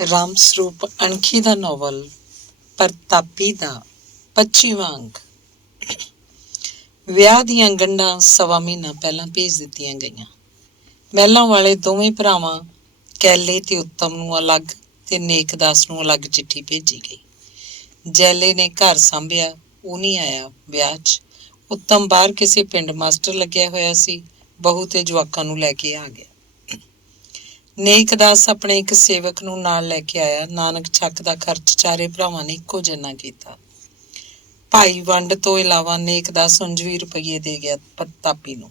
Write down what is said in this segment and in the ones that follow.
ਰਾਮ ਸਰੂਪ ਅਣਖੀ ਦਾ novel ਪ੍ਰਤਾਪੀ ਦਾ 25ਵਾਂ ਅੰਕ। ਵਿਆਹ ਦੀਆਂ ਗੰਢਾਂ ਸਵਾ ਮਹੀਨਾ ਪਹਿਲਾਂ ਭੇਜ ਦਿੱਤੀਆਂ ਗਈਆਂ। ਮਹਿਲਾਂ ਵਾਲੇ ਦੋਵੇਂ ਭਰਾਵਾਂ ਕੈਲੇ ਤੇ ਉੱਤਮ ਨੂੰ ਅਲੱਗ ਤੇ ਨੇਕਦਾਸ ਨੂੰ ਅਲੱਗ ਚਿੱਠੀ ਭੇਜੀ ਗਈ। ਜੈਲੇ ਨੇ ਘਰ ਸਾਂਭਿਆ, ਉਹ ਨਹੀਂ ਆਇਆ ਵਿਆਹ 'ਚ। ਉੱਤਮ ਬਾਹਰ ਕਿਸੇ ਪਿੰਡ ਮਾਸਟਰ ਲੱਗਿਆ ਹੋਇਆ ਸੀ, ਬਹੂ ਤੇ ਜਵਾਕਾਂ ਨੂੰ ਲੈ ਕੇ ਆ ਗਿਆ। ਨੇਕਦਾਸ ਆਪਣੇ ਇੱਕ ਸੇਵਕ ਨੂੰ ਨਾਲ ਲੈ ਕੇ ਆਇਆ। ਨਾਨਕ ਛੱਕ ਦਾ ਖਰਚ ਚਾਰੇ ਭਰਾਵਾਂ ਨੇ ਇੱਕੋ ਜਿੰਨਾ ਕੀਤਾ। ਭਾਈ ਵੰਡ ਤੋਂ ਇਲਾਵਾ ਨੇਕਦਾਸ ਉਂਝ ਵੀ ਰੁਪਈਏ ਦੇ ਗਿਆ ਪ੍ਰਤਾਪੀ ਨੂੰ।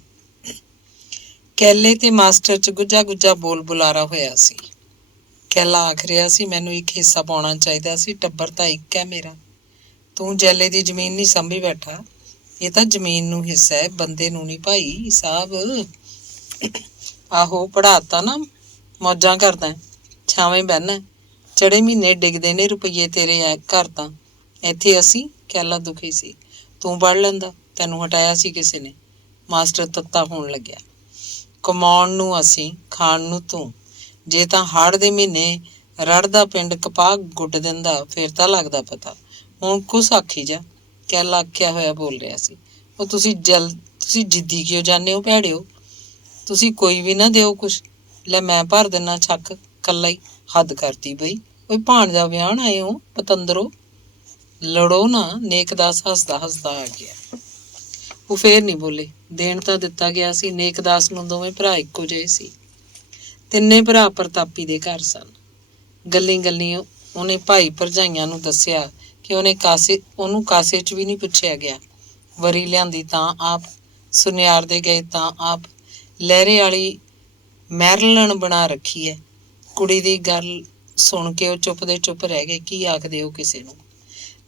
ਕੈਲੇ ਤੇ ਮਾਸਟਰ 'ਚ ਗੁੱਜਾ ਗੁੱਜਾ ਬੋਲ ਬੁਲਾਰਾ ਹੋਇਆ ਸੀ। ਕੈਲਾ ਆਖ ਰਿਹਾ ਸੀ, ਮੈਨੂੰ ਇੱਕ ਹਿੱਸਾ ਪਾਉਣਾ ਚਾਹੀਦਾ ਸੀ, ਟੱਬਰ ਤਾਂ ਇੱਕ ਹੈ ਮੇਰਾ। ਤੂੰ ਜੈਲੇ ਦੀ ਜ਼ਮੀਨ ਨਹੀਂ ਸਾਂਭੀ ਬੈਠਾ। ਇਹ ਤਾਂ ਜ਼ਮੀਨ ਨੂੰ ਹਿੱਸਾ ਹੈ, ਬੰਦੇ ਨੂੰ ਨਹੀਂ ਭਾਈ ਸਾਹਿਬ। ਆਹੋ ਪੜ੍ਹਾਤਾ ਨਾ, ਮੌਜਾਂ ਕਰਦਾ, ਛਾਵੇਂ ਬਹਿਨਾ। ਚੜੇ ਮਹੀਨੇ ਡਿੱਗਦੇ ਨੇ ਰੁਪਈਏ ਤੇਰੇ ਘਰ ਤਾਂ। ਇੱਥੇ ਅਸੀਂ ਕੈਲਾ ਦੁਖੀ ਸੀ। ਤੂੰ ਪੜ੍ਹ ਲੈਂਦਾ, ਤੈਨੂੰ ਹਟਾਇਆ ਸੀ ਕਿਸੇ ਨੇ? ਮਾਸਟਰ ਤੱਤਾ ਹੋਣ ਲੱਗਿਆ। ਕਮਾਉਣ ਨੂੰ ਅਸੀਂ, ਖਾਣ ਨੂੰ ਤੂੰ। ਜੇ ਤਾਂ ਹਾੜ ਦੇ ਮਹੀਨੇ ਰੜਦਾ ਪਿੰਡ ਕਪਾਹ ਗੁੱਡ ਦਿੰਦਾ ਫਿਰ ਤਾਂ ਲੱਗਦਾ ਪਤਾ। ਹੁਣ ਕੁਛ ਆਖੀ ਜਾ। ਕੈਲਾ ਆਖਿਆ ਹੋਇਆ ਬੋਲ ਰਿਹਾ ਸੀ। ਉਹ ਤੁਸੀਂ ਜਿੱਦੀ ਕਿਉਂ ਜਾਂਦੇ ਹੋ ਭੈੜਿਓ? ਤੁਸੀਂ ਕੋਈ ਵੀ ਨਾ ਦਿਓ ਕੁਛ। ਲੈ ਮੈਂ ਭਰ ਦਿੰਨਾ ਛੱਕ ਕੱਲਾ ਹੀ। ਹੱਦ ਕਰਤੀ ਬਈ। ਕੋਈ ਭਾਣਜਾ ਵਿਆਹਣ ਆਏ ਹੋ ਪਤੰਦਰੋ? ਲੜੋ ਨਾ। ਨੇਕਦਾਸ ਹੱਸਦਾ ਹੱਸਦਾ ਆ ਗਿਆ। ਉਹ ਫੇਰ ਨਹੀਂ ਬੋਲੇ। ਦੇਣ ਤਾਂ ਦਿੱਤਾ ਗਿਆ ਸੀ। ਨੇਕਦਾਸ ਨੂੰ ਦੋਵੇਂ ਭਰਾ ਇੱਕੋ ਜਿਹੇ ਸੀ। ਤਿੰਨੇ ਭਰਾ ਪ੍ਰਤਾਪੀ ਦੇ ਘਰ ਸਨ। ਗੱਲੀ ਗੱਲੀ ਉਹਨੇ ਭਾਈ ਭਰਜਾਈਆਂ ਨੂੰ ਦੱਸਿਆ ਕਿ ਉਹਨੂੰ ਕਾਸੇ 'ਚ ਵੀ ਨਹੀਂ ਪੁੱਛਿਆ ਗਿਆ। ਵਰੀ ਲਿਆਂਦੀ ਤਾਂ ਆਪ, ਸੁਨਿਆਰ ਦੇ ਗਏ ਤਾਂ ਆਪ। ਲਹਿਰੇ ਵਾਲੀ ਮੈਰਲਨ ਬਣਾ ਰੱਖੀ ਹੈ। ਕੁੜੀ ਦੀ ਗੱਲ ਸੁਣ ਕੇ ਉਹ ਚੁੱਪ ਦੇ ਚੁੱਪ ਰਹਿ ਗਏ। ਕੀ ਆਖਦੇ ਹੋ ਕਿਸੇ ਨੂੰ?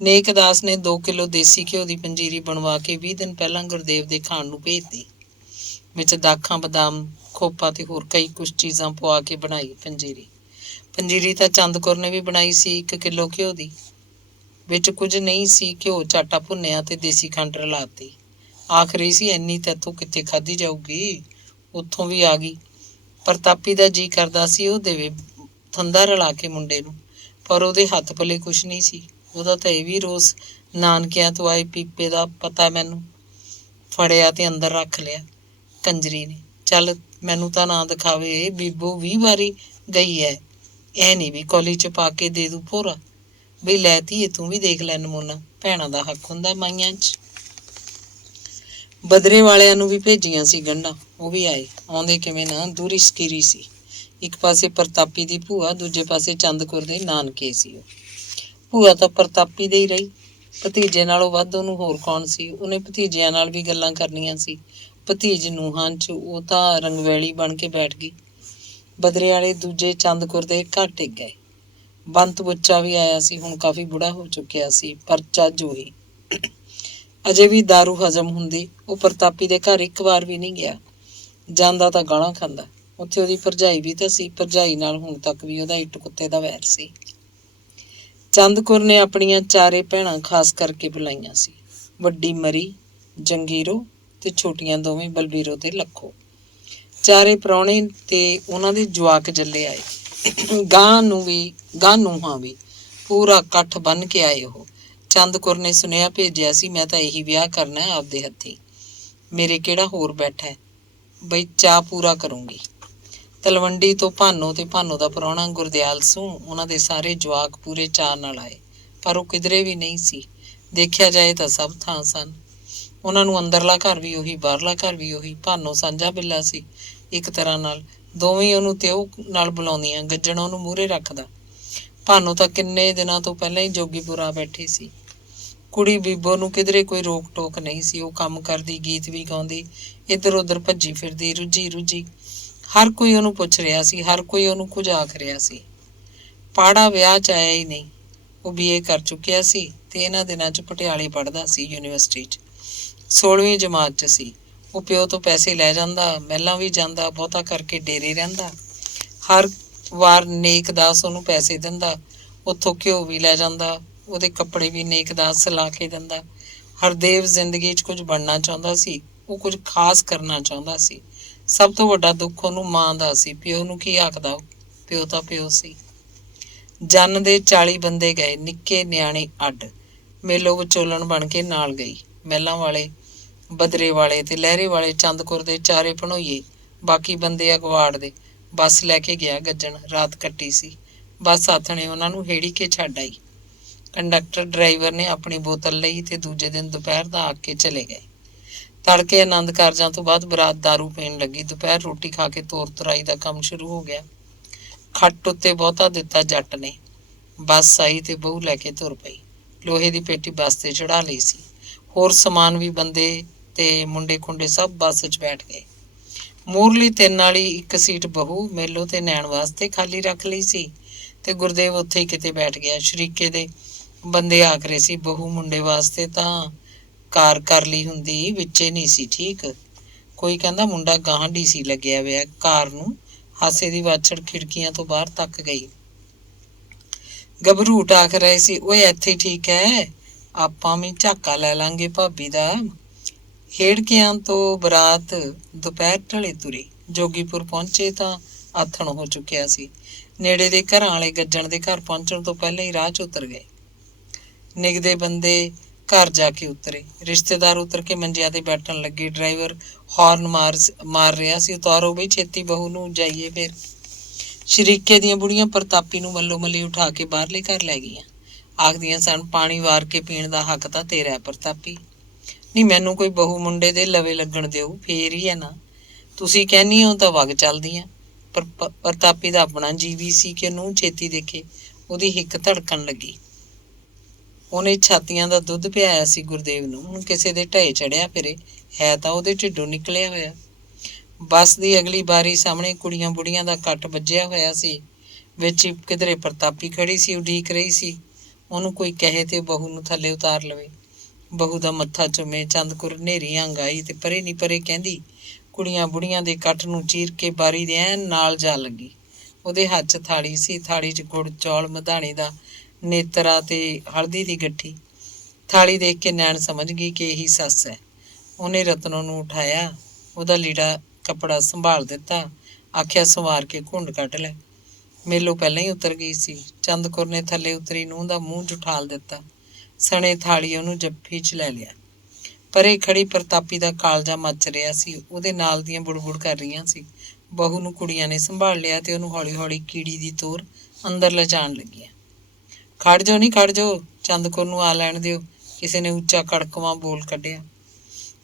ਨੇਕਦਾਸ ਨੇ 2 ਕਿਲੋ ਦੇਸੀ ਘਿਓ ਦੀ ਪੰਜੀਰੀ ਬਣਵਾ ਕੇ 20 ਦਿਨ ਪਹਿਲਾਂ ਗੁਰਦੇਵ ਦੇ ਖਾਣ ਨੂੰ ਭੇਜਦੀ। ਵਿੱਚ ਦਾਖਾਂ, ਬਦਾਮ, ਖੋਪਾ ਤੇ ਹੋਰ ਕਈ ਕੁਛ ਚੀਜ਼ਾਂ ਪਵਾ ਕੇ ਬਣਾਈ ਪੰਜੀਰੀ। ਪੰਜੀਰੀ ਤਾਂ ਚੰਦ ਕੌਰ ਨੇ ਵੀ ਬਣਾਈ ਸੀ 1 ਕਿਲੋ ਘਿਓ ਦੀ। ਵਿੱਚ ਕੁਝ ਨਹੀਂ ਸੀ, ਘਿਓ ਚਾਟਾ ਭੁੰਨਿਆ ਤੇ ਦੇਸੀ ਖੰਡ ਰਲਾਤੀ। ਆਖਰੀ ਸੀ ਇੰਨੀ ਤੈਥੋਂ ਕਿੱਥੇ ਖਾਧੀ ਜਾਊਗੀ। ਉੱਥੋਂ ਵੀ ਆ ਗਈ। ਪ੍ਰਤਾਪੀ ਦਾ ਜੀ ਕਰਦਾ ਸੀ ਉਹ ਦੇਵੇ ਥੰਦਾ ਰਲਾ ਕੇ ਮੁੰਡੇ ਨੂੰ, ਪਰ ਉਹਦੇ ਹੱਥ ਪੱਲੇ ਕੁਛ ਨਹੀਂ ਸੀ। ਉਹਦਾ ਤਾਂ ਇਹ ਵੀ ਰੋਸ ਨਾਨਕਿਆਂ ਤੋਂ ਆਏ ਪੀਪੇ ਦਾ ਪਤਾ ਮੈਨੂੰ। ਫੜਿਆ ਤੇ ਅੰਦਰ ਰੱਖ ਲਿਆ ਕੰਜਰੀ ਨੇ। ਚੱਲ ਮੈਨੂੰ ਤਾਂ ਨਾ ਦਿਖਾਵੇ। ਬੀਬੋ 20 ਵਾਰੀ ਗਈ ਹੈ। ਇਹ ਨਹੀਂ ਵੀ ਕੌਲੀ 'ਚ ਪਾ ਕੇ ਦੇ ਦੂ ਭੋਰਾ। ਬਈ ਲੈ ਧੀਏ ਤੂੰ ਵੀ ਦੇਖ ਲੈ ਨਮੂਨਾ। ਭੈਣਾਂ ਦਾ ਹੱਕ ਹੁੰਦਾ ਮਾਈਆਂ 'ਚ। ਬਦਰੇ ਵਾਲਿਆਂ ਨੂੰ ਵੀ ਭੇਜੀਆਂ ਸੀ ਗੰਢਾਂ, ਉਹ ਵੀ ਆਏ। ਆਉਂਦੇ ਕਿਵੇਂ ਨਾ, ਦੂਰੀ ਸਕੀਰੀ ਸੀ। ਇੱਕ ਪਾਸੇ ਪ੍ਰਤਾਪੀ ਦੀ ਭੂਆ, ਦੂਜੇ ਪਾਸੇ ਚੰਦ ਕੌਰ ਦੇ ਨਾਨਕੇ ਸੀ। ਉਹ ਭੂਆ ਤਾਂ ਪ੍ਰਤਾਪੀ ਦੇ ਹੀ ਰਹੀ। ਭਤੀਜੇ ਨਾਲੋਂ ਵੱਧ ਉਹਨੂੰ ਹੋਰ ਕੌਣ ਸੀ? ਉਹਨੇ ਭਤੀਜਿਆਂ ਨਾਲ ਵੀ ਗੱਲਾਂ ਕਰਨੀਆਂ ਸੀ। ਭਤੀਜ ਨੂੰਹਾਂ 'ਚ ਉਹ ਤਾਂ ਰੰਗਵੈਲੀ ਬਣ ਕੇ ਬੈਠ ਗਈ। ਬਦਰੇ ਵਾਲੇ ਦੂਜੇ ਚੰਦ ਕੌਰ ਦੇ ਘਰ ਟਿਕ ਗਏ। ਬੰਤ ਬੁੱਚਾ ਵੀ ਆਇਆ ਸੀ, ਹੁਣ ਕਾਫੀ ਬੁੜਾ ਹੋ ਚੁੱਕਿਆ ਸੀ, ਪਰ ਚੱਜ ਉਹੀ। ਅਜੇ ਵੀ ਦਾਰੂ ਹਜ਼ਮ ਹੁੰਦੀ। ਉਹ ਪ੍ਰਤਾਪੀ ਦੇ ਘਰ ਇੱਕ ਵਾਰ ਵੀ ਨਹੀਂ ਗਿਆ। ਜਾਂਦਾ ਤਾਂ ਗਾਲਾਂ ਖਾਂਦਾ। ਉੱਥੇ ਉਹਦੀ ਭਰਜਾਈ ਵੀ ਤਾਂ ਸੀ। ਭਰਜਾਈ ਨਾਲ ਹੁਣ ਤੱਕ ਵੀ ਉਹਦਾ ਇੱਟ ਕੁੱਤੇ ਦਾ ਵੈਰ ਸੀ। ਚੰਦ ਕੌਰ ਨੇ ਆਪਣੀਆਂ ਚਾਰੇ ਭੈਣਾਂ ਖਾਸ ਕਰਕੇ ਬੁਲਾਈਆਂ ਸੀ। ਵੱਡੀ ਮਰੀ, ਜੰਗੀਰੋ ਤੇ ਛੋਟੀਆਂ ਦੋਵੇਂ ਬਲਬੀਰੋ ਤੇ ਲੱਖੋ। ਚਾਰੇ ਪ੍ਰਾਹੁਣੇ ਤੇ ਉਹਨਾਂ ਦੇ ਜਵਾਕ ਜੱਲੇ ਆਏ। ਗਾਂ ਨੂੰਹਾਂ ਵੀ ਪੂਰਾ ਇਕੱਠ ਬੰਨ ਕੇ ਆਏ। ਉਹ ਚੰਦ ਕੌਰ ਨੇ ਸੁਨੇਹਾ ਭੇਜਿਆ ਸੀ, ਮੈਂ ਤਾਂ ਇਹੀ ਵਿਆਹ ਕਰਨਾ ਆਪਦੇ ਹੱਥੀਂ। ਮੇਰੇ ਕਿਹੜਾ ਹੋਰ ਬੈਠਾ ਬਈ ਚਾਅ ਪੂਰਾ ਕਰੂੰਗੀ। ਤਲਵੰਡੀ ਤੋਂ ਭਾਨੋ ਤੇ ਭਾਨੋ ਦਾ ਪ੍ਰਾਹੁਣਾ ਗੁਰਦਿਆਲ ਸੂ, ਉਹਨਾਂ ਦੇ ਸਾਰੇ ਜਵਾਕ ਪੂਰੇ ਚਾਅ ਨਾਲ ਆਏ, ਪਰ ਉਹ ਕਿਧਰੇ ਵੀ ਨਹੀਂ ਸੀ। ਦੇਖਿਆ ਜਾਏ ਤਾਂ ਸਭ ਥਾਂ ਸਨ। ਉਹਨਾਂ ਨੂੰ ਅੰਦਰਲਾ ਘਰ ਵੀ ਉਹੀ, ਬਾਹਰਲਾ ਘਰ ਵੀ ਉਹੀ। ਭਾਨੋ ਸਾਂਝਾ ਬਿੱਲਾ ਸੀ ਇੱਕ ਤਰ੍ਹਾਂ ਨਾਲ। ਦੋਵੇਂ ਉਹਨੂੰ ਤਿਉ ਨਾਲ ਬੁਲਾਉਂਦੀਆਂ। ਗੱਜਣ ਉਹਨੂੰ ਮੂਹਰੇ ਰੱਖਦਾ। ਭਾਨੋ ਤਾਂ ਕਿੰਨੇ ਦਿਨਾਂ ਤੋਂ ਪਹਿਲਾਂ ਹੀ ਜੋਗੀਪੁਰ ਆ ਬੈਠੀ ਸੀ। ਕੁੜੀ ਬੀਬੋ ਨੂੰ ਕਿਧਰੇ ਕੋਈ ਰੋਕ ਟੋਕ ਨਹੀਂ ਸੀ। ਉਹ ਕੰਮ ਕਰਦੀ, ਗੀਤ ਵੀ ਗਾਉਂਦੀ, ਇੱਧਰ ਉੱਧਰ ਭੱਜੀ ਫਿਰਦੀ, ਰੁੱਝੀ। ਹਰ ਕੋਈ ਉਹਨੂੰ ਪੁੱਛ ਰਿਹਾ ਸੀ, ਹਰ ਕੋਈ ਉਹਨੂੰ ਕੁਝ ਆਖ ਰਿਹਾ ਸੀ। ਪਾੜਾ ਵਿਆਹ 'ਚ ਆਇਆ ਹੀ ਨਹੀਂ। ਉਹ BA ਕਰ ਚੁੱਕਿਆ ਸੀ ਤੇ ਇਹਨਾਂ ਦਿਨਾਂ 'ਚ ਪਟਿਆਲੇ ਪੜ੍ਹਦਾ ਸੀ ਯੂਨੀਵਰਸਿਟੀ 'ਚ। 16ਵੀਂ ਜਮਾਤ 'ਚ ਸੀ। ਉਹ ਪਿਓ ਤੋਂ ਪੈਸੇ ਲੈ ਜਾਂਦਾ, ਮਹਿਲਾਂ ਵੀ ਜਾਂਦਾ, ਬਹੁਤਾ ਕਰਕੇ ਡੇਰੇ ਰਹਿੰਦਾ। ਹਰ ਵਾਰ ਨੇਕਦਾਸ ਉਹਨੂੰ ਪੈਸੇ ਦਿੰਦਾ। ਉੱਥੋਂ ਘਿਓ ਵੀ ਲੈ ਜਾਂਦਾ। ਉਹਦੇ ਕੱਪੜੇ ਵੀ ਨੇਕਦਾਸ ਸਿਲਾ ਕੇ ਦਿੰਦਾ। ਹਰਦੇਵ ਜ਼ਿੰਦਗੀ 'ਚ ਕੁਝ ਬਣਨਾ ਚਾਹੁੰਦਾ ਸੀ। ਉਹ ਕੁਝ ਖਾਸ ਕਰਨਾ ਚਾਹੁੰਦਾ ਸੀ। ਸਭ ਤੋਂ ਵੱਡਾ ਦੁੱਖ ਉਹਨੂੰ ਮਾਂ ਦਾ ਸੀ। ਪਿਓ ਨੂੰ ਕੀ ਆਖਦਾ ਉਹ? ਪਿਓ ਤਾਂ ਪਿਓ ਸੀ। ਜਨ ਦੇ 40 ਬੰਦੇ ਗਏ, ਨਿੱਕੇ ਨਿਆਣੇ ਅੱਡ। ਮੇਲੋ ਵਿਚੋਲਣ ਬਣ ਕੇ ਨਾਲ ਗਈ। ਮਹਿਲਾਂ ਵਾਲੇ, ਬਦਰੇ ਵਾਲੇ ਤੇ ਲਹਿਰੇ ਵਾਲੇ ਚੰਦਕੁਰ ਦੇ ਚਾਰੇ ਭਣੋਈਏ, ਬਾਕੀ ਬੰਦੇ ਅਗਵਾੜ ਦੇ। ਬੱਸ ਲੈ ਕੇ ਗਿਆ ਗੱਜਣ। ਰਾਤ ਕੱਟੀ ਸੀ। ਬੱਸ ਆਥਣੇ ਉਹਨਾਂ ਨੂੰ ਹੇੜੀ ਕੇ ਛੱਡ ਆਈ। ਕੰਡਕਟਰ ਡਰਾਈਵਰ ਨੇ ਆਪਣੀ ਬੋਤਲ ਲਈ ਤੇ ਦੂਜੇ ਦਿਨ ਦੁਪਹਿਰ ਦਾ ਆ ਕੇ ਚਲੇ ਗਏ। ਤੜਕੇ ਆਨੰਦ ਕਾਰਜਾਂ ਤੋਂ ਬਾਅਦ ਬਰਾਤ ਦਾਰੂ ਪੀਣ ਲੱਗੀ। ਦੁਪਹਿਰ ਰੋਟੀ ਖਾ ਕੇ ਤੋਰ ਤੁਰਾਈ ਦਾ ਕੰਮ ਸ਼ੁਰੂ ਹੋ ਗਿਆ। ਖੱਟ ਉੱਤੇ ਬਹੁਤਾ ਦਿੱਤਾ ਜੱਟ ਨੇ। ਬੱਸ ਆਈ ਤੇ ਬਹੂ ਲੈ ਕੇ ਤੁਰ ਪਈ। ਲੋਹੇ ਦੀ ਪੇਟੀ ਬੱਸ ਤੇ ਚੜ੍ਹਾ ਲਈ ਸੀ। ਹੋਰ ਸਮਾਨ ਵੀ, ਬੰਦੇ ਤੇ ਮੁੰਡੇ ਖੁੰਡੇ ਸਭ ਬੱਸ 'ਚ ਬੈਠ ਗਏ। ਮੂਰਲੀ 3 ਵਾਲੀ ਇੱਕ ਸੀਟ ਬਹੂ, ਮੇਲੋ ਤੇ ਨੈਣ ਵਾਸਤੇ ਖਾਲੀ ਰੱਖ ਲਈ ਸੀ ਤੇ ਗੁਰਦੇਵ ਉੱਥੇ ਹੀ ਕਿਤੇ ਬੈਠ ਗਿਆ। ਸ਼ਰੀਕੇ ਦੇ ਬੰਦੇ ਆਖ ਰਹੇ ਸੀ, ਬਹੂ ਮੁੰਡੇ ਵਾਸਤੇ ਤਾਂ ਕਾਰ ਕਰ ਲਈ ਹੁੰਦੀ, ਵਿੱਚੇ ਨਹੀਂ ਸੀ ਠੀਕ। ਕੋਈ ਕਹਿੰਦਾ ਮੁੰਡਾ ਗਾਹਾਂ ਡੀਸੀ ਲੱਗਿਆ ਹੋਇਆ ਕਾਰ ਨੂੰ। ਹਾਸੇ ਦੀ ਵਾਛੜ ਖਿੜਕੀਆਂ ਤੋਂ ਬਾਹਰ ਤੱਕ ਗਈ। ਗੱਭਰੂਟ ਆਖ ਰਹੇ ਸੀ, ਓਏ ਇੱਥੇ ਠੀਕ ਹੈ, ਆਪਾਂ ਵੀ ਝਾਕਾ ਲੈ ਲਾਂਗੇ ਭਾਬੀ ਦਾ। ਹੇੜਕਿਆਂ ਤੋਂ ਬਰਾਤ ਦੁਪਹਿਰ ਢਲੇ ਤੁਰੀ। ਜੋਗੀਪੁਰ ਪਹੁੰਚੇ ਤਾਂ ਆਥਣ ਹੋ ਚੁੱਕਿਆ ਸੀ। ਨੇੜੇ ਦੇ ਘਰਾਂ ਵਾਲੇ ਗੱਜਣ ਦੇ ਘਰ ਪਹੁੰਚਣ ਤੋਂ ਪਹਿਲਾਂ ਹੀ ਰਾਹ 'ਚ ਉਤਰ ਗਏ। ਨਿਗਦੇ ਬੰਦੇ ਘਰ ਜਾ ਕੇ ਉਤਰੇ। ਰਿਸ਼ਤੇਦਾਰ ਉਤਰ ਕੇ ਮੰਜਿਆਂ ਤੇ ਬੈਠਣ ਲੱਗੇ। ਡਰਾਈਵਰ ਹਾਰਨ ਮਾਰ ਰਿਹਾ ਸੀ, ਉਤਾਰੋ ਬਈ ਛੇਤੀ, ਬਹੂ ਨੂੰ ਜਾਈਏ ਫਿਰ। ਸ਼ਰੀਕੇ ਦੀਆਂ ਬੁੜੀਆਂ ਪ੍ਰਤਾਪੀ ਨੂੰ ਮੱਲੋ ਮੱਲੀ ਉਠਾ ਕੇ ਬਾਹਰਲੇ ਘਰ ਲੈ ਗਈਆਂ। ਆਖਦੀਆਂ ਸਨ, ਪਾਣੀ ਵਾਰ ਕੇ ਪੀਣ ਦਾ ਹੱਕ ਤਾਂ ਤੇਰਾ ਹੈ ਪ੍ਰਤਾਪੀ। ਨਹੀਂ, ਮੈਨੂੰ ਕੋਈ ਬਹੂ ਮੁੰਡੇ ਦੇ ਲਵੇ ਲੱਗਣ ਦਿਓ, ਫੇਰ ਹੀ ਹੈ ਨਾ। ਤੁਸੀਂ ਕਹਿੰਦੀ ਹੋ ਤਾਂ ਵਗ ਚੱਲਦੀ ਆ। ਪ੍ਰਤਾਪੀ ਦਾ ਆਪਣਾ ਜੀਵੀ ਸੀ ਕਿ ਉਹਨੂੰ ਛੇਤੀ ਦੇਖੇ। ਉਹਦੀ ਹਿੱਕ ਧੜਕਣ ਲੱਗੀ। ਉਹਨੇ ਛਾਤੀਆਂ ਦਾ ਦੁੱਧ ਪਿਆਇਆ ਸੀ ਗੁਰਦੇਵ ਨੂੰ। ਹੁਣ ਕਿਸੇ ਦੇ ਢਏ ਚੜਿਆ ਫਿਰੇ, ਹੈ ਤਾਂ ਉਹਦੇ ਢਿੱਡੋਂ ਨਿਕਲਿਆ ਹੋਇਆ। ਬੱਸ ਦੀ ਅਗਲੀ ਬਾਰੀ ਸਾਹਮਣੇ ਕੁੜੀਆਂ ਬੁੜੀਆਂ ਦਾ ਕੱਟ ਵੱਜਿਆ ਹੋਇਆ ਸੀ। ਵਿੱਚ ਕਿਧਰੇ ਪ੍ਰਤਾਪੀ ਖੜੀ ਸੀ, ਉਡੀਕ ਰਹੀ ਸੀ ਉਹਨੂੰ ਕੋਈ ਕਹੇ ਤੇ ਬਹੂ ਨੂੰ ਥੱਲੇ ਉਤਾਰ ਲਵੇ। ਬਹੂ ਦਾ ਮੱਥਾ ਚੁੰਮੇ। ਚੰਦਕੁਰ ਨੇਰੀ ਹੰਗਾਈ ਤੇ ਪਰੇ ਨੀ ਪਰੇ ਕਹਿੰਦੀ। ਕੁੜੀਆਂ ਬੁੜੀਆਂ ਦੇ ਕੱਟ ਨੂੰ ਚੀਰ ਕੇ ਬਾਰੀ ਦੇ ਐਨ ਨਾਲ ਜਾ ਲੱਗੀ। ਉਹਦੇ ਹੱਥ 'ਚ ਥਾਲੀ ਸੀ। ਥਾਲੀ 'ਚ ਗੁੜ, ਚੌਲ, ਮਧਾਣੀ ਦਾ ਨੇਤਰਾ ਤੇ ਹਲਦੀ ਦੀ ਗੱਠੀ। ਥਾਲੀ ਦੇਖ ਕੇ ਨੈਣ ਸਮਝ ਗਈ ਕਿ ਇਹੀ ਸੱਸ ਹੈ। ਉਹਨੇ ਰਤਨੋਂ ਨੂੰ ਉਠਾਇਆ, ਉਹਦਾ ਲੀੜਾ ਕੱਪੜਾ ਸੰਭਾਲ ਦਿੱਤਾ। ਆਖਿਆ, ਸੰਵਾਰ ਕੇ ਘੁੰਡ ਕੱਢ ਲੈ। ਮੇਲੋ ਪਹਿਲਾਂ ਹੀ ਉਤਰ ਗਈ ਸੀ। ਚੰਦਕੁਰ ਨੇ ਥੱਲੇ ਉਤਰੀ ਨੂੰਹ ਦਾ ਮੂੰਹ ਜੁਠਾਲ ਦਿੱਤਾ। ਸਣੇ ਥਾਲੀ ਉਹਨੂੰ ਜੱਫੀ 'ਚ ਲੈ ਲਿਆ। ਪਰੇ ਖੜੀ ਪ੍ਰਤਾਪੀ ਦਾ ਕਾਲਜਾ ਮੱਚ ਰਿਹਾ ਸੀ। ਉਹਦੇ ਨਾਲ ਦੀਆਂ ਬੁੜਬੁੜ ਕਰ ਰਹੀਆਂ ਸੀ। ਬਹੂ ਨੂੰ ਕੁੜੀਆਂ ਨੇ ਸੰਭਾਲ ਲਿਆ ਤੇ ਉਹਨੂੰ ਹੌਲੀ ਹੌਲੀ ਕੀੜੀ ਦੀ ਤੋਰ ਅੰਦਰ ਲਿਜਾਣ ਲੱਗੀਆਂ। ਖੜ ਜਾਓ, ਨਹੀਂ ਖੜ ਜਾਓ, ਚੰਦਕੁਰ ਨੂੰ ਆ ਲੈਣ ਦਿਓ, ਕਿਸੇ ਨੇ ਉੱਚਾ ਕੜਕਵਾਂ ਬੋਲ ਕੱਢਿਆ।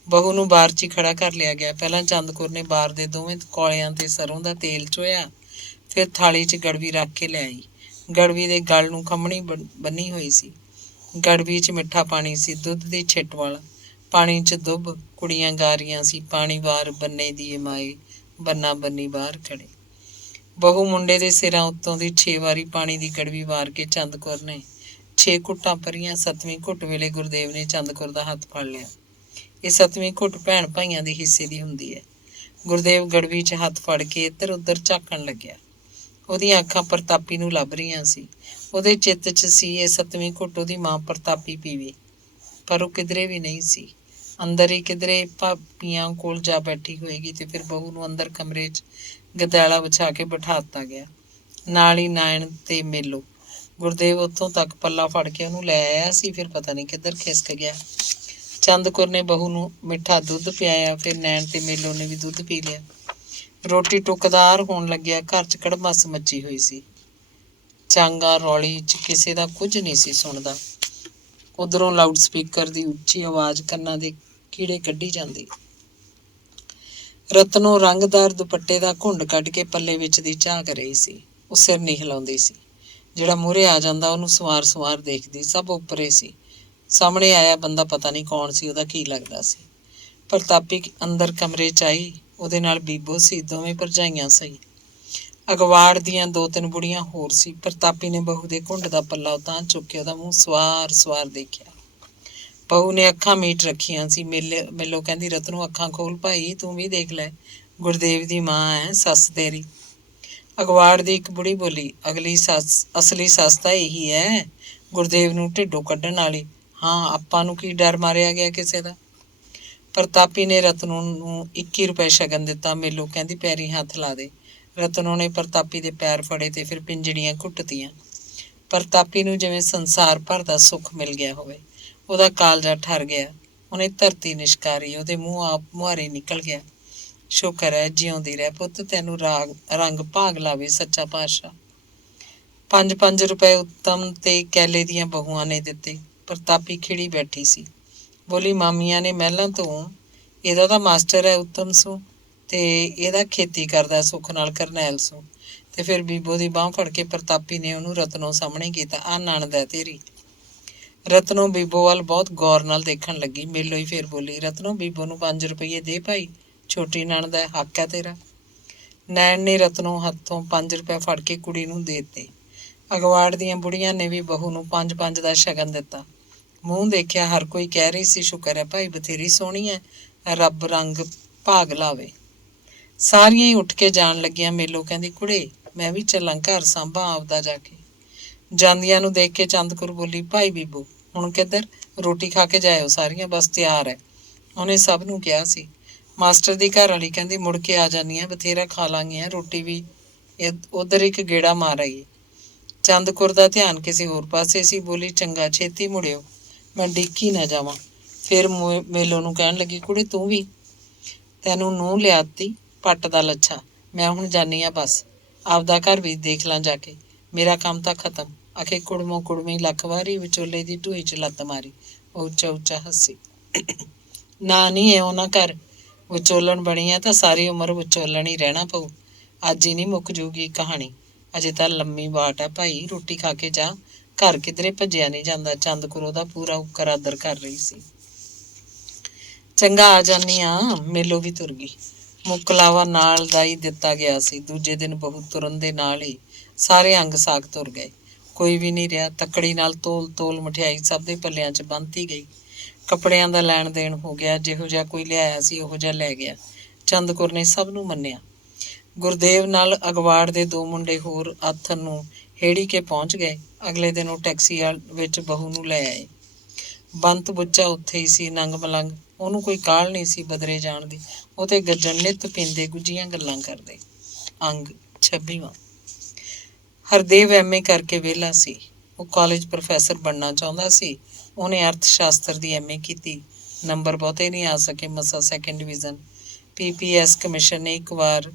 ਬਹੂ ਨੂੰ ਬਾਰ 'ਚ ਹੀ ਖੜਾ ਕਰ ਲਿਆ ਗਿਆ। ਪਹਿਲਾਂ ਚੰਦਕੁਰ ਨੇ ਬਾਰ ਦੇ ਦੋਵੇਂ ਕੌਲਿਆਂ ਤੇ ਸਰੋਂ ਦਾ ਤੇਲ ਚੋਇਆ, ਫਿਰ ਥਾਲੀ 'ਚ ਗੜਵੀ ਰੱਖ ਕੇ ਲੈ ਆਈ। ਗੜਵੀ ਦੇ ਗਲ ਨੂੰ ਖੰਮਣੀ ਬੰਨੀ ਹੋਈ ਸੀ। ਗੜਵੀ 'ਚ ਮਿੱਠਾ ਪਾਣੀ ਸੀ, ਦੁੱਧ ਦੀ ਛਿੱਟ ਵਾਲਾ। ਪਾਣੀ 'ਚ ਦੁੱਬ। ਕੁੜੀਆਂ ਗਾ ਰਹੀਆਂ ਸੀ, ਪਾਣੀ ਵਾਰ ਬੰਨੇ ਦੀ ਮਾਏ, ਬੰਨਾ ਬੰਨੀ ਬਾਹਰ ਖੜੇ। ਬਹੂ ਮੁੰਡੇ ਦੇ ਸਿਰਾਂ ਉੱਤੋਂ ਦੀ 6 ਵਾਰੀ ਪਾਣੀ ਦੀ ਗੜਵੀ ਵਾਰ ਕੇ ਚੰਦਕੁਰ ਨੇ 6 ਘੁੱਟਾਂ ਭਰੀਆਂ। 7ਵੀਂ ਘੁੱਟ ਵੇਲੇ ਗੁਰਦੇਵ ਨੇ ਚੰਦਕੁਰ ਦਾ ਹੱਥ ਫੜ ਲਿਆ। ਇਹ 7ਵੀਂ ਘੁੱਟ ਭੈਣ ਭਾਈਆਂ ਦੇ ਹਿੱਸੇ ਦੀ ਹੁੰਦੀ ਹੈ। ਗੁਰਦੇਵ ਗੜਵੀ 'ਚ ਹੱਥ ਫੜ ਕੇ ਇੱਧਰ ਉੱਧਰ ਝਾਕਣ ਲੱਗਿਆ। ਉਹਦੀਆਂ ਅੱਖਾਂ ਪ੍ਰਤਾਪੀ ਨੂੰ ਲੱਭ ਰਹੀਆਂ ਸੀ। ਉਹਦੇ ਚਿੱਤ 'ਚ ਸੀ ਇਹ 7ਵੀਂ ਘੁੱਟ ਉਹਦੀ ਮਾਂ ਪ੍ਰਤਾਪੀ ਪੀਵੇ, ਪਰ ਉਹ ਕਿਧਰੇ ਵੀ ਨਹੀਂ ਸੀ। ਅੰਦਰ ਹੀ ਕਿਧਰੇ ਭਾਬੀਆਂ ਕੋਲ ਜਾ ਬੈਠੀ ਹੋਏਗੀ। ਤੇ ਫਿਰ ਬਹੂ ਨੂੰ ਅੰਦਰ ਕਮਰੇ 'ਚ ਗਦਾਲਾ ਵਿਛਾ ਕੇ ਬਿਠਾ ਦਿੱਤਾ ਗਿਆ। ਨਾਲ ਹੀ ਨਾਇਣ ਤੇ ਮੇਲੋ। ਗੁਰਦੇਵ ਉੱਥੋਂ ਤੱਕ ਪੱਲਾ ਫੜ ਕੇ ਉਹਨੂੰ ਲੈ ਆਇਆ ਸੀ, ਫਿਰ ਪਤਾ ਨਹੀਂ ਕਿੱਧਰ ਖਿਸਕ ਗਿਆ। ਚੰਦਕੁਰ ਨੇ ਬਹੂ ਨੂੰ ਮਿੱਠਾ ਦੁੱਧ ਪਿਆਇਆ, ਫਿਰ ਨੈਣ ਤੇ ਮੇਲੋ ਨੇ ਵੀ ਦੁੱਧ ਪੀ ਲਿਆ। ਰੋਟੀ ਟੁੱਕਦਾਰ ਹੋਣ ਲੱਗਿਆ। ਘਰ 'ਚ ਕੜਮੱਸ ਮੱਚੀ ਹੋਈ ਸੀ। ਚਾਂਗਾ ਰੌਲੀ 'ਚ ਕਿਸੇ ਦਾ ਕੁਝ ਨਹੀਂ ਸੀ ਸੁਣਦਾ। ਉਧਰੋਂ ਲਾਊਡ ਸਪੀਕਰ ਦੀ ਉੱਚੀ ਆਵਾਜ਼ ਕੰਨਾਂ ਦੇ ਕੀੜੇ ਕੱਢੀ ਜਾਂਦੀ। ਰਤਨੋਂ ਰੰਗਦਾਰ ਦੁਪੱਟੇ ਦਾ ਘੁੰਡ ਕੱਢ ਕੇ ਪੱਲੇ ਵਿੱਚ ਦੀ ਝਾਕ ਰਹੀ ਸੀ। ਉਹ ਸਿਰ ਨਹੀਂ ਹਿਲਾਉਂਦੀ ਸੀ। ਜਿਹੜਾ ਮੂਹਰੇ ਆ ਜਾਂਦਾ ਉਹਨੂੰ ਸਵਾਰ ਦੇਖਦੀ। ਸਭ ਉੱਪਰੇ ਸੀ। ਸਾਹਮਣੇ ਆਇਆ ਬੰਦਾ ਪਤਾ ਨਹੀਂ ਕੌਣ ਸੀ, ਉਹਦਾ ਕੀ ਲੱਗਦਾ ਸੀ। ਪ੍ਰਤਾਪੀ ਅੰਦਰ ਕਮਰੇ 'ਚ ਆਈ। ਉਹਦੇ ਨਾਲ ਬੀਬੋ ਸੀ, ਦੋਵੇਂ ਭਰਜਾਈਆਂ ਸਹੀ। ਅਗਵਾੜ ਦੀਆਂ 2-3 ਬੁੜੀਆਂ ਹੋਰ ਸੀ। ਪ੍ਰਤਾਪੀ ਨੇ ਬਹੂ ਦੇ ਘੁੰਡ ਦਾ ਪੱਲਾ ਉਤਾਂਹ ਚੁੱਕ ਕੇ ਉਹਦਾ ਮੂੰਹ ਸਵਾਰ ਦੇਖਿਆ। ਬਹੂ ਨੇ ਅੱਖਾਂ ਮੀਟ ਰੱਖੀਆਂ ਸੀ। ਮੇਲੋ ਕਹਿੰਦੀ, ਰਤਨੋਂ ਅੱਖਾਂ ਖੋਲ ਭਾਈ, ਤੂੰ ਵੀ ਦੇਖ ਲੈ, ਗੁਰਦੇਵ ਦੀ ਮਾਂ ਹੈ ਸੱਸ ਤੇਰੀ। ਅਗਵਾੜ ਦੀ ਇੱਕ ਬੁੜੀ ਬੋਲੀ, ਅਸਲੀ ਸੱਸ ਤਾਂ ਇਹੀ ਹੈ, ਗੁਰਦੇਵ ਨੂੰ ਢਿੱਡੋਂ ਕੱਢਣ ਵਾਲੀ। ਹਾਂ, ਆਪਾਂ ਨੂੰ ਕੀ ਡਰ ਮਾਰਿਆ ਗਿਆ ਕਿਸੇ ਦਾ। ਪ੍ਰਤਾਪੀ ਨੇ ਰਤਨੋਂ ਨੂੰ 21 ਰੁਪਏ ਸ਼ਗਨ ਦਿੱਤਾ। ਮੇਲੋ ਕਹਿੰਦੀ, ਪੈਰੀਂ ਹੱਥ ਲਾ ਦੇ। ਰਤਨੋਂ ਨੇ ਪ੍ਰਤਾਪੀ ਦੇ ਪੈਰ ਫੜੇ ਤੇ ਫਿਰ ਪਿੰਜੜੀਆਂ ਘੁੱਟਤੀਆਂ। ਪ੍ਰਤਾਪੀ ਨੂੰ ਜਿਵੇਂ ਸੰਸਾਰ ਭਰ ਦਾ ਸੁੱਖ ਮਿਲ ਗਿਆ ਹੋਵੇ। ਉਹਦਾ ਕਾਲਜਾ ਠਰ ਗਿਆ। ਉਹਨੇ ਧਰਤੀ ਨਿਸ਼ਕਾਰੀ, ਉਹਦੇ ਮੂੰਹ ਆਪ ਮੁਹਾਰੇ ਨਿਕਲ ਗਿਆ। ਸ਼ੁਕਰ ਹੈ, ਜਿਉਂਦੀ ਰਹਿ ਪੁੱਤ, ਤੈਨੂੰ ਰੰਗ ਭਾਗ ਲਾਵੇ ਸੱਚਾ ਪਾਤਸ਼ਾਹ। 5-5 ਰੁਪਏ ਉੱਤਮ ਤੇ ਕੈਲੇ ਦੀਆਂ ਬਹੂਆਂ ਨੇ ਦਿੱਤੇ। ਪ੍ਰਤਾਪੀ ਖਿੜੀ ਬੈਠੀ ਸੀ। ਬੋਲੀ, ਮਾਮੀਆਂ ਨੇ ਮਹਿਲਾਂ ਤੋਂ, ਇਹਦਾ ਤਾਂ ਮਾਸਟਰ ਹੈ ਉੱਤਮ ਸੂ, ਤੇ ਇਹਦਾ ਖੇਤੀ ਕਰਦਾ ਸੁੱਖ ਨਾਲ ਕਰਨੈਲ ਸੂ। ਤੇ ਫਿਰ ਬੀਬੋ ਦੀ ਬਾਂਹ ਫੜ ਕੇ ਪ੍ਰਤਾਪੀ ਨੇ ਉਹਨੂੰ ਰਤਨੋਂ ਸਾਹਮਣੇ ਕੀਤਾ। ਆਹ ਨਣਦ ਹੈ ਤੇਰੀ। ਰਤਨੋਂ ਬੀਬੋ ਵੱਲ ਬਹੁਤ ਗੌਰ ਨਾਲ ਦੇਖਣ ਲੱਗੀ। ਮੇਲੋ ਹੀ ਫਿਰ ਬੋਲੀ, ਰਤਨੋਂ ਬੀਬੋ ਨੂੰ 5 ਰੁਪਈਏ ਦੇ ਭਾਈ, ਛੋਟੀ ਨਣਦ ਹੈ, ਹੱਕ ਹੈ ਤੇਰਾ। ਨੈਣ ਨੇ ਰਤਨੋਂ ਹੱਥੋਂ 5 ਰੁਪਏ ਫੜ ਕੇ ਕੁੜੀ ਨੂੰ ਦੇ ਦਿੱਤੇ। ਅਗਵਾੜ ਦੀਆਂ ਬੁੜੀਆਂ ਨੇ ਵੀ ਬਹੂ ਨੂੰ 5-5 ਦਾ ਸ਼ਗਨ ਦਿੱਤਾ। ਮੂੰਹ ਦੇਖਿਆ ਹਰ ਕੋਈ ਕਹਿ ਰਹੀ ਸੀ, ਸ਼ੁਕਰ ਹੈ ਭਾਈ, ਬਥੇਰੀ ਸੋਹਣੀ ਹੈ, ਰੱਬ ਰੰਗ ਭਾਗ ਲਾਵੇ। ਸਾਰੀਆਂ ਹੀ ਉੱਠ ਕੇ ਜਾਣ ਲੱਗੀਆਂ। ਮੇਲੋ ਕਹਿੰਦੀ, ਕੁੜੇ ਮੈਂ ਵੀ ਚੱਲਾਂ, ਘਰ ਸਾਂਭਾਂ ਆਪਦਾ ਜਾ ਕੇ। ਜਾਂਦੀਆਂ ਨੂੰ ਦੇਖ ਕੇ ਚੰਦਕੁਰ ਬੋਲੀ, ਭਾਈ ਬੀਬੋ ਹੁਣ ਕਿੱਧਰ? ਰੋਟੀ ਖਾ ਕੇ ਜਾਇਓ ਸਾਰੀਆਂ, ਬਸ ਤਿਆਰ ਹੈ। ਉਹਨੇ ਸਭ ਨੂੰ ਕਿਹਾ ਸੀ। ਮਾਸਟਰ ਦੀ ਘਰ ਵਾਲੀ ਕਹਿੰਦੀ, ਮੁੜ ਕੇ ਆ ਜਾਂਦੀ ਆ, ਬਥੇਰਾ ਖਾ ਲਾਂਗੀਆਂ, ਰੋਟੀ ਵੀ ਉੱਧਰ ਇੱਕ ਗੇੜਾ ਮਾਰ ਆਈਏ। ਚੰਦਕੁਰ ਦਾ ਧਿਆਨ ਕਿਸੇ ਹੋਰ ਪਾਸੇ ਸੀ। ਬੋਲੀ, ਚੰਗਾ, ਛੇਤੀ ਮੁੜਿਓ, ਮੈਂ ਡਿੱਕੀ ਨਾ ਜਾਵਾਂ। ਫਿਰ ਮੇਲੋ ਨੂੰ ਕਹਿਣ ਲੱਗੀ, ਕੁੜੇ ਤੂੰ ਵੀ? ਤੈਨੂੰ ਨੂੰਹ ਲਿਆਤੀ ਪੱਟ ਦਾ ਲੱਛਾ। ਮੈਂ ਹੁਣ ਜਾਨੀ ਆ, ਬਸ ਆਪਦਾ ਘਰ ਵੀ ਦੇਖ ਲਾਂ ਜਾ ਕੇ, ਮੇਰਾ ਕੰਮ ਤਾਂ ਖਤਮ। ਆਖੇ ਕੁੜਮੋ ਕੁੜਮੀ ਲੱਖ ਵਾਰੀ ਵਿਚੋਲੇ ਦੀ ਢੂਈ 'ਚ ਲੱਤ ਮਾਰੀ। ਉਹ ਉੱਚਾ ਉੱਚਾ ਹੱਸੀ। ਨਾ ਨਹੀਂ ਇਹ ਉਹਨਾਂ ਘਰ ਵਿਚੋਲਣ ਬਣੀ ਆ ਤਾਂ ਸਾਰੀ ਉਮਰ ਵਿਚੋਲਣ ਹੀ ਰਹਿਣਾ ਪਊ। ਅੱਜ ਹੀ ਨਹੀਂ ਮੁੱਕ ਜੂਗੀ ਕਹਾਣੀ, ਅਜੇ ਤਾਂ ਲੰਮੀ ਬਾਟ ਹੈ ਭਾਈ। ਰੋਟੀ ਖਾ ਕੇ ਜਾ, ਘਰ ਕਿਧਰੇ ਭੱਜਿਆ ਨਹੀਂ ਜਾਂਦਾ। ਚੰਦਕੁਰ ਉਹਦਾ ਪੂਰਾ ਉੱਕਰ ਆਦਰ ਕਰ ਰਹੀ ਸੀ। ਚੰਗਾ, ਆ ਜਾਨੀ ਆ। ਮੇਲੋ ਵੀ ਤੁਰ ਗਈ। ਮੁਕਲਾਵਾ ਨਾਲ ਦਾ ਹੀ ਦਿੱਤਾ ਗਿਆ ਸੀ। ਦੂਜੇ ਦਿਨ ਬਹੂ ਤੁਰਨ ਦੇ ਨਾਲ ਹੀ ਸਾਰੇ ਅੰਗ ਸਾਕ ਤੁਰ ਗਏ। ਕੋਈ ਵੀ ਨਹੀਂ ਰਿਹਾ। ਤੱਕੜੀ ਨਾਲ ਤੋਲ ਮਠਿਆਈ ਸਭ ਦੇ ਪੱਲਿਆਂ 'ਚ ਬੰਨ੍ਹਤੀ ਗਈ। ਕੱਪੜਿਆਂ ਦਾ ਲੈਣ ਦੇਣ ਹੋ ਗਿਆ। ਜਿਹੋ ਜਿਹਾ ਕੋਈ ਲਿਆਇਆ ਸੀ ਉਹੋ ਜਿਹਾ ਲੈ ਗਿਆ। ਚੰਦਕੁਰ ਨੇ ਸਭ ਨੂੰ ਮੰਨਿਆ। ਗੁਰਦੇਵ ਨਾਲ ਅਗਵਾੜ ਦੇ 2 ਮੁੰਡੇ ਹੋਰ ਆਥਣ ਨੂੰ ਹੇੜੀ ਕੇ ਪਹੁੰਚ ਗਏ। ਅਗਲੇ ਦਿਨ ਉਹ ਟੈਕਸੀ ਵਿੱਚ ਬਹੂ ਨੂੰ ਲੈ ਆਏ। ਬੰਤ ਬੁੱਚਾ ਉੱਥੇ ਹੀ ਸੀ, ਨੰਗ ਮਲੰਗ। ਉਹਨੂੰ ਕੋਈ ਕਾਹਲ ਨਹੀਂ ਸੀ ਬਦਰੇ ਜਾਣ ਦੀ। ਉਹ ਤੇ ਗੱਜਣ ਨਿੱਤ ਪੀਂਦੇ, ਗੁੱਝੀਆਂ ਗੱਲਾਂ ਕਰਦੇ। ਅੰਗ 26ਵਾਂ। ਹਰਦੇਵ MA ਕਰਕੇ ਵਿਹਲਾ ਸੀ। ਉਹ ਕਾਲਜ ਪ੍ਰੋਫੈਸਰ ਬਣਨਾ ਚਾਹੁੰਦਾ ਸੀ। ਉਹਨੇ ਅਰਥ ਸ਼ਾਸਤਰ ਦੀ MA ਕੀਤੀ। ਨੰਬਰ ਬਹੁਤੇ ਨਹੀਂ ਆ ਸਕੇ, ਮਸਾਂ 2nd ਡਿਵੀਜ਼ਨ। PPS ਕਮਿਸ਼ਨ ਨੇ ਇੱਕ ਵਾਰ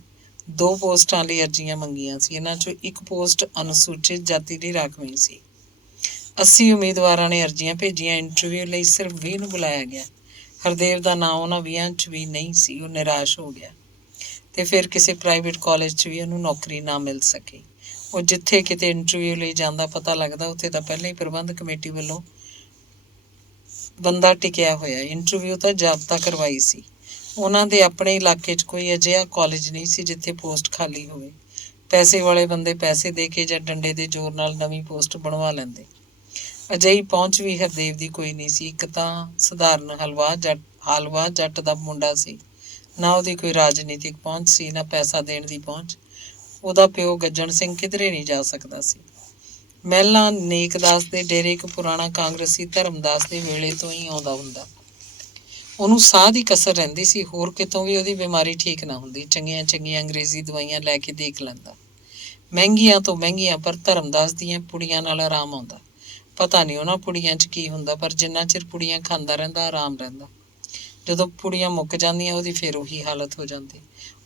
2 ਪੋਸਟਾਂ ਲਈ ਅਰਜ਼ੀਆਂ ਮੰਗੀਆਂ ਸੀ। ਇਹਨਾਂ 'ਚੋਂ ਇੱਕ ਪੋਸਟ ਅਨੁਸੂਚਿਤ ਜਾਤੀ ਦੀ ਰਾਖਵੀਂ ਸੀ। 80 ਉਮੀਦਵਾਰਾਂ ਨੇ ਅਰਜ਼ੀਆਂ ਭੇਜੀਆਂ। ਇੰਟਰਵਿਊ ਲਈ ਸਿਰਫ 20 ਨੂੰ ਬੁਲਾਇਆ ਗਿਆ। ਹਰਦੇਵ ਦਾ ਨਾਂ ਉਹਨਾਂ 20 'ਚ ਵੀ ਨਹੀਂ ਸੀ। ਉਹ ਨਿਰਾਸ਼ ਹੋ ਗਿਆ। ਤੇ ਫਿਰ ਕਿਸੇ ਪ੍ਰਾਈਵੇਟ ਕਾਲਜ 'ਚ ਵੀ ਉਹਨੂੰ ਨੌਕਰੀ ਨਾ ਮਿਲ ਸਕੀ। ਉਹ ਜਿੱਥੇ ਕਿਤੇ ਇੰਟਰਵਿਊ ਲਈ ਜਾਂਦਾ, ਪਤਾ ਲੱਗਦਾ ਉੱਥੇ ਤਾਂ ਪਹਿਲਾਂ ਹੀ ਪ੍ਰਬੰਧ ਕਮੇਟੀ ਵੱਲੋਂ ਬੰਦਾ ਟਿਕਿਆ ਹੋਇਆ। ਇੰਟਰਵਿਊ ਤਾਂ ਜ਼ਾਬਤਾ ਕਰਵਾਈ ਸੀ। ਉਹਨਾਂ ਦੇ ਆਪਣੇ ਇਲਾਕੇ 'ਚ ਕੋਈ ਅਜਿਹਾ ਕਾਲਜ ਨਹੀਂ ਸੀ ਜਿੱਥੇ ਪੋਸਟ ਖਾਲੀ ਹੋਵੇ। ਪੈਸੇ ਵਾਲੇ ਬੰਦੇ ਪੈਸੇ ਦੇ ਕੇ ਜਾਂ ਡੰਡੇ ਦੇ ਜ਼ੋਰ ਨਾਲ ਨਵੀਂ ਪੋਸਟ ਬਣਵਾ ਲੈਂਦੇ। ਅਜਿਹੀ ਪਹੁੰਚ ਵੀ ਹਰਦੇਵ ਦੀ ਕੋਈ ਨਹੀਂ ਸੀ। ਇੱਕ ਤਾਂ ਸਧਾਰਨ ਹਾਲਵਾ ਜੱਟ ਦਾ ਮੁੰਡਾ ਸੀ। ਨਾ ਉਹਦੀ ਕੋਈ ਰਾਜਨੀਤਿਕ ਪਹੁੰਚ ਸੀ, ਨਾ ਪੈਸਾ ਦੇਣ ਦੀ ਪਹੁੰਚ। ਉਹਦਾ ਪਿਓ ਗੱਜਣ ਸਿੰਘ ਕਿਧਰੇ ਨਹੀਂ ਜਾ ਸਕਦਾ ਸੀ। ਮਹਿਲਾਂ ਨੇਕਦਾਸ ਦੇ ਡੇਰੇ ਇੱਕ ਪੁਰਾਣਾ ਕਾਂਗਰਸੀ ਧਰਮਦਾਸ ਦੇ ਵੇਲੇ ਤੋਂ ਹੀ ਆਉਂਦਾ ਹੁੰਦਾ। ਉਹਨੂੰ ਸਾਹ ਦੀ ਕਸਰ ਰਹਿੰਦੀ ਸੀ। ਹੋਰ ਕਿਤੋਂ ਵੀ ਉਹਦੀ ਬਿਮਾਰੀ ਠੀਕ ਨਾ ਹੁੰਦੀ। ਚੰਗੀਆਂ ਚੰਗੀਆਂ ਅੰਗਰੇਜ਼ੀ ਦਵਾਈਆਂ ਲੈ ਕੇ ਦੇਖ ਲੈਂਦਾ, ਮਹਿੰਗੀਆਂ ਤੋਂ ਮਹਿੰਗੀਆਂ, ਪਰ ਧਰਮਦਾਸ ਦੀਆਂ ਪੁੜੀਆਂ ਨਾਲ ਆਰਾਮ ਆਉਂਦਾ। ਪਤਾ ਨਹੀਂ ਉਹਨਾਂ ਪੁੜੀਆਂ 'ਚ ਕੀ ਹੁੰਦਾ, ਪਰ ਜਿੰਨਾ ਚਿਰ ਪੁੜੀਆਂ ਖਾਂਦਾ ਰਹਿੰਦਾ, ਆਰਾਮ ਰਹਿੰਦਾ। ਜਦੋਂ ਪੁੜੀਆਂ ਮੁੱਕ ਜਾਂਦੀਆਂ, ਉਹਦੀ ਫਿਰ ਉਹੀ ਹਾਲਤ ਹੋ ਜਾਂਦੀ।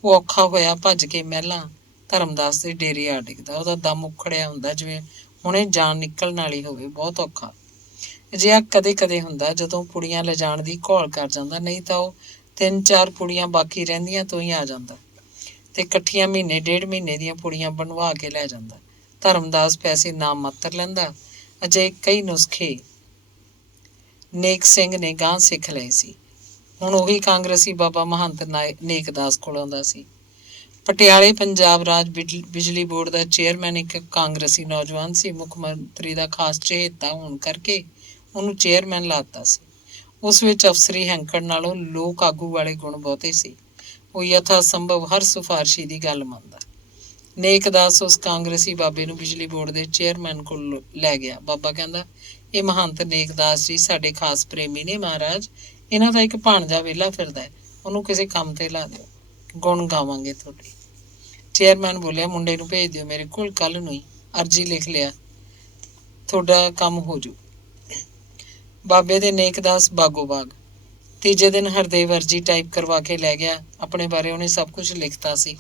ਉਹ ਔਖਾ ਹੋਇਆ ਭੱਜ ਕੇ ਮਹਿਲਾਂ ਧਰਮਦਾਸ ਦੇ ਡੇਰੇ ਆ ਡਿੱਗਦਾ। ਉਹਦਾ ਦਮ ਉਖੜਿਆ ਹੁੰਦਾ, ਜਿਵੇਂ ਹੁਣੇ ਜਾਨ ਨਿਕਲਣ ਵਾਲੀ ਹੋਵੇ। ਬਹੁਤ ਔਖਾ। ਅਜਿਹਾ ਕਦੇ ਕਦੇ ਹੁੰਦਾ ਜਦੋਂ ਪੁੜੀਆਂ ਲਿਜਾਣ ਦੀ ਘੋਲ ਕਰ ਜਾਂਦਾ, ਨਹੀਂ ਤਾਂ ਉਹ 3-4 ਪੁੜੀਆਂ ਬਾਕੀ ਰਹਿੰਦੀਆਂ ਤੋਂ ਹੀ ਆ ਜਾਂਦਾ ਤੇ ਇਕੱਠੀਆਂ 1.5 ਮਹੀਨੇ ਦੀਆਂ ਪੁੜੀਆਂ ਬਣਵਾ ਕੇ ਲੈ ਜਾਂਦਾ। ਧਰਮਦਾਸ ਪੈਸੇ ਨਾ ਮਾਤਰ ਲੈਂਦਾ। ਅਜੇ ਕਈ ਨੁਸਖੇ ਨੇਕ ਸਿੰਘ ਨੇ ਗਾਂਹ ਸਿੱਖ ਲਏ ਸੀ। ਹੁਣ ਉਹੀ ਕਾਂਗਰਸੀ ਬਾਬਾ ਮਹੰਤ ਨੇਕਦਾਸ ਕੋਲ ਆਉਂਦਾ ਸੀ। ਪਟਿਆਲੇ ਪੰਜਾਬ ਰਾਜ ਬਿਜਲੀ ਬੋਰਡ ਦਾ ਚੇਅਰਮੈਨ ਇੱਕ ਕਾਂਗਰਸੀ ਨੌਜਵਾਨ ਸੀ। ਮੁੱਖ ਮੰਤਰੀ ਦਾ ਖਾਸ ਚਹੇਤਾ ਹੋਣ ਕਰਕੇ ਉਹਨੂੰ ਚੇਅਰਮੈਨ ਲਾਤਾ ਸੀ। ਉਸ ਵਿੱਚ ਅਫਸਰੀ ਹੈਂਕੜ ਨਾਲੋਂ ਲੋਕ ਆਗੂ ਵਾਲੇ ਗੁਣ ਬਹੁਤੇ ਸੀ। ਉਹ ਯਥਾ ਸੰਭਵ ਹਰ ਸਿਫਾਰਸ਼ੀ ਦੀ ਗੱਲ ਮੰਨਦਾ। ਨੇਕਦਾਸ ਉਸ ਕਾਂਗਰਸੀ ਬਾਬੇ ਨੂੰ ਬਿਜਲੀ ਬੋਰਡ ਦੇ ਚੇਅਰਮੈਨ ਕੋਲ ਲੈ ਗਿਆ। ਬਾਬਾ ਕਹਿੰਦਾ, ਇਹ ਮਹੰਤ ਨੇਕਦਾਸ ਜੀ ਸਾਡੇ ਖਾਸ ਪ੍ਰੇਮੀ ਨੇ ਮਹਾਰਾਜ। ਇਹਨਾਂ ਦਾ ਇੱਕ ਭਾਣਜਾ ਵਿਹਲਾ ਫਿਰਦਾ ਹੈ, ਉਹਨੂੰ ਕਿਸੇ ਕੰਮ ਤੇ ਲਾ ਦਿਓ, ਗੁਣ ਗਾਵਾਂਗੇ ਤੁਹਾਡੇ। ਚੇਅਰਮੈਨ ਬੋਲਿਆ, ਮੁੰਡੇ ਨੂੰ ਭੇਜ ਦਿਓ ਮੇਰੇ ਕੋਲ, ਕੱਲ੍ਹ ਨੂੰ ਹੀ। ਅਰਜੀ ਲਿਖ ਲਿਆ। ਤੁਹਾਡਾ ਕੰਮ ਹੋ ਜੂ। ਬਾਬੇ ਦੇ ਨੇਕਦਾਸ ਬਾਗੋ ਬਾਗ। ਤੀਜੇ ਦਿਨ ਹਰਦੇਵ ਅਰਜੀ ਟਾਈਪ ਕਰਵਾ ਕੇ ਲੈ ਗਿਆ। ਆਪਣੇ ਬਾਰੇ ਉਹਨੇ ਸਭ ਕੁਝ ਲਿਖਤਾ ਸੀ।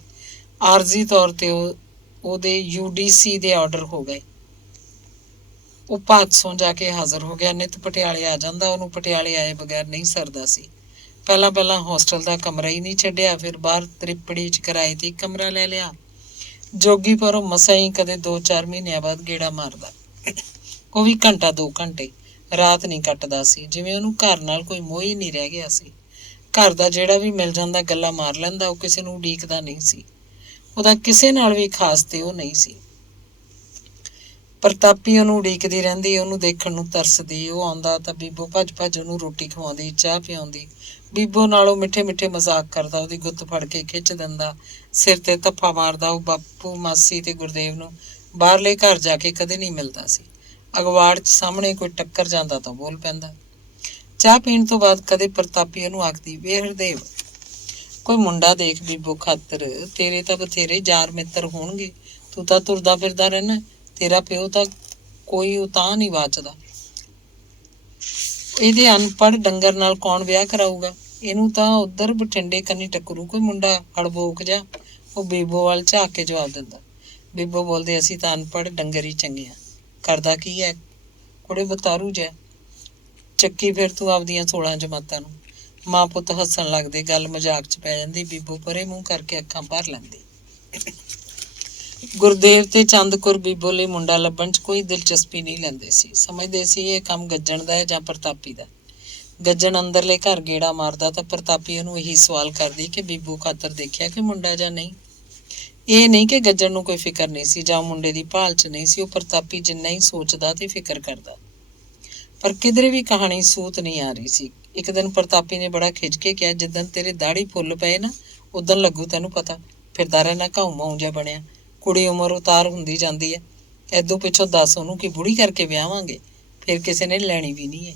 ਆਰਜ਼ੀ ਤੌਰ ਤੇ ਉਹਦੇ UDC ਦੇ ਆਰਡਰ ਹੋ ਗਏ। ਉਹ ਭਾਦਸੋਂ ਜਾ ਕੇ ਹਾਜ਼ਰ ਹੋ ਗਿਆ। ਨਿੱਤ ਪਟਿਆਲੇ ਆ ਜਾਂਦਾ। ਉਹਨੂੰ ਪਟਿਆਲੇ ਆਏ ਬਗੈਰ ਨਹੀਂ ਸਰਦਾ ਸੀ। ਪਹਿਲਾਂ ਹੋਸਟਲ ਦਾ ਕਮਰਾ ਹੀ ਨਹੀਂ ਛੱਡਿਆ, ਫਿਰ ਬਾਹਰ ਤ੍ਰਿਪੜੀ 'ਚ ਕਿਰਾਏ ਤੇ ਕਮਰਾ ਲੈ ਲਿਆ। ਜੋਗੀ ਪਰ ਉਹ ਮਸਾਂ ਹੀ ਕਦੇ 2-4 ਮਹੀਨਿਆਂ ਬਾਅਦ ਗੇੜਾ ਮਾਰਦਾ, ਉਹ ਵੀ ਘੰਟਾ 2 ਘੰਟੇ। ਰਾਤ ਨਹੀਂ ਕੱਟਦਾ ਸੀ, ਜਿਵੇਂ ਉਹਨੂੰ ਘਰ ਨਾਲ ਕੋਈ ਮੋਹ ਹੀ ਨਹੀਂ ਰਹਿ ਗਿਆ ਸੀ। ਘਰ ਦਾ ਜਿਹੜਾ ਵੀ ਮਿਲ ਜਾਂਦਾ ਗੱਲਾਂ ਮਾਰ ਲੈਂਦਾ। ਉਹ ਕਿਸੇ ਨੂੰ ਉਡੀਕਦਾ ਨਹੀਂ ਸੀ। ਉਹਦਾ ਕਿਸੇ ਨਾਲ ਵੀ ਖਾਸ ਤੇ ਉਹ ਨਹੀਂ ਸੀ। ਪ੍ਰਤਾਪੀ ਉਹਨੂੰ ਉਡੀਕਦੀ ਰਹਿੰਦੀ, ਉਹਨੂੰ ਦੇਖਣ ਨੂੰ ਤਰਸਦੀ। ਉਹ ਆਉਂਦਾ ਤਾਂ ਬੀਬੋ ਭੱਜ ਭੱਜ ਉਹਨੂੰ ਰੋਟੀ ਖਵਾਉਂਦੀ, ਚਾਹ ਪਿਆਉਂਦੀ। ਬੀਬੋ ਨਾਲ ਉਹ ਮਿੱਠੇ ਮਿੱਠੇ ਮਜ਼ਾਕ ਕਰਦਾ, ਉਹਦੀ ਗੁੱਤ ਫੜ ਕੇ ਖਿੱਚ ਦਿੰਦਾ, ਸਿਰ ਤੇ ਧੱਫਾ ਮਾਰਦਾ। ਉਹ ਬਾਪੂ, ਮਾਸੀ ਤੇ ਗੁਰਦੇਵ ਨੂੰ ਬਾਹਰਲੇ ਘਰ ਜਾ ਕੇ ਕਦੇ ਨਹੀਂ ਮਿਲਦਾ ਸੀ। ਅਗਵਾੜ 'ਚ ਸਾਹਮਣੇ ਕੋਈ ਟੱਕਰ ਜਾਂਦਾ ਤਾਂ ਬੋਲ ਪੈਂਦਾ। ਚਾਹ ਪੀਣ ਤੋਂ ਬਾਅਦ ਕਦੇ ਪ੍ਰਤਾਪੀ ਉਹਨੂੰ ਆਖਦੀ, ਵੇ ਹਰਦੇਵ, ਕੋਈ ਮੁੰਡਾ ਦੇਖ ਬੀਬੋ ਖਾਤਰ। ਤੇਰੇ ਤਾਂ ਬਥੇਰੇ ਯਾਰ ਮਿੱਤਰ ਹੋਣਗੇ, ਤੂੰ ਤਾਂ ਤੁਰਦਾ ਫਿਰਦਾ ਰਹਿਣਾ। ਤੇਰਾ ਪਿਓ ਤਾਂ ਕੋਈ ਉਤਾਂਹ ਨਹੀਂ ਵਾਚਦਾ। ਇਹਦੇ ਅਨਪੜ੍ਹ ਡੰਗਰ ਨਾਲ ਕੌਣ ਵਿਆਹ ਕਰਾਊਗਾ? ਇਹਨੂੰ ਤਾਂ ਉੱਧਰ ਬਠਿੰਡੇ ਕੰਨੀ ਟੱਕਰੂ ਕੋਈ ਮੁੰਡਾ ਹੜਬੋਕ ਜਾ। ਉਹ ਬੀਬੋ ਵੱਲ ਝਾਕ ਕੇ ਜਵਾਬ ਦਿੰਦਾ। ਬੀਬੋ ਬੋਲਦੇ, ਅਸੀਂ ਤਾਂ ਅਨਪੜ੍ਹ ਡੰਗਰ ਹੀ ਚੰਗੇ ਆ। ਕਰਦਾ ਕੀ ਹੈ ਕੁੜੇ, ਬਤਾਰੂ ਜਿਹਾ। ਚੱਕੀ ਫਿਰ ਤੂੰ ਆਪਦੀਆਂ 16 ਜਮਾਤਾਂ ਨੂੰ। ਮਾਂ ਪੁੱਤ ਹੱਸਣ ਲੱਗਦੇ, ਗੱਲ ਮਜ਼ਾਕ 'ਚ ਪੈ ਜਾਂਦੀ। ਬੀਬੋ ਪਰੇ ਮੂੰਹ ਕਰਕੇ ਅੱਖਾਂ ਭਰ ਲੈਂਦੀ। ਗੁਰਦੇਵ ਤੇ ਚੰਦਕੌਰ ਬੀਬੋ ਲਈ ਮੁੰਡਾ ਲੱਭਣ 'ਚ ਕੋਈ ਦਿਲਚਸਪੀ ਨਹੀਂ ਲੈਂਦੇ ਸੀ। ਸਮਝਦੇ ਸੀ ਇਹ ਕੰਮ ਗੱਜਣ ਦਾ ਹੈ ਜਾਂ ਪ੍ਰਤਾਪੀ ਦਾ। ਗੱਜਣ ਅੰਦਰਲੇ ਘਰ ਗੇੜਾ ਮਾਰਦਾ ਤਾਂ ਪ੍ਰਤਾਪੀ ਉਹਨੂੰ ਇਹੀ ਸਵਾਲ ਕਰਦੀ ਕਿ ਬੀਬੋ ਖਾਤਰ ਦੇਖਿਆ ਕਿ ਮੁੰਡਾ ਜਾਂ ਨਹੀਂ। ਇਹ ਨਹੀਂ ਕਿ ਗੱਜਣ ਨੂੰ ਕੋਈ ਫਿਕਰ ਨਹੀਂ ਸੀ ਜਾਂ ਮੁੰਡੇ ਦੀ ਭਾਲ 'ਚ ਨਹੀਂ ਸੀ। ਉਹ ਪ੍ਰਤਾਪੀ ਜਿੰਨਾ ਹੀ ਸੋਚਦਾ ਤੇ ਫਿਕਰ ਕਰਦਾ, ਪਰ ਕਿਧਰੇ ਵੀ ਕਹਾਣੀ ਸੂਤ ਨਹੀਂ ਆ ਰਹੀ ਸੀ। ਇੱਕ ਦਿਨ ਪ੍ਰਤਾਪੀ ਨੇ ਬੜਾ ਖਿੱਚ ਕੇ ਕਿਹਾ, ਜਿੱਦਣ ਤੇਰੇ ਦਾੜੀ ਫੁੱਲ ਪਏ ਨਾ, ਉਦਣ ਲੱਗੂ ਤੈਨੂੰ ਪਤਾ। ਫਿਰਦਾ ਰਹਿਣਾ ਘਾਉ ਮਾਊ ਜਿਹਾ ਬਣਿਆ। ਕੁੜੀ ਉਮਰ ਉਤਾਰ ਹੁੰਦੀ ਜਾਂਦੀ ਹੈ। ਐਦੋਂ ਪਿੱਛੋਂ ਦੱਸ ਉਹਨੂੰ ਕਿ ਬੁੜੀ ਕਰਕੇ ਵਿਆਹਾਂਗੇ, ਫਿਰ ਕਿਸੇ ਨੇ ਲੈਣੀ ਵੀ ਨਹੀਂ ਹੈ।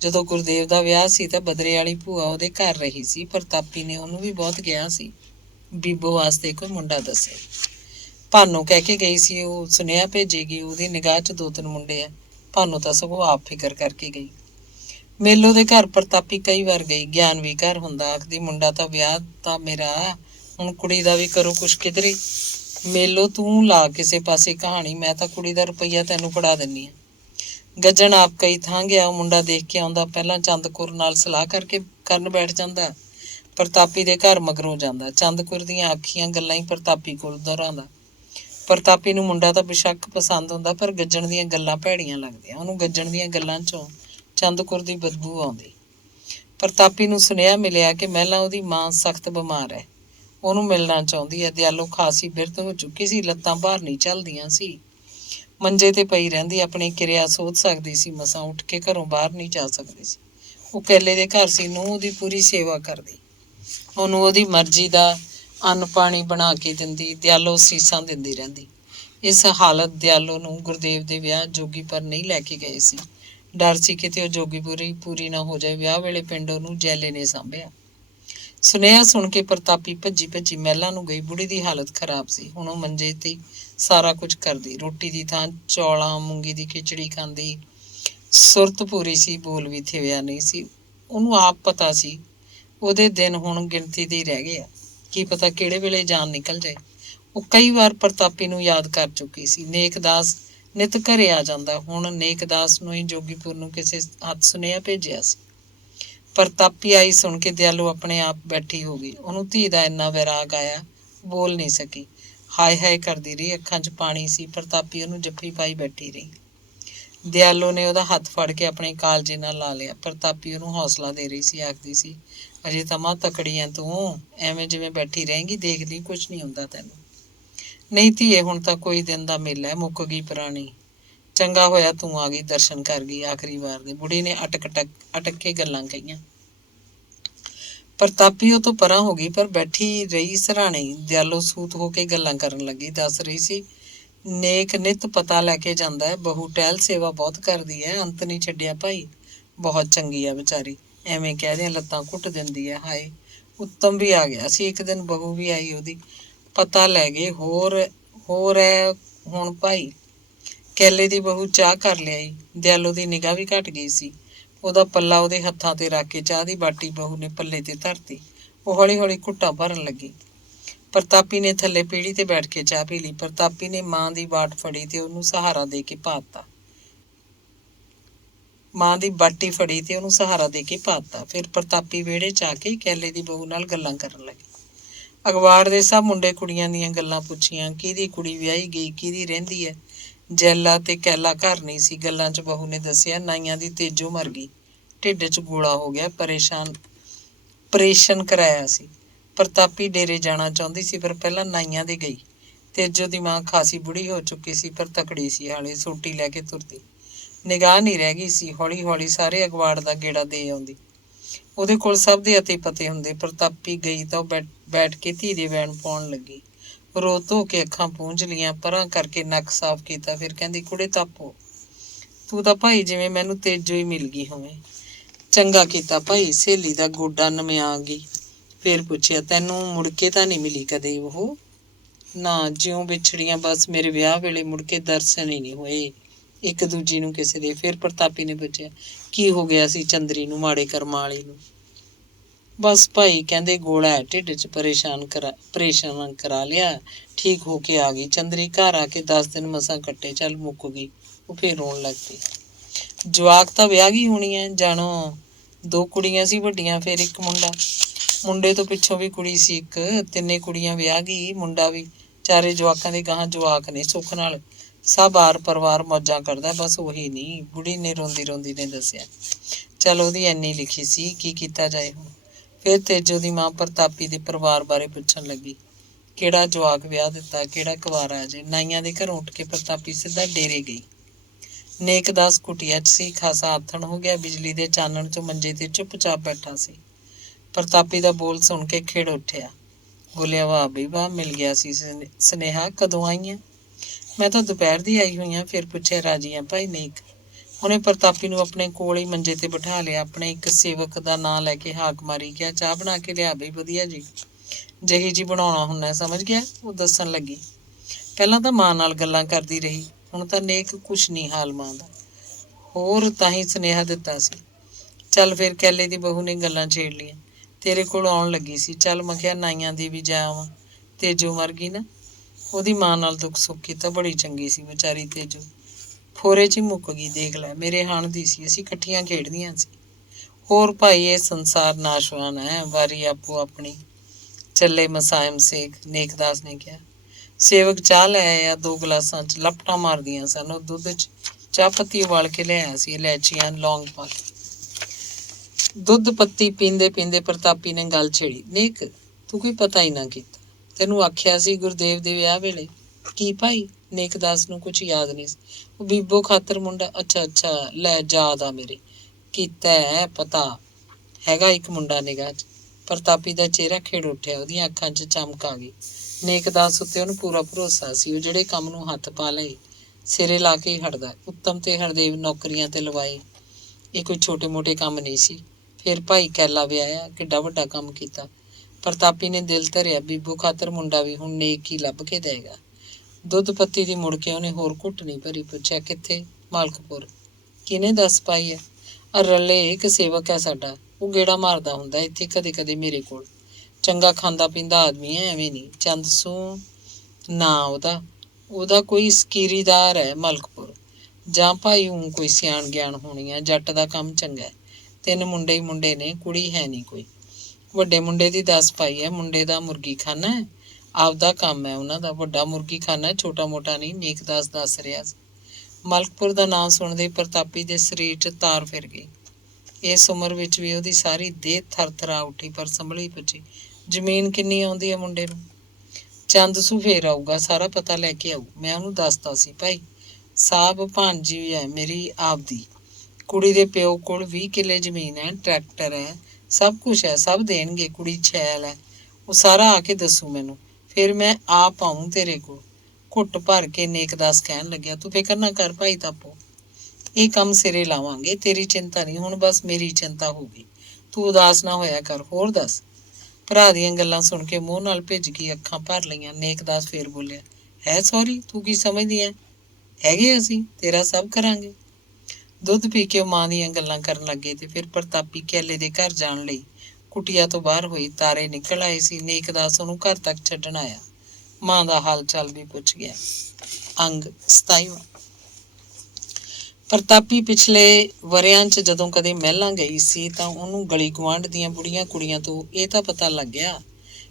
ਜਦੋਂ ਗੁਰਦੇਵ ਦਾ ਵਿਆਹ ਸੀ ਤਾਂ ਬਦਰੇ ਵਾਲੀ ਭੂਆ ਉਹਦੇ ਘਰ ਰਹੀ ਸੀ। ਪ੍ਰਤਾਪੀ ਨੇ ਉਹਨੂੰ ਵੀ ਬਹੁਤ ਕਿਹਾ ਸੀ ਬੀਬੋ ਵਾਸਤੇ ਕੋਈ ਮੁੰਡਾ ਦੱਸੇ। ਭਾਨੋ ਕਹਿ ਕੇ ਗਈ ਸੀ ਉਹ ਸੁਨੇਹਾ ਭੇਜੇਗੀ। ਉਹਦੀ ਨਿਗਾਹ 'ਚ 2-3 ਮੁੰਡੇ ਆ। ਭਾਨੋ ਤਾਂ ਸਗੋਂ ਆਪ ਫਿਕਰ ਕਰਕੇ ਗਈ। ਮੇਲੋ ਦੇ ਘਰ ਪ੍ਰਤਾਪੀ ਕਈ ਵਾਰ ਗਈ। ਗਿਆਨ ਵੀ ਘਰ ਹੁੰਦਾ। ਆਖਦੀ, ਮੁੰਡਾ ਤਾਂ ਵਿਆਹ ਤਾਂ ਮੇਰਾ, ਹੁਣ ਕੁੜੀ ਦਾ ਵੀ ਕਰੋ ਕੁਛ ਕਿਧਰੇ। ਮੇਲੋ ਤੂੰ ਲਾ ਕਿਸੇ ਪਾਸੇ ਕਹਾਣੀ, ਮੈਂ ਤਾਂ ਕੁੜੀ ਦਾ ਰੁਪਈਆ ਤੈਨੂੰ ਫੜਾ ਦਿੰਨੀ ਆ। ਗੱਜਣ ਆਪ ਕਈ ਥਾਂ ਗਿਆ। ਉਹ ਮੁੰਡਾ ਦੇਖ ਕੇ ਆਉਂਦਾ, ਪਹਿਲਾਂ ਚੰਦਕੌਰ ਨਾਲ ਸਲਾਹ ਕਰਕੇ ਕਰਨ ਬੈਠ ਜਾਂਦਾ। ਪ੍ਰਤਾਪੀ ਦੇ ਘਰ ਮਗਰੋਂ ਜਾਂਦਾ। ਚੰਦਕੌਰ ਦੀਆਂ ਆਖੀਆਂ ਗੱਲਾਂ ਹੀ ਪ੍ਰਤਾਪੀ ਕੋਲ ਦੁਹਰਾਉਂਦਾ। ਪ੍ਰਤਾਪੀ ਨੂੰ ਮੁੰਡਾ ਤਾਂ ਬੇਸ਼ੱਕ ਪਸੰਦ ਹੁੰਦਾ, ਪਰ ਗੱਜਣ ਦੀਆਂ ਗੱਲਾਂ ਭੈੜੀਆਂ ਲੱਗਦੀਆਂ। ਉਹਨੂੰ ਗੱਜਣ ਦੀਆਂ ਗੱਲਾਂ 'ਚੋਂ ਚੰਦਕੌਰ ਦੀ ਬਦਬੂ ਆਉਂਦੀ। ਪ੍ਰਤਾਪੀ ਨੂੰ ਸੁਨੇਹਾ ਮਿਲਿਆ ਕਿ ਮਹਿਲਾਂ ਉਹਦੀ ਮਾਂ ਸਖਤ ਬਿਮਾਰ ਹੈ, ਉਹਨੂੰ ਮਿਲਣਾ ਚਾਹੁੰਦੀ ਹੈ। ਦਿਆਲੋ ਖਾਸੀ ਬਿਰਧ ਹੋ ਚੁੱਕੀ ਸੀ, ਲੱਤਾਂ ਭਾਰ ਨਹੀਂ ਚੱਲਦੀਆਂ ਸੀ। ਮੰਜੇ ਤੇ ਪਈ ਰਹਿੰਦੀ, ਆਪਣੀ ਕਿਰਿਆ ਸੋਧ ਸਕਦੀ ਸੀ, ਮਸਾਂ ਉੱਠ ਕੇ ਘਰੋਂ ਬਾਹਰ ਨਹੀਂ ਜਾ ਸਕਦੀ ਸੀ। ਉਹ ਕੇਲੇ ਦੇ ਘਰ ਸੀ, ਨੂੰਹ ਉਹਦੀ ਪੂਰੀ ਸੇਵਾ ਕਰਦੀ, ਉਹਨੂੰ ਉਹਦੀ ਮਰਜ਼ੀ ਦਾ ਅੰਨ ਪਾਣੀ ਬਣਾ ਕੇ ਦਿੰਦੀ। ਦਿਆਲੋ ਸੀਸਾਂ ਦਿੰਦੀ ਰਹਿੰਦੀ। ਇਸ ਹਾਲਤ ਦਿਆਲੋ ਨੂੰ ਗੁਰਦੇਵ ਦੇ ਵਿਆਹ ਜੋਗੀ ਪਰ ਨਹੀਂ ਲੈ ਕੇ ਗਏ ਸੀ। ਡਰ ਸੀ ਕਿਤੇ ਉਹ ਜੋਗੀ ਪੂਰੀ ਨਾ ਹੋ ਜਾਏ। ਵਿਆਹ ਵੇਲੇ ਪਿੰਡ ਉਹਨੂੰ ਜੈਲੇ ਨੇ ਸਾਂਭਿਆ। ਸੁਨੇਹਾ ਸੁਣ ਕੇ ਪ੍ਰਤਾਪੀ ਭੱਜੀ ਭੱਜੀ ਮਹਿਲਾਂ ਨੂੰ ਗਈ। ਬੁੜੀ ਦੀ ਹਾਲਤ ਖਰਾਬ ਸੀ। ਹੁਣ ਉਹ ਮੰਜੇ ਤੇ ਸਾਰਾ ਕੁਝ ਕਰਦੀ। ਰੋਟੀ ਦੀ ਥਾਂ ਚੌਲਾਂ ਮੂੰਗੀ ਦੀ ਖਿਚੜੀ ਖਾਂਦੀ। ਸੁਰਤ ਪੂਰੀ ਸੀ, ਬੋਲ ਵੀ ਥਿਵਿਆ ਨਹੀਂ ਸੀ। ਉਹਨੂੰ ਆਪ ਪਤਾ ਸੀ ਉਹਦੇ ਦਿਨ ਹੁਣ ਗਿਣਤੀ ਦੇ ਹੀ ਰਹਿ ਗਏ ਆ। ਕੀ ਪਤਾ ਕਿਹੜੇ ਵੇਲੇ ਜਾਨ ਨਿਕਲ ਜਾਏ। ਉਹ ਕਈ ਵਾਰ ਪ੍ਰਤਾਪੀ ਨੂੰ ਯਾਦ ਕਰ ਚੁੱਕੀ ਸੀ। ਨੇਕਦਾਸ ਨਿੱਤ ਘਰੇ ਆ ਜਾਂਦਾ। ਹੁਣ ਨੇਕਦਾਸ ਨੂੰ ਹੀ ਜੋਗੀਪੁਰ ਨੂੰ ਕਿਸੇ ਹੱਥ ਸੁਨੇਹਾ ਭੇਜਿਆ ਸੀ। ਪ੍ਰਤਾਪੀ ਆਈ ਸੁਣ ਕੇ ਦਿਆਲੋ ਆਪਣੇ ਆਪ ਬੈਠੀ ਹੋ ਗਈ। ਉਹਨੂੰ ਧੀ ਦਾ ਇੰਨਾ ਵੈਰਾਗ ਆਇਆ, ਬੋਲ ਨਹੀਂ ਸਕੀ। ਹਾਏ ਹਾਏ ਕਰਦੀ ਰਹੀ, ਅੱਖਾਂ 'ਚ ਪਾਣੀ ਸੀ। ਪ੍ਰਤਾਪੀ ਉਹਨੂੰ ਜੱਫੀ ਪਾਈ ਬੈਠੀ ਰਹੀ। ਦਿਆਲੋ ਨੇ ਉਹਦਾ ਹੱਥ ਫੜ ਕੇ ਆਪਣੇ ਕਾਲਜੇ ਨਾਲ ਲਾ ਲਿਆ। ਪ੍ਰਤਾਪੀ ਉਹਨੂੰ ਹੌਸਲਾ ਦੇ ਰਹੀ ਸੀ, ਆਖਦੀ ਸੀ, ਅਜੇ ਤਾਂ ਮਾਂ ਤਕੜੀ ਐ ਤੂੰ, ਐਵੇਂ ਜਿਵੇਂ ਬੈਠੀ ਰਹੇਂਗੀ, ਦੇਖਦੀ ਕੁਛ ਨਹੀਂ ਹੁੰਦਾ ਤੈਨੂੰ। ਨਹੀਂ ਧੀਏ, ਹੁਣ ਤਾਂ ਕੋਈ ਦਿਨ ਦਾ ਮੇਲਾ ਹੈ, ਮੁੱਕ ਗਈ ਪੁਰਾਣੀ। ਚੰਗਾ ਹੋਇਆ ਤੂੰ ਆ ਗਈ, ਦਰਸ਼ਨ ਕਰ ਗਈ ਆਖਰੀ ਵਾਰ ਦੇ। ਬੁੜੀ ਨੇ ਅਟਕ ਕੇ ਗੱਲਾਂ ਕਹੀਆਂ। ਪ੍ਰਤਾਪੀ ਉਹ ਤੋਂ ਪਰਾਂ ਹੋ ਗਈ, ਪਰ ਬੈਠੀ ਰਹੀ ਸਰਾਣੇ। ਦਿਆਲੋ ਸੂਤ ਹੋ ਕੇ ਗੱਲਾਂ ਕਰਨ ਲੱਗੀ। ਦੱਸ ਰਹੀ ਸੀ, ਨੇਕ ਨਿੱਤ ਪਤਾ ਲੈ ਕੇ ਜਾਂਦਾ ਹੈ, ਬਹੂ ਟਹਿਲ ਸੇਵਾ ਬਹੁਤ ਕਰਦੀ ਹੈ, ਅੰਤ ਨਹੀਂ ਛੱਡਿਆ ਭਾਈ, ਬਹੁਤ ਚੰਗੀ ਆ ਵਿਚਾਰੀ, ਐਵੇਂ ਕਹਿਦਿਆਂ ਲੱਤਾਂ ਘੁੱਟ ਦਿੰਦੀ ਹੈ। ਹਾਏ, ਉੱਤਮ ਵੀ ਆ ਗਿਆ ਸੀ ਇੱਕ ਦਿਨ, ਬਹੂ ਵੀ ਆਈ ਉਹਦੀ, ਪਤਾ ਲੈ ਗਏ। ਹੋਰ ਹੈ ਹੁਣ ਭਾਈ, ਕੈਲੇ ਦੀ ਬਹੂ ਚਾਹ ਕਰ ਲਿਆਈ। ਦਿਆਲੋ ਦੀ ਨਿਗਾਹ ਵੀ ਘਟ ਗਈ ਸੀ। ਉਹਦਾ ਪੱਲਾ ਉਹਦੇ ਹੱਥਾਂ ਤੇ ਰੱਖ ਕੇ ਚਾਹ ਦੀ ਬਾਟੀ ਬਹੂ ਨੇ ਪੱਲੇ ਤੇ ਧਰਤੀ। ਉਹ ਹੌਲੀ ਹੌਲੀ ਘੁੱਟਾਂ ਭਰਨ ਲੱਗੀ। ਪ੍ਰਤਾਪੀ ਨੇ ਥੱਲੇ ਪੀੜੀ ਤੇ ਬੈਠ ਕੇ ਚਾਹ ਪੀ ਲਈ। ਪ੍ਰਤਾਪੀ ਨੇ ਮਾਂ ਦੀ ਬਾਟ ਫੜੀ ਤੇ ਉਹਨੂੰ ਸਹਾਰਾ ਦੇ ਕੇ ਪਾਤਾ। ਮਾਂ ਦੀ ਬਾਟੀ ਫੜੀ ਤੇ ਉਹਨੂੰ ਸਹਾਰਾ ਦੇ ਕੇ ਪਾਤਾ। ਫਿਰ ਪ੍ਰਤਾਪੀ ਵਿਹੜੇ ਚ ਆ ਕੇ ਕੈਲੇ ਦੀ ਬਹੂ ਨਾਲ ਗੱਲਾਂ ਕਰਨ ਲੱਗੇ। ਅਖਬਾਰ ਦੇ ਸਭ ਮੁੰਡੇ ਕੁੜੀਆਂ ਦੀਆਂ ਗੱਲਾਂ ਪੁੱਛੀਆਂ। ਕਿਹਦੀ ਕੁੜੀ ਵਿਆਹੀ ਗਈ, ਕਿਹਦੀ ਰਹਿੰਦੀ ਹੈ। ਜੈਲਾ ਤੇ ਕੈਲਾ ਘਰ ਨਹੀਂ ਸੀ। ਗੱਲਾਂ 'ਚ ਬਹੂ ਨੇ ਦੱਸਿਆ, ਨਾਈਆਂ ਦੀ ਤੇਜੋ ਮਰ ਗਈ, ਢਿੱਡ 'ਚ ਗੋਲਾ ਹੋ ਗਿਆ, ਆਪਰੇਸ਼ਨ ਕਰਾਇਆ ਸੀ। ਪ੍ਰਤਾਪੀ ਡੇਰੇ ਜਾਣਾ ਚਾਹੁੰਦੀ ਸੀ, ਪਰ ਪਹਿਲਾਂ ਨਾਈਆਂ ਦੇ ਗਈ। ਤੇਜੋ ਦੀ ਮਾਂ ਖਾਸੀ ਬੁੜੀ ਹੋ ਚੁੱਕੀ ਸੀ, ਪਰ ਤਕੜੀ ਸੀ, ਹਾਲੇ ਸੋਟੀ ਲੈ ਕੇ ਤੁਰਦੀ। ਨਿਗਾਹ ਨਹੀਂ ਰਹਿ ਗਈ ਸੀ। ਹੌਲੀ ਹੌਲੀ ਸਾਰੇ ਅਖਬਾਰ ਦਾ ਗੇੜਾ ਦੇ ਆਉਂਦੀ। ਉਹਦੇ ਕੋਲ ਸਭ ਦੇ ਅਤੇ ਪਤੇ ਹੁੰਦੇ। ਪ੍ਰਤਾਪੀ ਗਈ ਤਾਂ ਉਹ ਬੈਠ ਕੇ ਧੀ ਦੇ ਵੈਣ ਪਾਉਣ ਲੱਗੀ। ਰੋ ਧੋ ਕੇ ਅੱਖਾਂ ਪੂੰਝ ਲੀਆਂ, ਪਰਾਂ ਕਰਕੇ ਨੱਕ ਸਾਫ਼ ਕੀਤਾ। ਫਿਰ ਕਹਿੰਦੀ, ਕੁੜੇ ਤਾਪੋ, ਤੂੰ ਤਾਂ ਭਾਈ ਜਿਵੇਂ ਮੈਨੂੰ ਤੇਜੋ ਹੀ ਮਿਲ ਗਈ ਹੋਵੇਂ। ਚੰਗਾ ਕੀਤਾ ਭਾਈ, ਸਹੇਲੀ ਦਾ ਗੋਡਾ ਨਮਿਆ ਗਈ। ਫਿਰ ਪੁੱਛਿਆ, ਤੈਨੂੰ ਮੁੜ ਕੇ ਤਾਂ ਨਹੀਂ ਮਿਲੀ ਕਦੇ ਉਹ? ਨਾ, ਜਿਉਂ ਵਿਛੜੀਆਂ ਬਸ ਮੇਰੇ ਵਿਆਹ ਵੇਲੇ ਮੁੜ ਕੇ ਦਰਸ਼ਨ ਹੀ ਨਹੀਂ ਹੋਏ ਇੱਕ ਦੂਜੀ ਨੂੰ ਕਿਸੇ ਦੇ। ਫਿਰ ਪ੍ਰਤਾਪੀ ਨੇ ਪੁੱਛਿਆ, ਕੀ ਹੋ ਗਿਆ ਸੀ ਚੰਦਰੀ ਨੂੰ, ਮਾੜੇ ਕਰਮਾਂ ਵਾਲੀ ਨੂੰ? ਬਸ ਭਾਈ, ਕਹਿੰਦੇ ਗੋਲਾ ਹੈ ਢਿੱਡ 'ਚ, ਆਪਰੇਸ਼ਨ ਕਰਾ ਲਿਆ, ਠੀਕ ਹੋ ਕੇ ਆ ਗਈ। ਚੰਦਰੀ ਘਰ ਆ ਕੇ 10 ਦਿਨ ਮਸਾਂ ਕੱਟੇ, ਚੱਲ ਮੁੱਕ ਗਈ। ਉਹ ਫੇਰ ਰੋਣ ਲੱਗ ਪਈ। ਜਵਾਕ ਤਾਂ ਵਿਆਹ ਗਈ ਹੋਣੀ ਹੈ ਜਾਣੋ। 2 ਕੁੜੀਆਂ ਸੀ ਵੱਡੀਆਂ, ਫਿਰ ਇੱਕ ਮੁੰਡਾ। ਮੁੰਡੇ ਤੋਂ ਪਿੱਛੋਂ ਵੀ ਕੁੜੀ ਸੀ ਇੱਕ। 3 ਕੁੜੀਆਂ ਵਿਆਹ ਗਈ, ਮੁੰਡਾ ਵੀ। 4 ਜਵਾਕਾਂ ਦੇ ਗਾਹਾਂ ਜਵਾਕ ਨੇ ਸੁੱਖ ਨਾਲ। ਸਭ ਆਰ ਪਰਿਵਾਰ ਮੌਜਾਂ ਕਰਦਾ, ਬਸ ਉਹੀ ਨਹੀਂ। ਬੁੜੀ ਨੇ ਰੋਂਦੀ ਰੋਂਦੀ ਨੇ ਦੱਸਿਆ। ਚੱਲ ਉਹਦੀ ਐਨੀ ਲਿਖੀ ਸੀ, ਕੀ ਕੀਤਾ ਜਾਏ ਹੁਣ। ਫਿਰ ਤੇਜੋ ਦੀ ਮਾਂ ਪ੍ਰਤਾਪੀ ਦੇ ਪਰਿਵਾਰ ਬਾਰੇ ਪੁੱਛਣ ਲੱਗੀ। ਕਿਹੜਾ ਜਵਾਕ ਵਿਆਹ ਦਿੱਤਾ, ਕਿਹੜਾ ਕੁਵਾਰਾ ਅਜੇ। ਨਾਈਆਂ ਦੇ ਘਰੋਂ ਉੱਠ ਕੇ ਪ੍ਰਤਾਪੀ ਸਿੱਧਾ ਡੇਰੇ ਗਈ। ਨੇਕਦਾਸ ਕੁਟੀਆ 'ਚ ਸੀ। ਖਾਸਾ ਆਥਣ ਹੋ ਗਿਆ। ਬਿਜਲੀ ਦੇ ਚਾਨਣ 'ਚੋਂ ਮੰਜੇ ਤੇ ਚੁੱਪਚਾਪ ਬੈਠਾ ਸੀ। ਪ੍ਰਤਾਪੀ ਦਾ ਬੋਲ ਸੁਣ ਕੇ ਖਿੜ ਉੱਠਿਆ। ਬੋਲਿਆ, ਵਾਹ ਬਈ ਵਾਹ, ਮਿਲ ਗਿਆ ਸੀ ਸੁਨੇਹਾ। ਕਦੋਂ ਆਈ ਹੈ? ਮੈਂ ਤਾਂ ਦੁਪਹਿਰ ਦੀ ਆਈ ਹੋਈ ਹਾਂ। ਫਿਰ ਪੁੱਛਿਆ, ਰਾਜੀ ਹਾਂ ਭਾਈ ਨੇਕ? ਉਹਨੇ ਪ੍ਰਤਾਪੀ ਨੂੰ ਆਪਣੇ ਕੋਲ ਹੀ ਮੰਜੇ ਤੇ ਬਿਠਾ ਲਿਆ। ਆਪਣੇ ਇੱਕ ਸੇਵਕ ਦਾ ਨਾਂ ਲੈ ਕੇ ਹਾਕ ਮਾਰੀ, ਕਿਹਾ, ਚਾਹ ਬਣਾ ਕੇ ਲਿਆ ਬਈ, ਵਧੀਆ ਜੀ, ਜਿਹੀ ਜੀ ਬਣਾਉਣਾ ਹੁੰਦਾ, ਸਮਝ ਗਿਆ? ਉਹ ਦੱਸਣ ਲੱਗੀ, ਪਹਿਲਾਂ ਤਾਂ ਮਾਂ ਨਾਲ ਗੱਲਾਂ ਕਰਦੀ ਰਹੀ, ਹੁਣ ਤਾਂ ਨੇਕ ਕੁਛ ਨਹੀਂ ਹਾਲ ਮਾਂ ਦਾ, ਹੋਰ ਤਾਂ ਹੀ ਸੁਨੇਹਾ ਦਿੱਤਾ ਸੀ। ਚੱਲ ਫਿਰ ਕੈਲੇ ਦੀ ਬਹੂ ਨੇ ਗੱਲਾਂ ਛੇੜ ਲਈਆਂ। ਤੇਰੇ ਕੋਲ ਆਉਣ ਲੱਗੀ ਸੀ, ਚੱਲ ਮੈਂ ਕਿਹਾ ਨਾਈਆਂ ਦੀ ਵੀ ਜਾ ਆਵਾਂ। ਤੇਜੋ ਮਰ ਗਈ ਨਾ, ਉਹਦੀ ਮਾਂ ਨਾਲ ਦੁੱਖ ਸੁੱਖ ਕੀਤਾ, ਬੜੀ ਚੰਗੀ ਸੀ ਵਿਚਾਰੀ ਤੇਜੋ, ਫੋਰੇ 'ਚ ਹੀ ਮੁੱਕ ਗਈ। ਦੇਖ ਲੈ, ਮੇਰੇ ਹਾਣ ਦੀ ਸੀ, ਅਸੀਂ ਇਕੱਠੀਆਂ ਖੇਡਦੀਆਂ ਸੀ। ਹੋਰ ਭਾਈ, ਇਹ ਸੰਸਾਰ ਨਾਸ਼ਵਾਨ ਹੈ, ਵਾਰੀ ਆਪੋ ਆਪਣੀ, ਚੱਲੇ ਮਸਾਇਮ ਸੇਖ, ਨੇਕਦਾਸ ਨੇ ਕਿਹਾ। ਸੇਵਕ ਚਾਹ ਲੈ ਆਇਆ। 2 ਗਲਾਸਾਂ 'ਚ ਲਪਟਾਂ ਮਾਰਦੀਆਂ ਸਨ। ਉਹ ਦੁੱਧ 'ਚ ਚਾਹ ਪੱਤੀ ਉਬਾਲ ਕੇ ਲਿਆਇਆ ਸੀ, ਇਲਾਇਚੀਆਂ ਲੌਂਗ ਪਾ ਕੇ। ਦੁੱਧ ਪੱਤੀ ਪੀਂਦੇ ਪੀਂਦੇ ਪ੍ਰਤਾਪੀ ਨੇ ਗੱਲ ਛੇੜੀ। ਨੇਕ, ਤੂੰ ਕੋਈ ਪਤਾ ਹੀ ਨਾ ਕੀਤਾ, ਤੈਨੂੰ ਆਖਿਆ ਸੀ ਗੁਰਦੇਵ ਦੇ ਵਿਆਹ ਵੇਲੇ। ਕੀ ਭਾਈ? ਨੇਕਦਾਸ ਨੂੰ ਕੁਛ ਯਾਦ ਨਹੀਂ ਸੀ। ਉਹ ਬੀਬੋ ਖਾਤਰ ਮੁੰਡਾ? ਅੱਛਾ ਅੱਛਾ, ਲੈ ਯਾਦ ਆ ਮੇਰੇ, ਕੀਤਾ ਹੈ ਪਤਾ, ਹੈਗਾ ਇੱਕ ਮੁੰਡਾ ਨਿਗਾਹ 'ਚ। ਪ੍ਰਤਾਪੀ ਦਾ ਚਿਹਰਾ ਖਿੜ ਉੱਠਿਆ। ਉਹਦੀਆਂ ਅੱਖਾਂ 'ਚ ਚਮਕ ਆ ਗਈ। ਨੇਕਦਾਸ ਉੱਤੇ ਉਹਨੂੰ ਪੂਰਾ ਭਰੋਸਾ ਸੀ। ਉਹ ਜਿਹੜੇ ਕੰਮ ਨੂੰ ਹੱਥ ਪਾ ਲਏ ਸਿਰੇ ਲਾ ਕੇ ਹੀ ਹਟਦਾ। ਉੱਤਮ ਤੇ ਹਰਦੇਵ ਨੌਕਰੀਆਂ ਤੇ ਲਵਾਏ, ਇਹ ਕੋਈ ਛੋਟੇ ਮੋਟੇ ਕੰਮ ਨਹੀਂ ਸੀ। ਫਿਰ ਭਾਈ ਕੈਲਾ ਵਿਆਹਿਆ, ਕਿੱਡਾ ਵੱਡਾ ਕੰਮ ਕੀਤਾ। ਪ੍ਰਤਾਪੀ ਨੇ ਦਿਲ ਧਰਿਆ, ਬੀਬੋ ਖਾਤਰ ਮੁੰਡਾ ਵੀ ਹੁਣ ਨੇਕ ਹੀ ਲੱਭ ਕੇ ਦੇਗਾ। ਦੁੱਧ ਪੱਤੀ ਦੀ ਮੁੜ ਕੇ ਉਹਨੇ ਹੋਰ ਘੁੱਟ ਨਹੀਂ ਭਰੀ। ਪੁੱਛਿਆ, ਕਿੱਥੇ? ਮਾਲਕਪੁਰ। ਕਿਹਨੇ ਦੱਸ ਪਾਈ ਹੈ? ਰੱਲੇ ਇੱਕ ਸੇਵਕ ਹੈ ਸਾਡਾ, ਉਹ ਗੇੜਾ ਮਾਰਦਾ ਹੁੰਦਾ ਇੱਥੇ ਕਦੇ ਕਦੇ ਮੇਰੇ ਕੋਲ। ਚੰਗਾ ਖਾਂਦਾ ਪੀਂਦਾ ਆਦਮੀ ਹੈ, ਐਵੇਂ ਨਹੀਂ। ਚੰਦਸੂ ਨਾ ਉਹਦਾ ਕੋਈ ਸਕੀਰੀਦਾਰ ਹੈ ਮਲਕਪੁਰ। ਜਾਂ ਭਾਈ ਹੂੰ ਕੋਈ ਸਿਆਣ ਗਿਆਨ ਹੋਣੀ ਹੈ। ਜੱਟ ਦਾ ਕੰਮ ਚੰਗਾ ਹੈ। 3 ਮੁੰਡੇ ਹੀ ਮੁੰਡੇ ਨੇ, ਕੁੜੀ ਹੈ ਨਹੀਂ ਕੋਈ। ਵੱਡੇ ਮੁੰਡੇ ਦੀ 10 ਪਾਈ ਹੈ। ਮੁੰਡੇ ਦਾ ਮੁਰਗੀ ਖਾਨਾ ਹੈ, ਆਪਦਾ ਕੰਮ ਹੈ ਉਹਨਾਂ ਦਾ, ਵੱਡਾ ਮੁਰਗੀ ਖਾਨਾ, ਛੋਟਾ ਮੋਟਾ ਨਹੀਂ। ਨੇਕਦਾਸ ਦੱਸ ਰਿਹਾ ਸੀ। ਮਲਕਪੁਰ ਦਾ ਨਾਂ ਸੁਣਦੇ ਪ੍ਰਤਾਪੀ ਦੇ ਸਰੀਰ 'ਚ ਤਾਰ ਫਿਰ ਗਈ। ਇਸ ਉਮਰ ਵਿੱਚ ਵੀ ਉਹਦੀ ਸਾਰੀ ਦੇਹ ਥਰਥਰਾ ਉੱਠੀ, ਪਰ ਸੰਭਲੀ ਪੁੱਛੀ, ਜ਼ਮੀਨ ਕਿੰਨੀ ਆਉਂਦੀ ਹੈ ਮੁੰਡੇ ਨੂੰ? ਚੰਦਸੂ ਫੇਰ ਆਊਗਾ, ਸਾਰਾ ਪਤਾ ਲੈ ਕੇ ਆਊ। ਮੈਂ ਉਹਨੂੰ ਦੱਸਦਾ ਸੀ ਭਾਈ ਸਾਹਿਬ, ਭਾਣਜੀ ਹੈ ਮੇਰੀ ਆਪਦੀ, ਕੁੜੀ ਦੇ ਪਿਓ ਕੋਲ 20 ਕਿੱਲੇ ਜ਼ਮੀਨ ਹੈ, ਟਰੈਕਟਰ ਹੈ, ਸਭ ਕੁਛ ਹੈ, ਸਭ ਦੇਣਗੇ। ਕੁੜੀ ਛੈਲ ਹੈ, ਉਹ ਸਾਰਾ ਆ ਕੇ ਦੱਸੂ ਮੈਨੂੰ, ਫਿਰ ਮੈਂ ਆਪ ਆਊਂ ਤੇਰੇ ਕੋਲ। ਘੁੱਟ ਭਰ ਕੇ ਨੇਕਦਾਸ ਕਹਿਣ ਲੱਗਿਆ, ਤੂੰ ਫਿਕਰ ਨਾ ਕਰ ਭਾਈ ਤਾਪੋ, ਇਹ ਕੰਮ ਸਿਰੇ ਲਾਵਾਂਗੇ, ਤੇਰੀ ਚਿੰਤਾ ਨਹੀਂ, ਹੁਣ ਬਸ ਮੇਰੀ ਚਿੰਤਾ ਹੋਊਗੀ, ਤੂੰ ਉਦਾਸ ਨਾ ਹੋਇਆ ਕਰ। ਹੋਰ ਦੱਸ। ਭਰਾ ਦੀਆਂ ਗੱਲਾਂ ਸੁਣ ਕੇ ਮੂੰਹ ਨਾਲ ਭਿੱਜ ਗਈ, ਅੱਖਾਂ ਭਰ ਲਈਆਂ। ਨੇਕਦਾਸ ਫੇਰ ਬੋਲਿਆ, ਹੈ ਸੌਰੀ, ਤੂੰ ਕੀ ਸਮਝਦੀ ਹੈ? ਹੈਗੇ ਅਸੀਂ, ਤੇਰਾ ਸਭ ਕਰਾਂਗੇ। ਦੁੱਧ ਪੀ ਕੇ ਉਹ ਮਾਂ ਦੀਆਂ ਗੱਲਾਂ ਕਰਨ ਲੱਗੇ ਤੇ ਫਿਰ ਪ੍ਰਤਾਪੀ ਕੈਲੇ ਦੇ ਘਰ ਜਾਣ ਲਈ ਕੁਟੀਆ ਤੋਂ ਬਾਹਰ ਹੋਈ। ਤਾਰੇ ਨਿਕਲ ਆਏ ਸੀ। ਨੇਕਦਾਸ ਉਹਨੂੰ ਘਰ ਤੱਕ ਛੱਡਣ ਆਇਆ। ਮਾਂ ਦਾ ਹਾਲ ਚਾਲ ਵੀ ਪੁੱਛ ਗਿਆ। ਅੰਗ 27। ਪ੍ਰਤਾਪੀ ਪਿਛਲੇ ਵਰਿਆਂ 'ਚ ਜਦੋਂ ਕਦੇ ਮਹਿਲਾਂ ਗਈ ਸੀ ਤਾਂ ਉਹਨੂੰ ਗਲੀ ਗੁਆਂਢ ਦੀਆਂ ਬੁੜੀਆਂ ਕੁੜੀਆਂ ਤੋਂ ਇਹ ਤਾਂ ਪਤਾ ਲੱਗਿਆ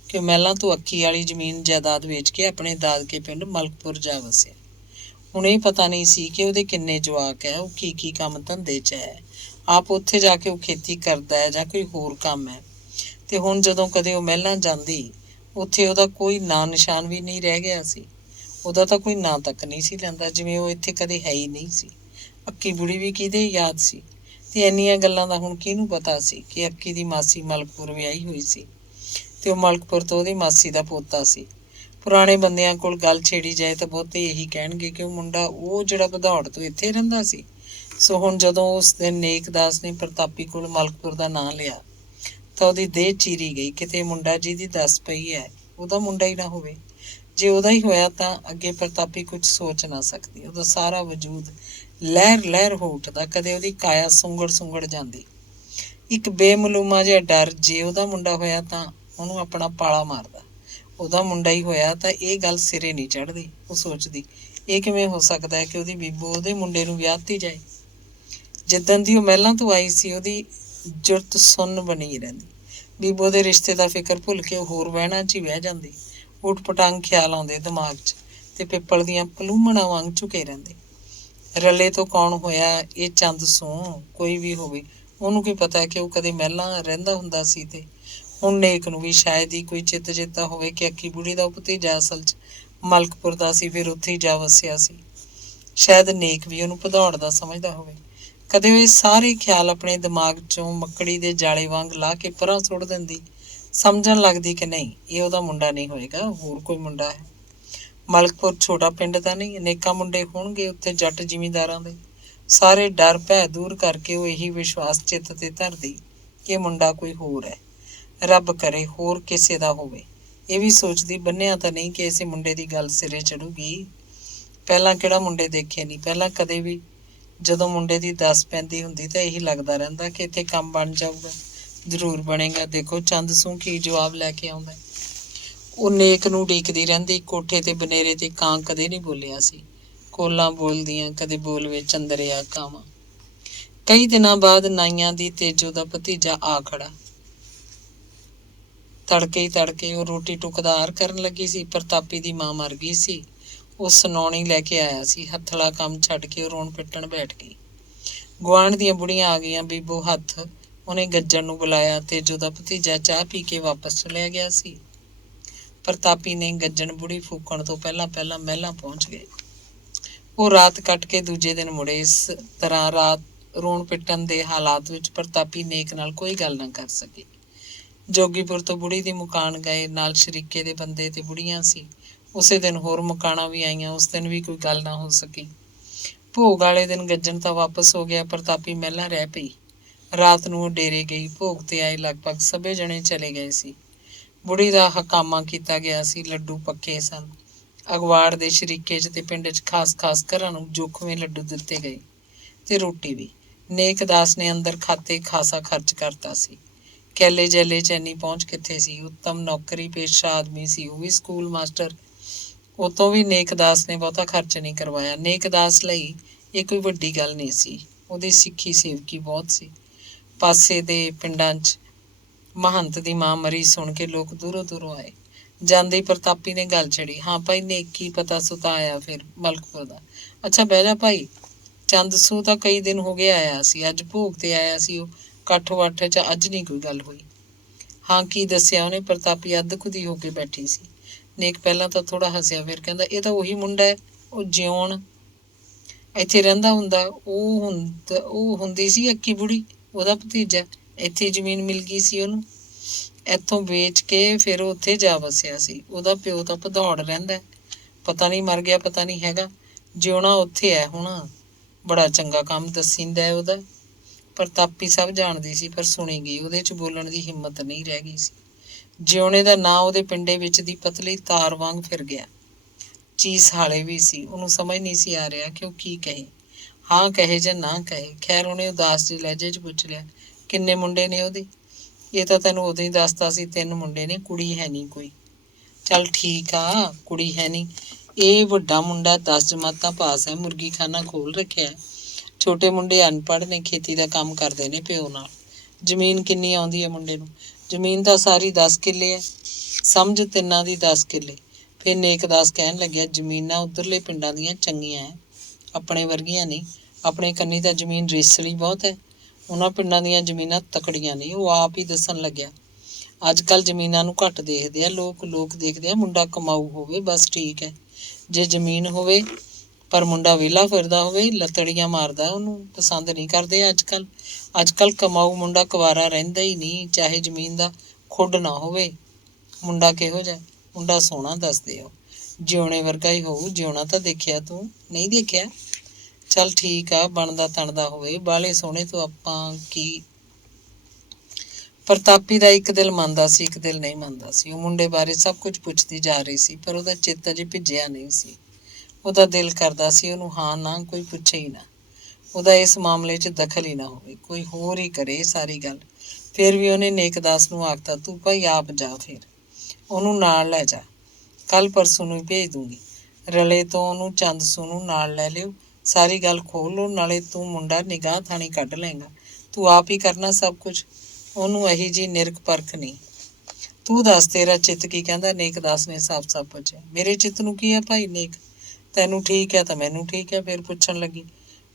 ਕਿ ਮਹਿਲਾਂ ਤੋਂ ਅੱਕੀ ਵਾਲੀ ਜ਼ਮੀਨ ਜਾਇਦਾਦ ਵੇਚ ਕੇ ਆਪਣੇ ਦਾਦਕੇ ਪਿੰਡ ਮਲਕਪੁਰ ਜਾ ਵਸਿਆ। ਹੁਣ ਇਹ ਪਤਾ ਨਹੀਂ ਸੀ ਕਿ ਉਹਦੇ ਕਿੰਨੇ ਜਵਾਕ ਹੈ, ਉਹ ਕੀ ਕੰਮ ਧੰਦੇ 'ਚ ਹੈ, ਆਪ ਉੱਥੇ ਜਾ ਕੇ ਉਹ ਖੇਤੀ ਕਰਦਾ ਹੈ ਜਾਂ ਕੋਈ ਹੋਰ ਕੰਮ ਹੈ। ਤੇ ਹੁਣ ਜਦੋਂ ਕਦੇ ਉਹ ਮਹਿਲਾਂ ਜਾਂਦੀ, ਉੱਥੇ ਉਹਦਾ ਕੋਈ ਨਾਂ ਨਿਸ਼ਾਨ ਵੀ ਨਹੀਂ ਰਹਿ ਗਿਆ ਸੀ। ਉਹਦਾ ਤਾਂ ਕੋਈ ਨਾਂ ਤੱਕ ਨਹੀਂ ਸੀ ਲੈਂਦਾ, ਜਿਵੇਂ ਉਹ ਇੱਥੇ ਕਦੇ ਹੈ ਹੀ ਨਹੀਂ ਸੀ। ਅੱਕੀ ਬੁੜੀ ਵੀ ਕਿਹਦੇ ਯਾਦ ਸੀ? ਤੇ ਇੰਨੀਆਂ ਗੱਲਾਂ ਦਾ ਹੁਣ ਕਿਹਨੂੰ ਪਤਾ ਸੀ ਕਿ ਅੱਕੀ ਦੀ ਮਾਸੀ ਮਲਕਪੁਰ ਵਿਆਹੀ ਹੋਈ ਸੀ ਤੇ ਉਹ ਮਲਕਪੁਰ ਤੋਂ ਉਹਦੀ ਮਾਸੀ ਦਾ ਪੋਤਾ ਸੀ। ਪੁਰਾਣੇ ਬੰਦਿਆਂ ਕੋਲ ਗੱਲ ਛੇੜੀ ਜਾਏ ਤਾਂ ਬਹੁਤੇ ਇਹੀ ਕਹਿਣਗੇ ਕਿ ਉਹ ਮੁੰਡਾ ਉਹ ਜਿਹੜਾ ਭਦੌੜ ਤੋਂ ਇੱਥੇ ਰਹਿੰਦਾ ਸੀ। ਸੋ ਹੁਣ ਜਦੋਂ ਉਸ ਦਿਨ ਨੇਕਦਾਸ ਨੇ ਪ੍ਰਤਾਪੀ ਕੋਲ ਮਲਕਪੁਰ ਦਾ ਨਾਂ ਲਿਆ ਤਾਂ ਉਹਦੀ ਦੇਹ ਚੀਰੀ ਗਈ। ਕਿਤੇ ਮੁੰਡਾ ਜਿਹਦੀ ਦੱਸ ਪਈ ਹੈ ਉਹਦਾ ਮੁੰਡਾ ਹੀ ਨਾ ਹੋਵੇ। ਜੇ ਉਹਦਾ ਹੀ ਹੋਇਆ ਤਾਂ ਅੱਗੇ ਪ੍ਰਤਾਪੀ ਕੁਝ ਸੋਚ ਨਾ ਸਕਦੀ। ਉਹਦਾ ਸਾਰਾ ਵਜੂਦ ਲਹਿਰ ਲਹਿਰ ਹੋ ਉੱਠਦਾ। ਕਦੇ ਉਹਦੀ ਕਾਇਆ ਸੁੰਗੜ ਜਾਂਦੀ। ਇੱਕ ਬੇਮਲੂਮਾ ਜਿਹਾ ਡਰ, ਜੇ ਉਹਦਾ ਮੁੰਡਾ ਹੋਇਆ ਤਾਂ ਉਹਨੂੰ ਆਪਣਾ ਪਾਲਾ ਮਾਰਦਾ। ਉਹਦਾ ਮੁੰਡਾ ਹੀ ਹੋਇਆ ਤਾਂ ਇਹ ਗੱਲ ਸਿਰੇ ਨਹੀਂ ਚੜ੍ਹਦੀ। ਉਹ ਸੋਚਦੀ, ਇਹ ਕਿਵੇਂ ਹੋ ਸਕਦਾ ਹੈ ਕਿ ਉਹਦੀ ਬੀਬੋ ਉਹਦੇ ਮੁੰਡੇ ਨੂੰ ਵਿਆਹਤੀ ਜਾਏ। ਜਿੱਦਣ ਦੀ ਉਹ ਮਹਿਲਾਂ ਤੋਂ ਆਈ ਸੀ ਉਹਦੀ ਜੁਰਤ ਸੁੰਨ ਬਣੀ ਰਹਿੰਦੀ। ਬੀਬੋ ਦੇ ਰਿਸ਼ਤੇ ਦਾ ਫਿਕਰ ਭੁੱਲ ਕੇ ਉਹ ਹੋਰ ਵਹਿਣਾਂ 'ਚ ਹੀ ਵਹਿ ਜਾਂਦੀ। ਊਟ ਪਟਾਂਗ ਖਿਆਲ ਆਉਂਦੇ ਦਿਮਾਗ 'ਚ ਤੇ ਪਿੱਪਲ ਦੀਆਂ ਪਲੂਮਣਾਂ ਵਾਂਗ ਝੁਕੇ ਰਹਿੰਦੇ। ਰੱਲੇ ਤੋਂ ਕੌਣ ਹੋਇਆ ਇਹ ਚੰਦ ਸੂੰ ਕੋਈ ਵੀ ਹੋਵੇ, ਉਹਨੂੰ ਕੀ ਪਤਾ ਕਿ ਉਹ ਕਦੇ ਮਹਿਲਾਂ ਰਹਿੰਦਾ ਹੁੰਦਾ ਸੀ। ਤੇ ਹੁਣ ਨੇਕ ਨੂੰ ਵੀ ਸ਼ਾਇਦ ਹੀ ਕੋਈ ਚਿੱਤ ਚੇਤਾ ਹੋਵੇ ਕਿ ਅੱਕੀ ਬੁੜੀ ਦਾ ਉਹ ਭਤੀਜਾ ਅਸਲ 'ਚ ਮਲਕਪੁਰ ਦਾ ਸੀ, ਫਿਰ ਉੱਥੇ ਹੀ ਜਾ ਵਸਿਆ ਸੀ। ਸ਼ਾਇਦ ਨੇਕ ਵੀ ਉਹਨੂੰ ਭਦੌੜ ਦਾ ਸਮਝਦਾ ਹੋਵੇ। ਕਦੇ ਉਹ ਇਹ ਸਾਰੇ ਖਿਆਲ ਆਪਣੇ ਦਿਮਾਗ 'ਚੋਂ ਮੱਕੜੀ ਦੇ ਜਾਲੇ ਵਾਂਗ ਲਾਹ ਕੇ ਪਰਾਂ ਸੁੱਟ ਦਿੰਦੀ, ਸਮਝਣ ਲੱਗਦੀ ਕਿ ਨਹੀਂ, ਇਹ ਉਹਦਾ ਮੁੰਡਾ ਨਹੀਂ ਹੋਏਗਾ, ਹੋਰ ਕੋਈ ਮੁੰਡਾ ਹੈ। ਮਲਕਪੁਰ ਛੋਟਾ ਪਿੰਡ ਤਾਂ ਨਹੀਂ, ਅਨੇਕਾਂ ਮੁੰਡੇ ਹੋਣਗੇ ਉੱਥੇ ਜੱਟ ਜ਼ਿਮੀਂਦਾਰਾਂ ਦੇ। ਸਾਰੇ ਡਰ ਭੈ ਦੂਰ ਕਰਕੇ ਉਹ ਇਹੀ ਵਿਸ਼ਵਾਸ ਚਿੱਤ ਤੇ ਧਰਦੀ ਕਿ ਇਹ ਮੁੰਡਾ ਕੋਈ ਹੋਰ ਹੈ। ਰੱਬ ਕਰੇ ਹੋਰ ਕਿਸੇ ਦਾ ਹੋਵੇ। ਇਹ ਵੀ ਸੋਚਦੀ, ਬੰਨਿਆ ਤਾਂ ਨਹੀਂ ਕਿ ਇਸੇ ਮੁੰਡੇ ਦੀ ਗੱਲ ਸਿਰੇ ਚੜੂਗੀ। ਪਹਿਲਾਂ ਕਿਹੜਾ ਮੁੰਡੇ ਦੇਖੇ ਨਹੀਂ। ਪਹਿਲਾਂ ਕਦੇ ਵੀ ਜਦੋਂ ਮੁੰਡੇ ਦੀ ਦੱਸ ਪੈਂਦੀ ਹੁੰਦੀ ਤਾਂ ਇਹੀ ਲੱਗਦਾ ਰਹਿੰਦਾ ਕਿ ਇੱਥੇ ਕੰਮ ਬਣ ਜਾਊਗਾ, ਜ਼ਰੂਰ ਬਣੇਗਾ। ਦੇਖੋ ਚੰਦ ਸੂੰ ਕੀ ਜਵਾਬ ਲੈ ਕੇ ਆਉਂਦਾ। ਉਹ ਨੇਕ ਨੂੰ ਉਡੀਕਦੀ ਰਹਿੰਦੀ। ਕੋਠੇ ਤੇ ਬਨੇਰੇ ਤੇ ਕਾਂ ਕਦੇ ਨਹੀਂ ਬੋਲਿਆ ਸੀ। ਕੋਲਾਂ ਬੋਲਦੀਆਂ, ਕਦੇ ਬੋਲਵੇ ਚੰਦਰਿਆ ਕਾਵਾਂ। ਕਈ ਦਿਨਾਂ ਬਾਅਦ ਨਾਈਆਂ ਦੀ ਤੇਜੋ ਦਾ ਭਤੀਜਾ ਆ ਖੜਾ। ਤੜਕੇ ਉਹ ਰੋਟੀ ਟੁਕਦਾਰ ਕਰਨ ਲੱਗੀ ਸੀ। ਪ੍ਰਤਾਪੀ ਦੀ ਮਾਂ ਮਰ ਗਈ ਸੀ। ਉਹ ਸੁਣਾਉਣੀ ਲੈ ਕੇ ਆਇਆ ਸੀ। ਹੱਥਲਾ ਕੰਮ ਛੱਡ ਕੇ ਉਹ ਰੋਣ ਪਿੱਟਣ ਬੈਠ ਗਈ। ਗੁਆਂਢ ਦੀਆਂ ਬੁੜੀਆਂ ਆ ਗਈਆਂ। ਬੀਬੋ ਹੱਥ ਉਹਨੇ ਗੱਜਣ ਨੂੰ ਬੁਲਾਇਆ। ਤੇਜੋ ਦਾ ਭਤੀਜਾ ਚਾਹ ਪੀ ਕੇ ਵਾਪਸ ਚਲਿਆ ਗਿਆ ਸੀ। ਪ੍ਰਤਾਪੀ ਨੇ ਗੱਜਣ ਬੁੜੀ ਫੂਕਣ ਤੋਂ ਪਹਿਲਾਂ ਮਹਿਲਾਂ ਪਹੁੰਚ ਗਏ। ਉਹ ਰਾਤ ਕੱਟ ਕੇ ਦੂਜੇ ਦਿਨ ਮੁੜੇ। ਇਸ ਤਰ੍ਹਾਂ ਰਾਤ ਰੋਣ ਪਿੱਟਣ ਦੇ ਹਾਲਾਤ ਵਿੱਚ ਪ੍ਰਤਾਪੀ ਨੇਕ ਨਾਲ ਕੋਈ ਗੱਲ ਨਾ ਕਰ ਸਕੀ। ਜੋਗੀਪੁਰ ਤੋਂ ਬੁੜੀ ਦੀ ਮੁਕਾਨ ਗਏ, ਨਾਲ ਸ਼ਰੀਕੇ ਦੇ ਬੰਦੇ ਤੇ ਬੁੜੀਆਂ ਸੀ। ਉਸੇ ਦਿਨ ਹੋਰ ਮੁਕਾਣਾ ਵੀ ਆਈਆਂ। ਉਸ ਦਿਨ ਵੀ ਕੋਈ ਗੱਲ ਨਾ ਹੋ ਸਕੀ। ਭੋਗ ਵਾਲੇ ਦਿਨ ਗੱਜਣ ਤਾਂ ਵਾਪਸ ਹੋ ਗਿਆ। ਪ੍ਰਤਾਪੀ ਮਹਿਲਾਂ ਰਹਿ ਪਈ। ਰਾਤ ਨੂੰ ਉਹ ਡੇਰੇ ਗਈ। ਭੋਗ ਤੇ ਆਏ ਲਗਭਗ ਸਭੇ ਜਣੇ ਚਲੇ ਗਏ ਸੀ। ਬੁੜੀ ਦਾ ਹਕਾਮਾ ਕੀਤਾ ਗਿਆ ਸੀ। ਲੱਡੂ ਪੱਕੇ ਸਨ। ਅਗਵਾੜ ਦੇ ਸ਼ਰੀਕੇ 'ਚ ਤੇ ਪਿੰਡ 'ਚ ਖਾਸ ਘਰਾਂ ਨੂੰ ਜੋਖਵੇਂ ਲੱਡੂ ਦਿੱਤੇ ਗਏ ਤੇ ਰੋਟੀ ਵੀ। ਨੇਕਦਾਸ ਨੇ ਅੰਦਰ ਖਾਤੇ ਖਾਸਾ ਖਰਚ ਕਰਤਾ ਸੀ। ਕੈਲੇ ਜੈਲੇ 'ਚ ਇੰਨੀ ਪਹੁੰਚ ਕਿੱਥੇ ਸੀ। ਉੱਤਮ ਨੌਕਰੀ ਪੇਸ਼ਾ ਆਦਮੀ ਸੀ, ਉਹ ਵੀ ਸਕੂਲ ਮਾਸਟਰ। ਉਹ ਤੋਂ ਵੀ ਨੇਕਦਾਸ ਨੇ ਬਹੁਤਾ ਖਰਚ ਨਹੀਂ ਕਰਵਾਇਆ। ਨੇਕਦਾਸ ਲਈ ਇਹ ਕੋਈ ਵੱਡੀ ਗੱਲ ਨਹੀਂ ਸੀ। ਉਹਦੀ ਸਿੱਖੀ ਸੇਵਕੀ ਬਹੁਤ ਸੀ। ਪਾਸੇ ਦੇ ਪਿੰਡਾਂ 'ਚ ਮਹੰਤ ਦੀ ਮਾਂ ਮਰੀ ਸੁਣ ਕੇ ਲੋਕ ਦੂਰੋਂ ਆਏ। ਜਾਂਦੇ ਪ੍ਰਤਾਪੀ ਨੇ ਗੱਲ ਛੜੀ, ਹਾਂ ਭਾਈ ਨੇਕ ਕੀ ਪਤਾ ਸੁਤਾ ਆਇਆ ਫਿਰ ਮਲਕਪੁਰ ਦਾ। ਅੱਛਾ ਬਹਿ ਜਾ ਭਾਈ। ਚੰਦ ਸੂ ਤਾਂ ਕਈ ਦਿਨ ਹੋ ਗਏ ਆਇਆ ਸੀ। ਅੱਜ ਭੋਗ ਤੇ ਆਇਆ ਸੀ ਉਹ। ਕੱਠ-ਵੱਠ 'ਚ ਅੱਜ ਨਹੀਂ ਕੋਈ ਗੱਲ ਹੋਈ। ਹਾਂ ਕੀ ਦੱਸਿਆ ਉਹਨੇ? ਪ੍ਰਤਾਪੀ ਅੱਧ-ਖੁਦੀ ਹੋ ਕੇ ਬੈਠੀ ਸੀ। ਨੇਕ ਪਹਿਲਾਂ ਤਾਂ ਥੋੜਾ ਹੱਸਿਆ, ਫਿਰ ਕਹਿੰਦਾ, ਇਹ ਤਾਂ ਉਹੀ ਮੁੰਡਾ ਹੈ, ਉਹ ਜਿਉਣ ਇੱਥੇ ਰਹਿੰਦਾ ਹੁੰਦਾ। ਉਹ ਹੁੰਦੀ ਸੀ ਅੱਕੀ ਬੁੜੀ, ਉਹਦਾ ਭਤੀਜਾ। ਇੱਥੇ ਜ਼ਮੀਨ ਮਿਲ ਗਈ ਸੀ ਉਹਨੂੰ, ਇੱਥੋਂ ਵੇਚ ਕੇ ਫਿਰ ਉਹ ਉੱਥੇ ਜਾ ਵਸਿਆ ਸੀ। ਉਹਦਾ ਪਿਓ ਤਾਂ ਭਦੌੜ ਰਹਿੰਦਾ, ਪਤਾ ਨਹੀਂ ਮਰ ਗਿਆ, ਪਤਾ ਨਹੀਂ ਹੈਗਾ। ਜਿਉਣਾ ਉੱਥੇ ਹੈ ਹੁਣ। ਬੜਾ ਚੰਗਾ ਕੰਮ ਦੱਸੀਂਦਾ ਉਹਦਾ। ਪ੍ਰਤਾਪੀ ਸਭ ਜਾਣਦੀ ਸੀ, ਪਰ ਸੁਣੀ ਗਈ। ਉਹਦੇ 'ਚ ਬੋਲਣ ਦੀ ਹਿੰਮਤ ਨਹੀਂ ਰਹਿ ਗਈ ਸੀ। ਜਿਉਣੇ ਦਾ ਨਾਂ ਉਹਦੇ ਪਿੰਡੇ ਵਿੱਚ ਦੀ ਪਤਲੀ ਤਾਰ ਵਾਂਗ ਫਿਰ ਗਿਆ। ਚੀਸ ਹਾਲੇ ਵੀ ਸੀ। ਉਹਨੂੰ ਸਮਝ ਨਹੀਂ ਸੀ ਆ ਰਿਹਾ ਕਿ ਉਹ ਕੀ ਕਹੇ, ਹਾਂ ਕਹੇ ਜਾਂ ਨਾ ਕਹੇ। ਖੈਰ ਉਹਨੇ ਉਦਾਸ ਜਿਹੇ ਲਹਿਜੇ 'ਚ ਪੁੱਛ ਲਿਆ, ਕਿੰਨੇ ਮੁੰਡੇ ਨੇ ਉਹਦੇ? ਇਹ ਤਾਂ ਤੈਨੂੰ ਉਦੋਂ ਹੀ ਦੱਸਤਾ ਸੀ, 3 ਮੁੰਡੇ ਨੇ, ਕੁੜੀ ਹੈ ਨਹੀਂ ਕੋਈ। ਚੱਲ ਠੀਕ ਆ, ਕੁੜੀ ਹੈ ਨਹੀਂ। ਇਹ ਵੱਡਾ ਮੁੰਡਾ 10 ਜਮਾਤਾਂ ਪਾਸ ਹੈ, ਮੁਰਗੀ ਖਾਨਾ ਖੋਲ ਰੱਖਿਆ। ਛੋਟੇ ਮੁੰਡੇ ਅਨਪੜ੍ਹ ਨੇ, ਖੇਤੀ ਦਾ ਕੰਮ ਕਰਦੇ ਨੇ ਪਿਓ ਨਾਲ। ਜ਼ਮੀਨ ਕਿੰਨੀ ਆਉਂਦੀ ਹੈ ਮੁੰਡੇ ਨੂੰ? ਜ਼ਮੀਨ ਤਾਂ ਸਾਰੀ 10 ਕਿੱਲੇ ਹੈ। ਸਮਝ ਤਿੰਨਾਂ ਦੀ 10 ਕਿੱਲੇ। ਫਿਰ ਨੇਕਦਾਸ ਕਹਿਣ ਲੱਗਿਆ, ਜ਼ਮੀਨਾਂ ਉੱਧਰਲੇ ਪਿੰਡਾਂ ਦੀਆਂ ਚੰਗੀਆਂ ਹੈ, ਆਪਣੇ ਵਰਗੀਆਂ ਨਹੀਂ। ਆਪਣੇ ਕੰਨੀ ਤਾਂ ਜ਼ਮੀਨ ਰੇਸਲੀ ਬਹੁਤ ਹੈ। ਉਹਨਾਂ ਪਿੰਡਾਂ ਦੀਆਂ ਜ਼ਮੀਨਾਂ ਤਕੜੀਆਂ ਨਹੀਂ। ਉਹ ਆਪ ਹੀ ਦੱਸਣ ਲੱਗਿਆ, ਅੱਜ ਕੱਲ੍ਹ ਜ਼ਮੀਨਾਂ ਨੂੰ ਘੱਟ ਦੇਖਦੇ ਆ ਲੋਕ। ਲੋਕ ਦੇਖਦੇ ਆ ਮੁੰਡਾ ਕਮਾਊ ਹੋਵੇ, ਬਸ ਠੀਕ ਹੈ। ਜੇ ਜ਼ਮੀਨ ਹੋਵੇ ਪਰ ਮੁੰਡਾ ਵਿਹਲਾ ਫਿਰਦਾ ਹੋਵੇ, ਲੱਤੜੀਆਂ ਮਾਰਦਾ, ਉਹਨੂੰ ਪਸੰਦ ਨਹੀਂ ਕਰਦੇ ਅੱਜ ਕੱਲ੍ਹ। ਅੱਜ ਕੱਲ੍ਹ ਕਮਾਊ ਮੁੰਡਾ ਕੁਆਰਾ ਰਹਿੰਦਾ ਹੀ ਨਹੀਂ, ਚਾਹੇ ਜ਼ਮੀਨ ਦਾ ਖੁੱਡ ਨਾ ਹੋਵੇ। ਮੁੰਡਾ ਕਿਹੋ ਜਿਹਾ? ਮੁੰਡਾ ਸੋਹਣਾ ਦੱਸਦੇ ਹੋ, ਜਿਉਣੇ ਵਰਗਾ ਹੀ ਹੋਊ। ਜਿਉਣਾ ਤਾਂ ਦੇਖਿਆ ਤੂੰ? ਨਹੀਂ ਦੇਖਿਆ। ਚੱਲ ਠੀਕ ਆ, ਬਣਦਾ ਤਣਦਾ ਹੋਵੇ, ਬਾਹਲੇ ਸੋਹਣੇ ਤੋਂ ਆਪਾਂ ਕੀ। ਪ੍ਰਤਾਪੀ ਦਾ ਇੱਕ ਦਿਲ ਮੰਨਦਾ ਸੀ, ਇੱਕ ਦਿਲ ਨਹੀਂ ਮੰਨਦਾ ਸੀ। ਉਹ ਮੁੰਡੇ ਬਾਰੇ ਸਭ ਕੁਝ ਪੁੱਛਦੀ ਜਾ ਰਹੀ ਸੀ, ਪਰ ਉਹਦਾ ਚਿੱਤ ਅਜੇ ਭਿੱਜਿਆ ਨਹੀਂ ਸੀ। ਉਹਦਾ ਦਿਲ ਕਰਦਾ ਸੀ ਉਹਨੂੰ ਹਾਂ ਨਾ ਕੋਈ ਪੁੱਛੇ ਹੀ ਨਾ, ਉਹਦਾ ਇਸ ਮਾਮਲੇ 'ਚ ਦਖਲ ਹੀ ਨਾ ਹੋਵੇ, ਕੋਈ ਹੋਰ ਹੀ ਕਰੇ ਸਾਰੀ ਗੱਲ। ਫਿਰ ਵੀ ਉਹਨੇ ਨੇਕਦਾਸ ਨੂੰ ਆਖਤਾ, ਤੂੰ ਭਾਈ ਆਪ ਜਾ, ਫਿਰ ਉਹਨੂੰ ਨਾਲ ਲੈ ਜਾ। ਕੱਲ੍ਹ ਪਰਸੋਂ ਨੂੰ ਹੀ ਭੇਜ ਦੂੰਗੀ। ਰਲੇ ਤੋਂ ਉਹਨੂੰ ਚੰਦਸੂ ਨੂੰ ਨਾਲ ਲੈ ਲਿਓ, ਸਾਰੀ ਗੱਲ ਖੋਲ ਲਓ। ਨਾਲੇ ਤੂੰ ਮੁੰਡਾ ਨਿਗਾਹ ਥਾਣੀ ਕੱਢ ਲਏਗਾ। ਤੂੰ ਆਪ ਹੀ ਕਰਨਾ ਸਭ ਕੁਝ, ਉਹਨੂੰ ਇਹੀ ਜਿਹੀ ਨਿਰਖ ਪਰਖ ਨਹੀਂ। ਤੂੰ ਦੱਸ, ਤੇਰਾ ਚਿੱਤ ਕੀ ਕਹਿੰਦਾ? ਨੇਕਦਾਸ ਨੇ ਸਾਫ਼-ਸਾਫ਼ ਪੁੱਛਿਆ। ਮੇਰੇ ਚਿੱਤ ਨੂੰ ਕੀ ਹੈ ਭਾਈ ਨੇਕ? ਤੈਨੂੰ ਠੀਕ ਹੈ ਤਾਂ ਮੈਨੂੰ ਠੀਕ ਹੈ। ਫਿਰ ਪੁੱਛਣ ਲੱਗੀ,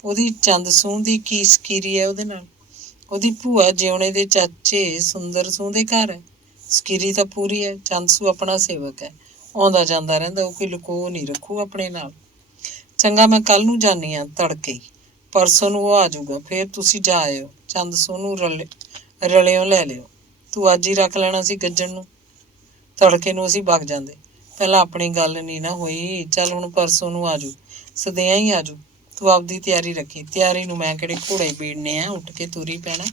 ਉਹਦੀ ਚੰਦਸੂ ਦੀ ਕੀ ਸਕੀਰੀ ਹੈ ਉਹਦੇ ਨਾਲ? ਉਹਦੀ ਭੂਆ ਜਿਉਣੇ ਦੇ ਚਾਚੇ ਸੁੰਦਰ ਸੂਹ ਦੇ ਘਰ ਹੈ। ਸਕੀਰੀ ਤਾਂ ਪੂਰੀ ਹੈ। ਚੰਦਸੂ ਆਪਣਾ ਸੇਵਕ ਹੈ, ਆਉਂਦਾ ਜਾਂਦਾ ਰਹਿੰਦਾ, ਉਹ ਕੋਈ ਲੁਕੋ ਨਹੀਂ ਰੱਖੂ ਆਪਣੇ ਨਾਲ। ਚੰਗਾ, ਮੈਂ ਕੱਲ੍ਹ ਨੂੰ ਜਾਂਦੀ ਹਾਂ ਤੜਕੇ ਹੀ, ਪਰਸੋਂ ਨੂੰ ਉਹ ਆ ਜਾਊਗਾ। ਫਿਰ ਤੁਸੀਂ ਜਾ ਆਇਓ, ਚੰਦਸੂ ਨੂੰ ਰਲਿਓ ਲੈ ਲਿਓ। ਤੂੰ ਅੱਜ ਹੀ ਰੱਖ ਲੈਣਾ ਸੀ ਗੱਜਣ ਨੂੰ, ਤੜਕੇ ਨੂੰ ਅਸੀਂ ਵਗ ਜਾਂਦੇ। ਪਹਿਲਾਂ ਆਪਣੀ ਗੱਲ ਨਹੀਂ ਨਾ ਹੋਈ। ਚੱਲ ਹੁਣ ਪਰਸੋਂ ਨੂੰ ਆਜੂ, ਸਦਿਆਂ ਹੀ ਆਜੂ। ਤੂੰ ਆਪਦੀ ਤਿਆਰੀ ਰੱਖੀ। ਤਿਆਰੀ ਨੂੰ ਮੈਂ ਕਿਹੜੇ ਘੋੜੇ ਬੀੜਨੇ ਆ, ਉੱਠ ਕੇ ਤੁਰੀ ਪੈਣਾ।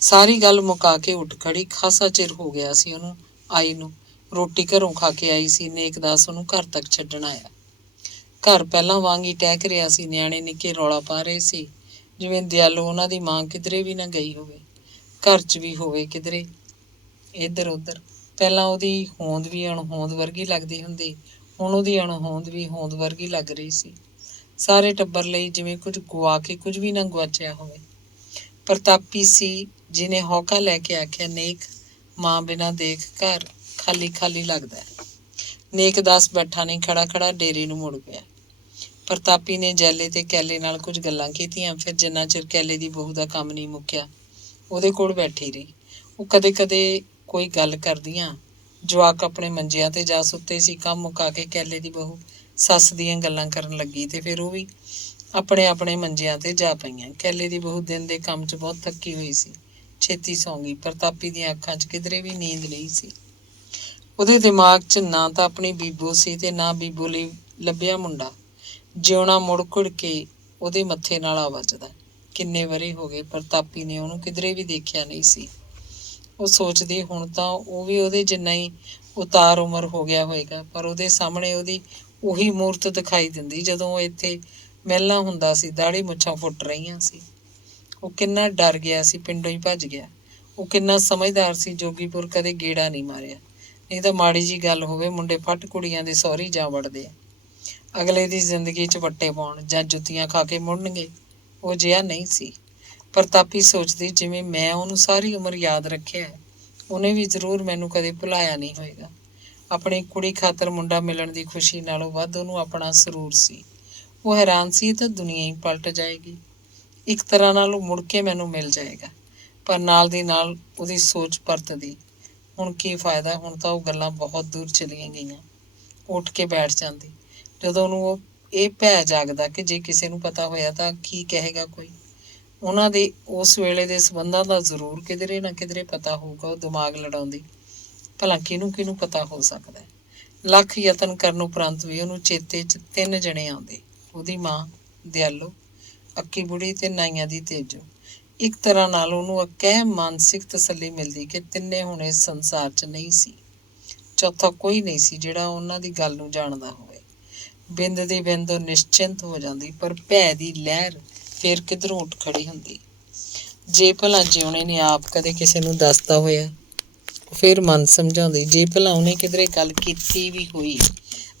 ਸਾਰੀ ਗੱਲ ਮੁਕਾ ਕੇ ਉੱਠ ਖੜੀ। ਖਾਸਾ ਚਿਰ ਹੋ ਗਿਆ ਸੀ ਉਹਨੂੰ ਆਈ ਨੂੰ। ਰੋਟੀ ਘਰੋਂ ਖਾ ਕੇ ਆਈ ਸੀ। ਨੇਕਦਾਸ ਉਹਨੂੰ ਘਰ ਤੱਕ ਛੱਡਣ ਆਇਆ। ਘਰ ਪਹਿਲਾਂ ਵਾਂਗ ਹੀ ਟਹਿਕ ਰਿਹਾ ਸੀ। ਨਿਆਣੇ ਨਿੱਕੇ ਰੌਲਾ ਪਾ ਰਹੇ ਸੀ, ਜਿਵੇਂ ਦਿਆਲੋ ਉਹਨਾਂ ਦੀ ਮਾਂ ਕਿਧਰੇ ਵੀ ਨਾ ਗਈ ਹੋਵੇ, ਘਰ 'ਚ ਵੀ ਹੋਵੇ ਕਿਧਰੇ ਇੱਧਰ ਉੱਧਰ। ਪਹਿਲਾਂ ਉਹਦੀ ਹੋਂਦ ਵੀ ਅਣਹੋਂਦ ਵਰਗੀ ਲੱਗਦੀ ਹੁੰਦੀ, ਹੁਣ ਉਹਦੀ ਅਣਹੋਂਦ ਵੀ ਹੋਂਦ ਵਰਗੀ ਲੱਗ ਰਹੀ ਸੀ। ਸਾਰੇ ਟੱਬਰ ਲਈ ਜਿਵੇਂ ਕੁਝ ਗੁਆ ਕੇ ਕੁਝ ਵੀ ਨਾ ਗੁਆਚਿਆ ਹੋਵੇ। ਪ੍ਰਤਾਪੀ ਸੀ ਜਿਹਨੇ ਹੌਕਾ ਲੈ ਕੇ ਆਖਿਆ, ਨੇਕ, ਮਾਂ ਬਿਨਾਂ ਦੇਖ ਘਰ ਖਾਲੀ ਖਾਲੀ ਲੱਗਦਾ ਹੈ। ਨੇਕਦਾਸ ਬੈਠਾ ਨਹੀਂ, ਖੜਾ ਖੜਾ ਡੇਰੇ ਨੂੰ ਮੁੜ ਪਿਆ। ਪ੍ਰਤਾਪੀ ਨੇ ਜੈਲੇ ਤੇ ਕੈਲੇ ਨਾਲ ਕੁਝ ਗੱਲਾਂ ਕੀਤੀਆਂ। ਫਿਰ ਜਿੰਨਾ ਚਿਰ ਕੈਲੇ ਦੀ ਬਹੂ ਦਾ ਕੰਮ ਨਹੀਂ ਮੁੱਕਿਆ, ਉਹਦੇ ਕੋਲ ਬੈਠੀ ਰਹੀ। ਉਹ ਕਦੇ ਕਦੇ ਕੋਈ ਗੱਲ ਕਰਦੀਆਂ, ਜਵਾਕ ਆਪਣੇ ਮੰਜਿਆਂ ਤੇ ਜਾ ਸੁੱਤੇ ਸੀ। ਕੰਮ ਮੁਕਾ ਕੇ ਕੈਲੇ ਦੀ ਬਹੂ ਸੱਸ ਦੀਆਂ ਗੱਲਾਂ ਕਰਨ ਲੱਗੀ ਤੇ ਫਿਰ ਉਹ ਵੀ ਆਪਣੇ ਆਪਣੇ ਮੰਜਿਆਂ ਤੇ ਜਾ ਪਈਆਂ। ਕੈਲੇ ਦੀ ਬਹੂ ਦਿਨ ਦੇ ਕੰਮ 'ਚ ਬਹੁਤ ਥੱਕੀ ਹੋਈ ਸੀ, ਛੇਤੀ ਸੌਂ ਗਈ। ਪ੍ਰਤਾਪੀ ਦੀਆਂ ਅੱਖਾਂ 'ਚ ਕਿਧਰੇ ਵੀ ਨੀਂਦ ਨਹੀਂ ਸੀ। ਉਹਦੇ ਦਿਮਾਗ 'ਚ ਨਾ ਤਾਂ ਆਪਣੀ ਬੀਬੋ ਸੀ ਤੇ ਨਾ ਬੀਬੋ ਲਈ ਲੱਭਿਆ ਮੁੰਡਾ। ਜਿਉਣਾ ਮੁੜ ਘੁੜ ਕੇ ਉਹਦੇ ਮੱਥੇ ਨਾਲ ਆ ਵੱਜਦਾ। ਕਿੰਨੇ ਵਰ੍ਹੇ ਹੋ ਗਏ ਪ੍ਰਤਾਪੀ ਨੇ ਉਹਨੂੰ ਕਿਧਰੇ ਵੀ ਦੇਖਿਆ ਨਹੀਂ ਸੀ। ਉਹ ਸੋਚਦੀ, ਹੁਣ ਤਾਂ ਉਹ ਵੀ ਉਹਦੇ ਜਿੰਨਾ ਹੀ ਉਤਾਰ ਉਮਰ ਹੋ ਗਿਆ ਹੋਏਗਾ, ਪਰ ਉਹਦੇ ਸਾਹਮਣੇ ਉਹਦੀ ਉਹੀ ਮੂਰਤ ਦਿਖਾਈ ਦਿੰਦੀ ਜਦੋਂ ਉਹ ਇੱਥੇ ਮਿਲਣਾ ਹੁੰਦਾ ਸੀ। ਦਾੜੀ ਮੁੱਛਾਂ ਫੁੱਟ ਰਹੀਆਂ ਸੀ। ਉਹ ਕਿੰਨਾ ਡਰ ਗਿਆ ਸੀ, ਪਿੰਡੋਂ ਹੀ ਭੱਜ ਗਿਆ। ਉਹ ਕਿੰਨਾ ਸਮਝਦਾਰ ਸੀ, ਜੋਗੀਪੁਰ ਕਦੇ ਗੇੜਾ ਨਹੀਂ ਮਾਰਿਆ। ਨਹੀਂ ਤਾਂ ਮਾੜੀ ਜੀ ਗੱਲ ਹੋਵੇ, ਮੁੰਡੇ ਫੱਟ ਕੁੜੀਆਂ ਦੇ ਸਹੁਰੀ ਜਾ ਵੜਦੇ ਆ, ਅਗਲੇ ਦੀ ਜ਼ਿੰਦਗੀ 'ਚ ਵੱਟੇ ਪਾਉਣ ਜਾਂ ਜੁੱਤੀਆਂ ਖਾ ਕੇ ਮੁੜਨਗੇ। ਉਹ ਜਿਹਾ ਨਹੀਂ ਸੀ। ਪ੍ਰਤਾਪੀ ਸੋਚਦੀ, ਜਿਵੇਂ ਮੈਂ ਉਹਨੂੰ ਸਾਰੀ ਉਮਰ ਯਾਦ ਰੱਖਿਆ, ਉਹਨੇ ਵੀ ਜ਼ਰੂਰ ਮੈਨੂੰ ਕਦੇ ਭੁਲਾਇਆ ਨਹੀਂ ਹੋਏਗਾ। ਆਪਣੀ ਕੁੜੀ ਖਾਤਰ ਮੁੰਡਾ ਮਿਲਣ ਦੀ ਖੁਸ਼ੀ ਨਾਲੋਂ ਵੱਧ ਉਹਨੂੰ ਆਪਣਾ ਸਰੂਰ ਸੀ। ਉਹ ਹੈਰਾਨ ਸੀ, ਇਹ ਤਾਂ ਦੁਨੀਆ ਹੀ ਪਲਟ ਜਾਏਗੀ। ਇੱਕ ਤਰ੍ਹਾਂ ਨਾਲ ਉਹ ਮੁੜ ਕੇ ਮੈਨੂੰ ਮਿਲ ਜਾਏਗਾ। ਪਰ ਨਾਲ ਦੀ ਨਾਲ ਉਹਦੀ ਸੋਚ ਪਰਤਦੀ, ਹੁਣ ਕੀ ਫਾਇਦਾ, ਹੁਣ ਤਾਂ ਉਹ ਗੱਲਾਂ ਬਹੁਤ ਦੂਰ ਚਲੀਆਂ ਗਈਆਂ। ਉੱਠ ਕੇ ਬੈਠ ਜਾਂਦੀ। ਜਦੋਂ ਉਹਨੂੰ ਉਹ ਇਹ ਭੈ ਜਾਗਦਾ ਕਿ ਜੇ ਕਿਸੇ ਨੂੰ ਪਤਾ ਹੋਇਆ ਤਾਂ ਕੀ ਕਹੇਗਾ ਕੋਈ। ਉਹਨਾਂ ਦੇ ਉਸ ਵੇਲੇ ਦੇ ਸੰਬੰਧਾਂ ਦਾ ਜ਼ਰੂਰ ਕਿਧਰੇ ਨਾ ਕਿਧਰੇ ਪਤਾ ਹੋਊਗਾ। ਉਹ ਦਿਮਾਗ ਲੜਾਉਂਦੀ, ਭਲਾ ਕਿਹਨੂੰ ਕਿਹਨੂੰ ਪਤਾ ਹੋ ਸਕਦਾ। ਲੱਖ ਯਤਨ ਕਰਨ ਉਪਰੰਤ ਵੀ ਉਹਨੂੰ ਚੇਤੇ 'ਚ 3 ਜਣੇ ਆਉਂਦੇ, ਉਹਦੀ ਮਾਂ ਦਿਆਲੋ, ਅੱਕੀ ਬੁੜੀ ਤੇ ਨਾਈਆਂ ਦੀ ਤੇਜੋ। ਇੱਕ ਤਰ੍ਹਾਂ ਨਾਲ ਉਹਨੂੰ ਅਕਹਿ ਮਾਨਸਿਕ ਤਸੱਲੀ ਮਿਲਦੀ ਕਿ ਤਿੰਨੇ ਹੁਣ ਇਸ ਸੰਸਾਰ 'ਚ ਨਹੀਂ ਸੀ। ਚੌਥਾ ਕੋਈ ਨਹੀਂ ਸੀ ਜਿਹੜਾ ਉਹਨਾਂ ਦੀ ਗੱਲ ਨੂੰ ਜਾਣਦਾ ਹੋਵੇ। ਬਿੰਦ ਦੀ ਬਿੰਦ ਉਹ ਨਿਸ਼ਚਿੰਤ ਹੋ ਜਾਂਦੀ, ਪਰ ਭੈ ਦੀ ਲਹਿਰ ਫੇਰ ਕਿੱਧਰੋਂ ਉੱਠ ਖੜੀ ਹੁੰਦੀ। ਜੇ ਭਲਾ ਜਿਉਣੇ ਨੇ ਆਪ ਕਦੇ ਕਿਸੇ ਨੂੰ ਦੱਸਦਾ ਹੋਇਆ, ਫਿਰ ਮਨ ਸਮਝਾਉਂਦੀ। ਜੇ ਭਲਾ ਉਹਨੇ ਕਿਧਰੇ ਗੱਲ ਕੀਤੀ ਵੀ ਹੋਈ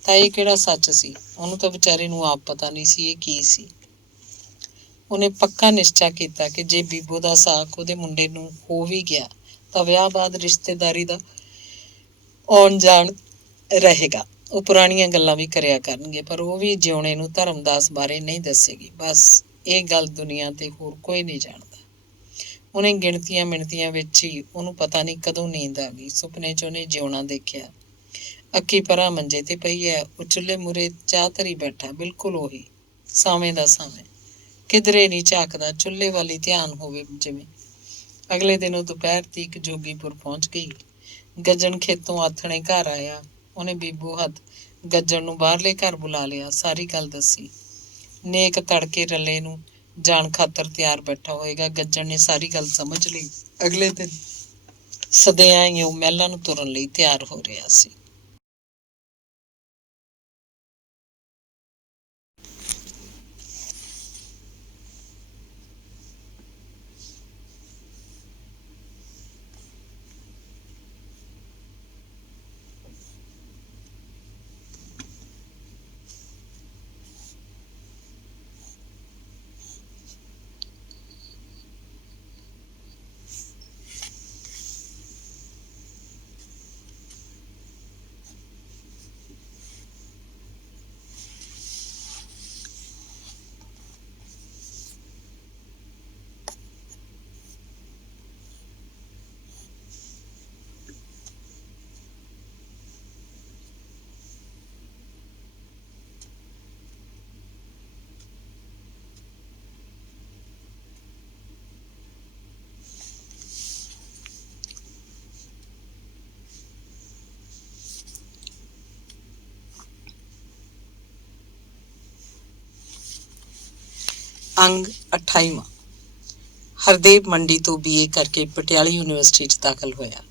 ਤਾਂ ਇਹ ਕਿਹੜਾ ਸੱਚ ਸੀ? ਉਹਨੂੰ ਤਾਂ ਵਿਚਾਰੇ ਨੂੰ ਆਪ ਪਤਾ ਨਹੀਂ ਸੀ ਇਹ ਕੀ ਸੀ। ਉਹਨੇ ਪੱਕਾ ਨਿਸ਼ਚਾ ਕੀਤਾ ਕਿ ਜੇ ਬੀਬੋ ਦਾ ਸਾਕ ਉਹਦੇ ਮੁੰਡੇ ਨੂੰ ਹੋ ਵੀ ਗਿਆ ਤਾਂ ਵਿਆਹ ਬਾਅਦ ਰਿਸ਼ਤੇਦਾਰੀ ਦਾ ਆਉਣ ਜਾਣ ਰਹੇਗਾ। ਉਹ ਪੁਰਾਣੀਆਂ ਗੱਲਾਂ ਵੀ ਕਰਿਆ ਕਰਨਗੇ, ਪਰ ਉਹ ਵੀ ਜਿਉਣੇ ਨੂੰ ਧਰਮਦਾਸ ਬਾਰੇ ਨਹੀਂ ਦੱਸੇਗੀ। ਬਸ ਇਹ ਗੱਲ ਦੁਨੀਆ ਤੇ ਹੋਰ ਕੋਈ ਨਹੀਂ ਜਾਣਦਾ। ਉਹਨੇ ਗਿਣਤੀਆਂ ਮਿਣਤੀਆਂ ਵਿੱਚ ਹੀ ਉਹਨੂੰ ਪਤਾ ਨਹੀਂ ਕਦੋਂ ਨੀਂਦ ਆ ਗਈ। ਸੁਪਨੇ 'ਚ ਉਹਨੇ ਜਿਉਣਾ ਦੇਖਿਆ। ਅੱਕੀ ਪਰਾਂ ਮੰਜੇ ਤੇ ਪਈ ਹੈ, ਉਹ ਚੁੱਲ੍ਹੇ ਮੂਹਰੇ ਚਾਹ ਧਰੀ ਬੈਠਾ, ਬਿਲਕੁਲ ਉਹੀ ਸਾਵੇਂ ਦਾ ਸਾਵੇਂ, ਕਿਧਰੇ ਨਹੀਂ ਝਾਕਦਾ, ਚੁੱਲ੍ਹੇ ਵੱਲ ਹੀ ਧਿਆਨ ਹੋਵੇ ਜਿਵੇਂ। ਅਗਲੇ ਦਿਨ ਉਹ ਦੁਪਹਿਰ ਤੀਕ ਜੋਗੀਪੁਰ ਪਹੁੰਚ ਗਈ। ਗੱਜਣ ਖੇਤੋਂ ਆਥਣੇ ਘਰ ਆਇਆ। ਉਹਨੇ ਬੀਬੋ ਹੱਥ ਗੱਜਣ ਨੂੰ ਬਾਹਰਲੇ ਘਰ ਬੁਲਾ ਲਿਆ, ਸਾਰੀ ਗੱਲ ਦੱਸੀ। ਨੇਕ ਤੜਕੇ ਰੱਲੇ ਨੂੰ ਜਾਣ ਖਾਤਰ ਤਿਆਰ ਬੈਠਾ ਹੋਏਗਾ। ਗੱਜਣ ਨੇ ਸਾਰੀ ਗੱਲ ਸਮਝ ਲਈ। ਅਗਲੇ ਦਿਨ ਸਦਿਆਂ ਹੀ ਉਹ ਮਹਿਲਾਂ ਨੂੰ ਤੁਰਨ ਲਈ ਤਿਆਰ ਹੋ ਰਿਹਾ ਸੀ। ਅੰਗ 28ਵਾਂ। ਹਰਦੇਵ ਮੰਡੀ ਤੋਂ BA ਕਰਕੇ ਪਟਿਆਲਾ ਯੂਨੀਵਰਸਿਟੀ 'ਚ ਦਾਖਲ ਹੋਇਆ।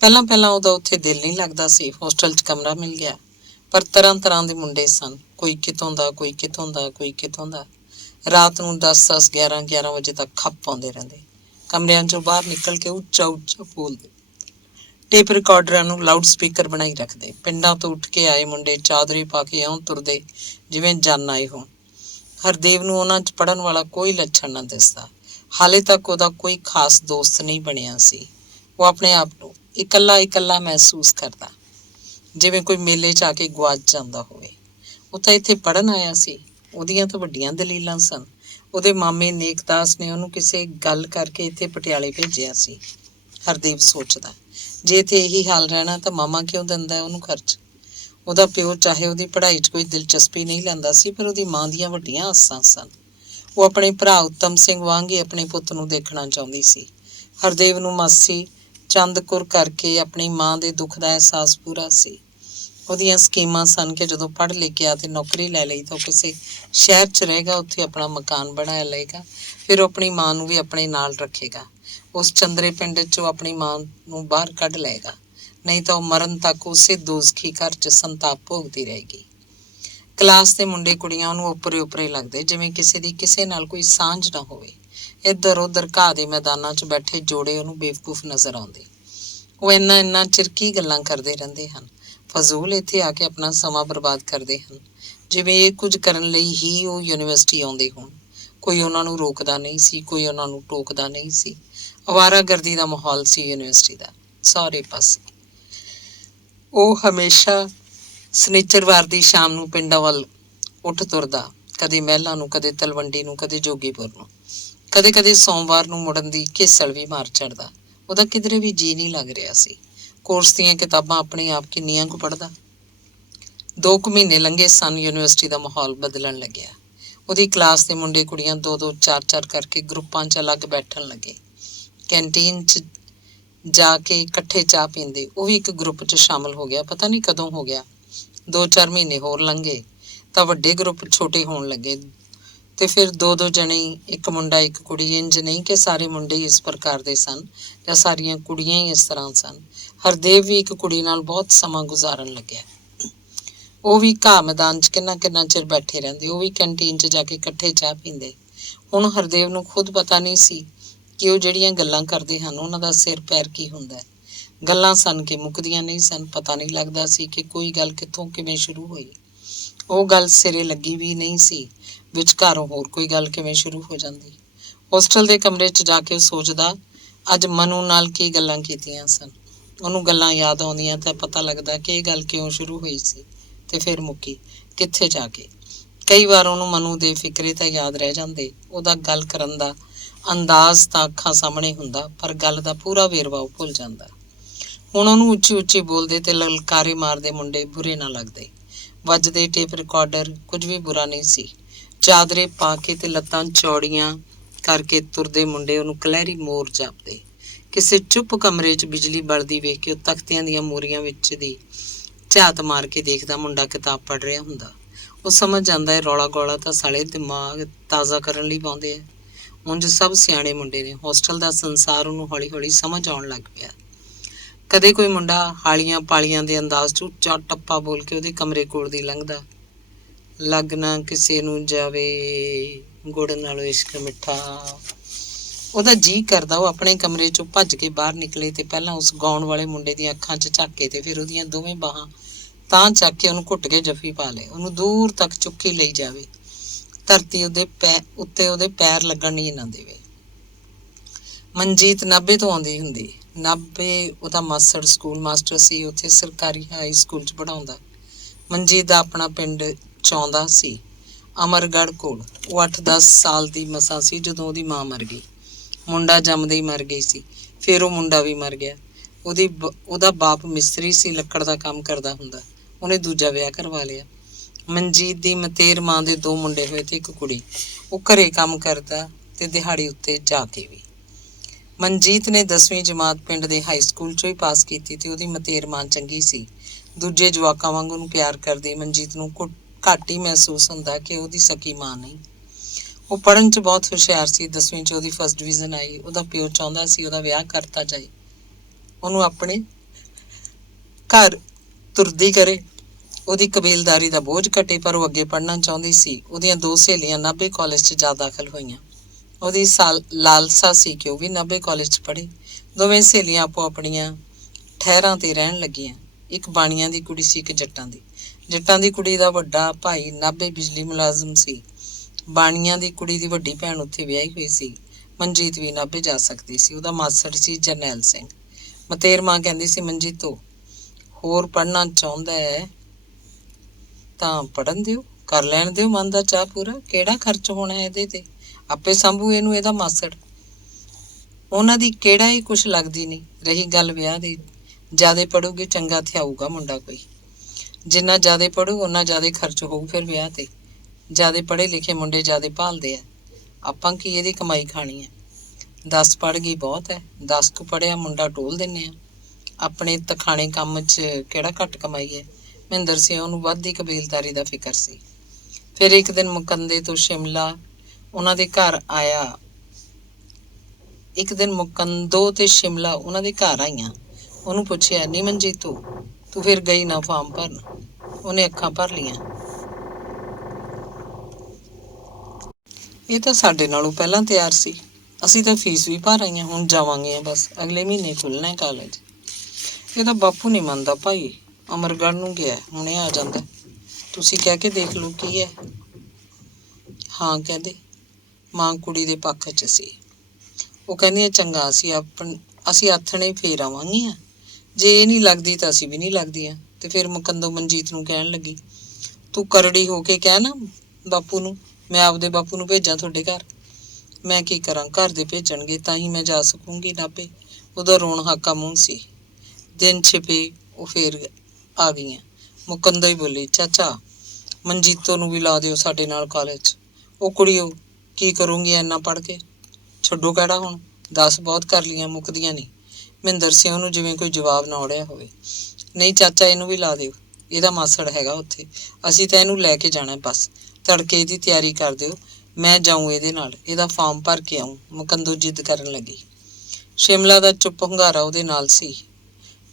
ਪਹਿਲਾਂ ਉਹਦਾ ਉੱਥੇ ਦਿਲ ਨਹੀਂ ਲੱਗਦਾ ਸੀ। ਹੋਸਟਲ 'ਚ ਕਮਰਾ ਮਿਲ ਗਿਆ, ਪਰ ਤਰ੍ਹਾਂ ਤਰ੍ਹਾਂ ਦੇ ਮੁੰਡੇ ਸਨ। ਕੋਈ ਕਿਤੋਂ ਦਾ, ਕੋਈ ਕਿਤੋਂ ਦਾ, ਕੋਈ ਕਿਤੋਂ ਦਾ। ਰਾਤ ਨੂੰ 10-10, 11-11 ਵਜੇ ਤੱਕ ਖੱਪ ਪਾਉਂਦੇ ਰਹਿੰਦੇ। ਕਮਰਿਆਂ 'ਚੋਂ ਬਾਹਰ ਨਿਕਲ ਕੇ ਉੱਚਾ ਉੱਚਾ ਬੋਲਦੇ। ਟੇਪ ਰਿਕਾਰਡਰਾਂ ਨੂੰ ਲਾਊਡ ਸਪੀਕਰ ਬਣਾਈ ਰੱਖਦੇ। ਪਿੰਡਾਂ ਤੋਂ ਉੱਠ ਕੇ ਆਏ ਮੁੰਡੇ ਚਾਦਰੇ ਪਾ ਕੇ ਇਉਂ ਤੁਰਦੇ ਜਿਵੇਂ ਜਨ ਆਏ ਹੋਣ। ਹਰਦੇਵ ਨੂੰ ਉਹਨਾਂ 'ਚ ਪੜ੍ਹਨ ਵਾਲਾ ਕੋਈ ਲੱਛਣ ਨਾ ਦਿਸਦਾ। ਹਾਲੇ ਤੱਕ ਉਹਦਾ ਕੋਈ ਖਾਸ ਦੋਸਤ ਨਹੀਂ ਬਣਿਆ ਸੀ। ਉਹ ਆਪਣੇ ਆਪ ਨੂੰ ਇਕੱਲਾ ਮਹਿਸੂਸ ਕਰਦਾ, ਜਿਵੇਂ ਕੋਈ ਮੇਲੇ 'ਚ ਆ ਕੇ ਗੁਆਚ ਜਾਂਦਾ ਹੋਵੇ। ਉਹ ਤਾਂ ਇੱਥੇ ਪੜ੍ਹਨ ਆਇਆ ਸੀ। ਉਹਦੀਆਂ ਤਾਂ ਵੱਡੀਆਂ ਦਲੀਲਾਂ ਸਨ। ਉਹਦੇ ਮਾਮੇ ਨੇਕਦਾਸ ਨੇ ਉਹਨੂੰ ਕਿਸੇ ਗੱਲ ਕਰਕੇ ਇੱਥੇ ਪਟਿਆਲੇ ਭੇਜਿਆ ਸੀ। ਹਰਦੇਵ ਸੋਚਦਾ, ਜੇ ਇੱਥੇ ਇਹੀ ਹਾਲ ਰਹਿਣਾ ਤਾਂ ਮਾਮਾ ਕਿਉਂ ਦਿੰਦਾ ਉਹਨੂੰ ਖਰਚ। ਉਹਦਾ ਪਿਓ ਚਾਹੇ ਉਹਦੀ ਪੜ੍ਹਾਈ 'ਚ ਕੋਈ ਦਿਲਚਸਪੀ ਨਹੀਂ ਲੈਂਦਾ ਸੀ, ਪਰ ਉਹਦੀ ਮਾਂ ਦੀਆਂ ਵੱਡੀਆਂ ਆਸਾਂ ਸਨ। ਉਹ ਆਪਣੇ ਭਰਾ ਉੱਤਮ ਸਿੰਘ ਵਾਂਗ ਹੀ ਆਪਣੇ ਪੁੱਤ ਨੂੰ ਦੇਖਣਾ ਚਾਹੁੰਦੀ ਸੀ। ਹਰਦੇਵ ਨੂੰ ਮਾਸੀ ਚੰਦ ਕੁਰ ਕਰਕੇ ਆਪਣੀ ਮਾਂ ਦੇ ਦੁੱਖ ਦਾ ਅਹਿਸਾਸ ਪੂਰਾ ਸੀ। ਉਹਦੀਆਂ ਸਕੀਮਾਂ ਸਨ ਕਿ ਜਦੋਂ ਪੜ੍ਹ ਲਿਖ ਗਿਆ ਤੇ ਨੌਕਰੀ ਲੈ ਲਈ ਤਾਂ ਉਹ ਕਿਸੇ ਸ਼ਹਿਰ 'ਚ ਰਹੇਗਾ, ਉੱਥੇ ਆਪਣਾ ਮਕਾਨ ਬਣਾ ਲਏਗਾ। ਫਿਰ ਉਹ ਆਪਣੀ ਮਾਂ ਨੂੰ ਵੀ ਆਪਣੇ ਨਾਲ ਰੱਖੇਗਾ। ਉਸ ਚੰਦਰੇ ਪਿੰਡ 'ਚ ਉਹ ਆਪਣੀ ਮਾਂ ਨੂੰ ਬਾਹਰ ਕੱਢ ਲਏਗਾ, ਨਹੀਂ ਤਾਂ ਉਹ ਮਰਨ ਤੱਕ ਉਸੇ ਦੋਜ਼ਖੀ ਘਰ 'ਚ ਸੰਤਾਪ ਭੋਗਦੀ ਰਹੇਗੀ। ਕਲਾਸ ਦੇ ਮੁੰਡੇ ਕੁੜੀਆਂ ਉਹਨੂੰ ਉੱਪਰੇ ਲੱਗਦੇ, ਜਿਵੇਂ ਕਿਸੇ ਦੀ ਕਿਸੇ ਨਾਲ ਕੋਈ ਸਾਂਝ ਨਾ ਹੋਵੇ। ਇੱਧਰ ਉੱਧਰ ਘਾਹ ਦੇ ਮੈਦਾਨਾਂ 'ਚ ਬੈਠੇ ਜੋੜੇ ਉਹਨੂੰ ਬੇਵਕੂਫ ਨਜ਼ਰ ਆਉਂਦੇ। ਉਹ ਇੰਨਾ ਚਿਰ ਕੀ ਗੱਲਾਂ ਕਰਦੇ ਰਹਿੰਦੇ ਹਨ। ਫਜ਼ੂਲ ਇੱਥੇ ਆ ਕੇ ਆਪਣਾ ਸਮਾਂ ਬਰਬਾਦ ਕਰਦੇ ਹਨ, ਜਿਵੇਂ ਇਹ ਕੁਝ ਕਰਨ ਲਈ ਹੀ ਉਹ ਯੂਨੀਵਰਸਿਟੀ ਆਉਂਦੇ ਹੋਣ। ਕੋਈ ਉਹਨਾਂ ਨੂੰ ਰੋਕਦਾ ਨਹੀਂ ਸੀ, ਕੋਈ ਉਹਨਾਂ ਨੂੰ ਟੋਕਦਾ ਨਹੀਂ ਸੀ। ਅਵਾਰਾਗਰਦੀ ਦਾ ਮਾਹੌਲ ਸੀ ਯੂਨੀਵਰਸਿਟੀ ਦਾ ਸਾਰੇ ਪਾਸੇ। ਉਹ ਹਮੇਸ਼ਾ ਸਨਿਚਰਵਾਰ ਦੀ ਸ਼ਾਮ ਨੂੰ ਪਿੰਡਾਂ ਵੱਲ ਉੱਠ ਤੁਰਦਾ, ਕਦੇ ਮਹਿਲਾਂ ਨੂੰ, ਕਦੇ ਤਲਵੰਡੀ ਨੂੰ, ਕਦੇ ਜੋਗੀਪੁਰ ਨੂੰ। ਕਦੇ ਸੋਮਵਾਰ ਨੂੰ ਮੁੜਨ ਦੀ ਘੇਸਲ ਵੀ ਮਾਰ ਚੜਦਾ। ਉਹਦਾ ਕਿਧਰੇ ਵੀ ਜੀਅ ਨਹੀਂ ਲੱਗ ਰਿਹਾ ਸੀ। ਕੋਰਸ ਦੀਆਂ ਕਿਤਾਬਾਂ ਆਪਣੇ ਆਪ ਕਿੰਨੀਆਂ ਕੁ ਪੜ੍ਹਦਾ। 2 ਕੁ ਮਹੀਨੇ ਲੰਘੇ ਸਨ। ਯੂਨੀਵਰਸਿਟੀ ਦਾ ਮਾਹੌਲ ਬਦਲਣ ਲੱਗਿਆ। ਉਹਦੀ ਕਲਾਸ ਦੇ ਮੁੰਡੇ ਕੁੜੀਆਂ 2-2, 4-4 ਕਰਕੇ ਗਰੁੱਪਾਂ 'ਚ ਅਲੱਗ ਬੈਠਣ ਲੱਗੇ। ਕੈਂਟੀਨ 'ਚ ਜਾ ਕੇ ਇਕੱਠੇ ਚਾਹ ਪੀਂਦੇ। ਉਹ ਵੀ ਇੱਕ ਗਰੁੱਪ 'ਚ ਸ਼ਾਮਲ ਹੋ ਗਿਆ। ਪਤਾ ਨਹੀਂ ਕਦੋਂ ਹੋ ਗਿਆ। 2-4 ਮਹੀਨੇ ਹੋਰ ਲੰਘੇ ਤਾਂ ਵੱਡੇ ਗਰੁੱਪ ਛੋਟੇ ਹੋਣ ਲੱਗੇ। ਤੇ ਫਿਰ ਦੋ ਜਣੇ ਇੱਕ ਮੁੰਡਾ ਇੱਕ ਕੁੜੀ। ਇੰਜ ਨਹੀਂ ਕਿ ਸਾਰੇ ਮੁੰਡੇ ਇਸ ਪ੍ਰਕਾਰ ਦੇ ਸਨ ਜਾਂ ਸਾਰੀਆਂ ਕੁੜੀਆਂ ਹੀ ਇਸ ਤਰ੍ਹਾਂ ਸਨ। ਹਰਦੇਵ ਵੀ ਇੱਕ ਕੁੜੀ ਨਾਲ ਬਹੁਤ ਸਮਾਂ ਗੁਜ਼ਾਰਨ ਲੱਗਿਆ। ਉਹ ਵੀ ਘਾਹ ਮੈਦਾਨ 'ਚ ਕਿੰਨਾ ਚਿਰ ਬੈਠੇ ਰਹਿੰਦੇ। ਉਹ ਵੀ ਕੈਂਟੀਨ 'ਚ ਜਾ ਕੇ ਇਕੱਠੇ ਚਾਹ ਪੀਂਦੇ। ਹੁਣ ਹਰਦੇਵ ਨੂੰ ਖੁਦ ਪਤਾ ਨਹੀਂ ਸੀ ਕਿ ਉਹ ਜਿਹੜੀਆਂ ਗੱਲਾਂ ਕਰਦੇ ਹਨ ਉਹਨਾਂ ਦਾ ਸਿਰ ਪੈਰ ਕੀ ਹੁੰਦਾ। ਗੱਲਾਂ ਸਨ ਕਿ ਮੁੱਕਦੀਆਂ ਨਹੀਂ ਸਨ। ਪਤਾ ਨਹੀਂ ਲੱਗਦਾ ਸੀ ਕਿ ਕੋਈ ਗੱਲ ਕਿੱਥੋਂ ਕਿਵੇਂ ਸ਼ੁਰੂ ਹੋਈ। ਉਹ ਗੱਲ ਸਿਰੇ ਲੱਗੀ ਵੀ ਨਹੀਂ ਸੀ, ਵਿਚਕਾਰੋਂ ਹੋਰ ਕੋਈ ਗੱਲ ਕਿਵੇਂ ਸ਼ੁਰੂ ਹੋ ਜਾਂਦੀ। ਹੋਸਟਲ ਦੇ ਕਮਰੇ 'ਚ ਜਾ ਕੇ ਉਹ ਸੋਚਦਾ, ਅੱਜ ਮਨੂ ਨਾਲ ਕੀ ਗੱਲਾਂ ਕੀਤੀਆਂ ਸਨ। ਉਹਨੂੰ ਗੱਲਾਂ ਯਾਦ ਆਉਂਦੀਆਂ ਤਾਂ ਪਤਾ ਲੱਗਦਾ ਕਿ ਇਹ ਗੱਲ ਕਿਉਂ ਸ਼ੁਰੂ ਹੋਈ ਸੀ ਤੇ ਫਿਰ ਮੁੱਕੀ ਕਿੱਥੇ ਜਾ ਕੇ। ਕਈ ਵਾਰ ਉਹਨੂੰ ਮਨੂ ਦੇ ਫਿਕਰੇ ਤਾਂ ਯਾਦ ਰਹਿ ਜਾਂਦੇ। ਉਹਦਾ ਗੱਲ ਕਰਨ ਦਾ ਅੰਦਾਜ਼ ਤਾਂ ਅੱਖਾਂ ਸਾਹਮਣੇ ਹੁੰਦਾ, ਪਰ ਗੱਲ ਦਾ ਪੂਰਾ ਵੇਰਵਾ ਉਹ ਭੁੱਲ ਜਾਂਦਾ। ਹੁਣ ਉਹਨੂੰ ਉੱਚੀ ਬੋਲਦੇ ਤੇ ਲਲਕਾਰੇ ਮਾਰਦੇ ਮੁੰਡੇ ਬੁਰੇ ਨਾ ਲੱਗਦੇ। ਵੱਜਦੇ ਟੇਪ ਰਿਕਾਰਡਰ ਕੁਝ ਵੀ ਬੁਰਾ ਨਹੀਂ ਸੀ। ਚਾਦਰੇ ਪਾ ਕੇ ਤੇ ਲੱਤਾਂ ਚੌੜੀਆਂ ਕਰਕੇ ਤੁਰਦੇ ਮੁੰਡੇ ਉਹਨੂੰ ਕਲਹਿਰੀ ਮੋਰ ਜਾਪਦੇ। ਕਿਸੇ ਚੁੱਪ ਕਮਰੇ 'ਚ ਬਿਜਲੀ ਬਲਦੀ ਵੇਖ ਕੇ ਉਹ ਤਖਤਿਆਂ ਦੀਆਂ ਮੋਰੀਆਂ ਵਿੱਚ ਦੀ ਝਾਤ ਮਾਰ ਕੇ ਦੇਖਦਾ ਮੁੰਡਾ ਕਿਤਾਬ ਪੜ੍ਹ ਰਿਹਾ ਹੁੰਦਾ। ਉਹ ਸਮਝ ਜਾਂਦਾ ਹੈ ਰੌਲਾ ਗੌਲਾ ਤਾਂ ਸਾਲੇ ਦਿਮਾਗ ਤਾਜ਼ਾ ਕਰਨ ਲਈ ਪਾਉਂਦੇ ਆ। ਉਂਝ ਸਭ ਸਿਆਣੇ ਮੁੰਡੇ ਨੇ। ਹੋਸਟਲ ਦਾ ਸੰਸਾਰ ਉਹਨੂੰ ਹੌਲੀ ਹੌਲੀ ਸਮਝ ਆਉਣ ਲੱਗ ਪਿਆ। ਕਦੇ ਕੋਈ ਮੁੰਡਾ ਹਾਲੀਆਂ ਪਾਲੀਆਂ ਦੇ ਅੰਦਾਜ਼ 'ਚ ਉੱਚਾ ਟੱਪਾ ਬੋਲ ਕੇ ਉਹਦੇ ਕਮਰੇ ਕੋਲ ਦੀ ਲੰਘਦਾ। ਲੱਗ ਨਾ ਕਿਸੇ ਨੂੰ ਜਾਵੇ ਗੁੜ ਨਾਲੋਂ ਇਸ਼ਕ ਮਿੱਠਾ। ਉਹਦਾ ਜੀਅ ਕਰਦਾ ਉਹ ਆਪਣੇ ਕਮਰੇ 'ਚੋਂ ਭੱਜ ਕੇ ਬਾਹਰ ਨਿਕਲੇ ਤੇ ਪਹਿਲਾਂ ਉਸ ਗਾਉਣ ਵਾਲੇ ਮੁੰਡੇ ਦੀਆਂ ਅੱਖਾਂ 'ਚ ਝਾਕੇ ਤੇ ਫਿਰ ਉਹਦੀਆਂ ਦੋਵੇਂ ਬਾਹਾਂ ਤਾਂ ਚੱਕ ਕੇ ਉਹਨੂੰ ਘੁੱਟ ਕੇ ਜੱਫੀ ਪਾ ਲਏ। ਉਹਨੂੰ ਦੂਰ ਤੱਕ ਚੁੱਕੀ ਲਈ ਜਾਵੇ, ਧਰਤੀ ਉੱਤੇ ਉਹਦੇ ਪੈਰ ਲੱਗਣ ਨਹੀਂ ਨਾ ਦੇਵੇ। ਮਨਜੀਤ ਨਾਭੇ ਤੋਂ ਆਉਂਦੀ ਹੁੰਦੀ। ਨਾਭੇ ਉਹਦਾ ਮਾਸੜ ਸਕੂਲ ਮਾਸਟਰ ਸੀ। ਉੱਥੇ ਸਰਕਾਰੀ ਹਾਈ ਸਕੂਲ 'ਚ ਪੜ੍ਹਾਉਂਦਾ। ਮਨਜੀਤ ਦਾ ਆਪਣਾ ਪਿੰਡ ਚਾਹੁੰਦਾ ਸੀ, ਅਮਰਗੜ੍ਹ ਕੋਲ। ਉਹ 8-10 ਸਾਲ ਦੀ ਮਸਾਂ ਸੀ ਜਦੋਂ ਉਹਦੀ ਮਾਂ ਮਰ ਗਈ। ਮੁੰਡਾ ਜੰਮਦੇ ਹੀ ਮਰ ਗਈ ਸੀ। ਫਿਰ ਉਹ ਮੁੰਡਾ ਵੀ ਮਰ ਗਿਆ। ਉਹਦਾ ਬਾਪ ਮਿਸਤਰੀ ਸੀ, ਲੱਕੜ ਦਾ ਕੰਮ ਕਰਦਾ ਹੁੰਦਾ। ਉਹਨੇ ਦੂਜਾ ਵਿਆਹ ਕਰਵਾ ਲਿਆ। ਮਨਜੀਤ ਦੀ ਮਤੇਰ ਮਾਂ ਦੇ 2 ਮੁੰਡੇ ਹੋਏ ਤੇ ਇੱਕ ਕੁੜੀ। ਉਹ ਘਰੇ ਕੰਮ ਕਰਦਾ ਤੇ ਦਿਹਾੜੀ ਉੱਤੇ ਜਾ ਕੇ ਵੀ। ਮਨਜੀਤ ਨੇ 10ਵੀਂ ਜਮਾਤ ਪਿੰਡ ਦੇ ਹਾਈ ਸਕੂਲ 'ਚੋਂ ਹੀ ਪਾਸ ਕੀਤੀ ਤੇ ਉਹਦੀ ਮਤੇਰ ਮਾਂ ਚੰਗੀ ਸੀ। ਦੂਜੇ ਜਵਾਕਾਂ ਵਾਂਗ ਉਹਨੂੰ ਪਿਆਰ ਕਰਦੀ। ਮਨਜੀਤ ਨੂੰ ਘੱਟ ਹੀ ਮਹਿਸੂਸ ਹੁੰਦਾ ਕਿ ਉਹਦੀ ਸਕੀ ਮਾਂ ਨਹੀਂ। ਉਹ ਪੜ੍ਹਨ 'ਚ ਬਹੁਤ ਹੁਸ਼ਿਆਰ ਸੀ। 10ਵੀਂ 'ਚ ਉਹਦੀ ਫਸਟ ਡਿਵੀਜ਼ਨ ਆਈ। ਉਹਦਾ ਪਿਓ ਚਾਹੁੰਦਾ ਸੀ ਉਹਦਾ ਵਿਆਹ ਕਰਤਾ ਜਾਏ, ਉਹਨੂੰ ਆਪਣੇ ਘਰ ਤੁਰਦੀ ਕਰੇ, ਉਹਦੀ ਕਬੀਲਦਾਰੀ ਦਾ ਬੋਝ ਘਟੇ। ਪਰ ਉਹ ਅੱਗੇ ਪੜ੍ਹਨਾ ਚਾਹੁੰਦੀ ਸੀ। ਉਹਦੀਆਂ 2 ਸਹੇਲੀਆਂ ਨਾਭੇ ਕਾਲਜ 'ਚ ਜਾ ਦਾਖਲ ਹੋਈਆਂ। ਉਹਦੀ ਲਾਲਸਾ ਸੀ ਕਿ ਉਹ ਵੀ ਨਾਭੇ ਕਾਲਜ 'ਚ ਪੜ੍ਹੇ। ਦੋਵੇਂ ਸਹੇਲੀਆਂ ਆਪੋ ਆਪਣੀਆਂ ਠਹਿਰਾਂ ਤੇ ਰਹਿਣ ਲੱਗੀਆਂ। ਇੱਕ ਬਾਣੀਆਂ ਦੀ ਕੁੜੀ ਸੀ, ਇੱਕ ਜੱਟਾਂ ਦੀ। ਜੱਟਾਂ ਦੀ ਕੁੜੀ ਦਾ ਵੱਡਾ ਭਾਈ ਨਾਭੇ ਬਿਜਲੀ ਮੁਲਾਜ਼ਮ ਸੀ। ਬਾਣੀਆਂ ਦੀ ਕੁੜੀ ਦੀ ਵੱਡੀ ਭੈਣ ਉੱਥੇ ਵਿਆਹੀ ਹੋਈ ਸੀ। ਮਨਜੀਤ ਵੀ ਨਾਭੇ ਜਾ ਸਕਦੀ ਸੀ। ਉਹਦਾ ਮਾਸੜ ਸੀ ਜਰਨੈਲ ਸਿੰਘ। ਮਤੇਰ ਮਾਂ ਕਹਿੰਦੀ ਸੀ, ਮਨਜੀਤੋ ਹੋਰ ਪੜ੍ਹਨਾ ਚਾਹੁੰਦਾ ਹੈ ਤਾਂ ਪੜ੍ਹਨ ਦਿਓ, ਕਰ ਲੈਣ ਦਿਓ ਮਨ ਦਾ ਚਾਅ ਪੂਰਾ। ਕਿਹੜਾ ਖਰਚ ਹੋਣਾ ਇਹਦੇ ਤੇ, ਆਪੇ ਸੰਭੂ ਇਹਨੂੰ ਇਹਦਾ ਮਾਸੜ। ਉਹਨਾਂ ਦੀ ਕਿਹੜਾ ਹੀ ਕੁਛ ਲੱਗਦੀ ਨਹੀਂ। ਰਹੀ ਗੱਲ ਵਿਆਹ ਦੀ, ਜ਼ਿਆਦੇ ਪੜੂਗੀ ਚੰਗਾ ਥਿਆਊਗਾ ਮੁੰਡਾ ਕੋਈ। ਜਿੰਨਾ ਜ਼ਿਆਦੇ ਪੜੂ ਓਨਾ ਜ਼ਿਆਦੇ ਖਰਚ ਹੋਊ ਫਿਰ ਵਿਆਹ ਤੇ। ਜ਼ਿਆਦੇ ਪੜ੍ਹੇ ਲਿਖੇ ਮੁੰਡੇ ਜ਼ਿਆਦੇ ਭਾਲਦੇ ਆ। ਆਪਾਂ ਕੀ ਇਹਦੀ ਕਮਾਈ ਖਾਣੀ ਹੈ। 10 ਪੜ੍ਹ ਗਈ ਬਹੁਤ ਹੈ। 10 ਕੁ ਪੜ੍ਹਿਆ ਮੁੰਡਾ ਟੋਲ ਦਿੰਦੇ ਆ। ਆਪਣੇ ਤਖਾਣੇ ਕੰਮ 'ਚ ਕਿਹੜਾ ਘੱਟ ਕਮਾਈ ਹੈ। ਮਹਿੰਦਰ ਸਿੰਘ ਉਹਨੂੰ ਵੱਧ ਦੀ ਕਬੀਲਦਾਰੀ ਦਾ ਫਿਕਰ ਸੀ। ਫਿਰ ਇੱਕ ਦਿਨ ਮੁਕੰਦੇ ਤੋਂ ਸ਼ਿਮਲਾ ਉਹਨਾਂ ਦੇ ਘਰ ਆਇਆ। ਇੱਕ ਦਿਨ ਮੁਕੰਦੋ ਤੇ ਸ਼ਿਮਲਾ ਉਹਨਾਂ ਦੇ ਘਰ ਆਈਆਂ। ਉਹਨੂੰ ਪੁੱਛਿਆ, ਨੀ ਮਨਜੀਤੋ ਤੂੰ ਫਿਰ ਗਈ ਨਾ ਫਾਰਮ ਭਰਨ? ਉਹਨੇ ਅੱਖਾਂ ਭਰ ਲੀਆਂ। ਇਹ ਤਾਂ ਸਾਡੇ ਨਾਲੋਂ ਪਹਿਲਾਂ ਤਿਆਰ ਸੀ। ਅਸੀਂ ਤਾਂ ਫੀਸ ਵੀ ਭਰ ਆਈਆਂ, ਹੁਣ ਜਾਵਾਂਗੇ ਬਸ, ਅਗਲੇ ਮਹੀਨੇ ਖੁੱਲ੍ਹਣਾ ਕਾਲਜ। ਇਹਦਾ ਬਾਪੂ ਨਹੀਂ ਮੰਨਦਾ ਭਾਈ, ਅਮਰਗੜ੍ਹ ਨੂੰ ਗਿਆ, ਹੁਣੇ ਆ ਜਾਂਦਾ। ਤੁਸੀਂ ਕਹਿ ਕੇ ਦੇਖ ਲਓ ਕੀ ਹੈ। ਹਾਂ ਕਹਿੰਦੇ। ਮਾਂ ਕੁੜੀ ਦੇ ਪੱਖ 'ਚ ਸੀ। ਉਹ ਕਹਿੰਦੀ ਚੰਗਾ ਅਸੀਂ ਆਥਣੇ ਫੇਰ ਆਵਾਂਗੀਆਂ। ਜੇ ਇਹ ਨਹੀਂ ਲੱਗਦੀ ਤਾਂ ਅਸੀਂ ਵੀ ਨਹੀਂ ਲੱਗਦੀਆਂ। ਤੇ ਫਿਰ ਮੁਕੰਦੋ ਮਨਜੀਤ ਨੂੰ ਕਹਿਣ ਲੱਗੀ, ਤੂੰ ਕਰੜੀ ਹੋ ਕੇ ਕਹਿ ਨਾ ਬਾਪੂ ਨੂੰ, ਮੈਂ ਆਪਦੇ ਬਾਪੂ ਨੂੰ ਭੇਜਾਂ ਤੁਹਾਡੇ ਘਰ। ਮੈਂ ਕੀ ਕਰਾਂ, ਘਰ ਦੇ ਭੇਜਣਗੇ ਤਾਂ ਹੀ ਮੈਂ ਜਾ ਸਕੂੰਗੀ ਨਾਭੇ। ਉਹਦਾ ਰੋਣ ਹਾਕਾ ਮੂੰਹ ਸੀ। ਦਿਨ ਛਿਪੇ ਉਹ ਫੇਰ ਆ ਗਈਆਂ। ਮੁਕੰਦੋ ਹੀ ਬੋਲੀ, ਚਾਚਾ ਮਨਜੀਤੋ ਨੂੰ ਵੀ ਲਾ ਦਿਓ ਸਾਡੇ ਨਾਲ ਕਾਲਜ। ਉਹ ਕੁੜੀਓ ਕੀ ਕਰੂੰਗੀ ਇੰਨਾ ਪੜ੍ਹ ਕੇ? ਛੱਡੋ ਕਿਹੜਾ ਹੁਣ, 10 ਬਹੁਤ ਕਰ ਲਈਆਂ, ਮੁੱਕਦੀਆਂ ਨਹੀਂ। ਮਹਿੰਦਰ ਸਿੰਘ ਨੂੰ ਜਿਵੇਂ ਕੋਈ ਜਵਾਬ ਨਾ ਉੜਿਆ ਹੋਵੇ। ਨਹੀਂ ਚਾਚਾ ਇਹਨੂੰ ਵੀ ਲਾ ਦਿਓ, ਇਹਦਾ ਮਾਸੜ ਹੈਗਾ ਉੱਥੇ। ਅਸੀਂ ਤਾਂ ਇਹਨੂੰ ਲੈ ਕੇ ਜਾਣਾ ਬਸ। ਤੜਕੇ ਇਹਦੀ ਤਿਆਰੀ ਕਰ ਦਿਓ। ਮੈਂ ਜਾਊਂ ਇਹਦੇ ਨਾਲ, ਇਹਦਾ ਫਾਰਮ ਭਰ ਕੇ ਆਊਂ। ਮੁਕੰਦੋ ਜਿੱਦ ਕਰਨ ਲੱਗੀ। ਸ਼ਿਮਲਾ ਦਾ ਚੁੱਪ ਹੁੰਗਾਰਾ ਉਹਦੇ ਨਾਲ ਸੀ।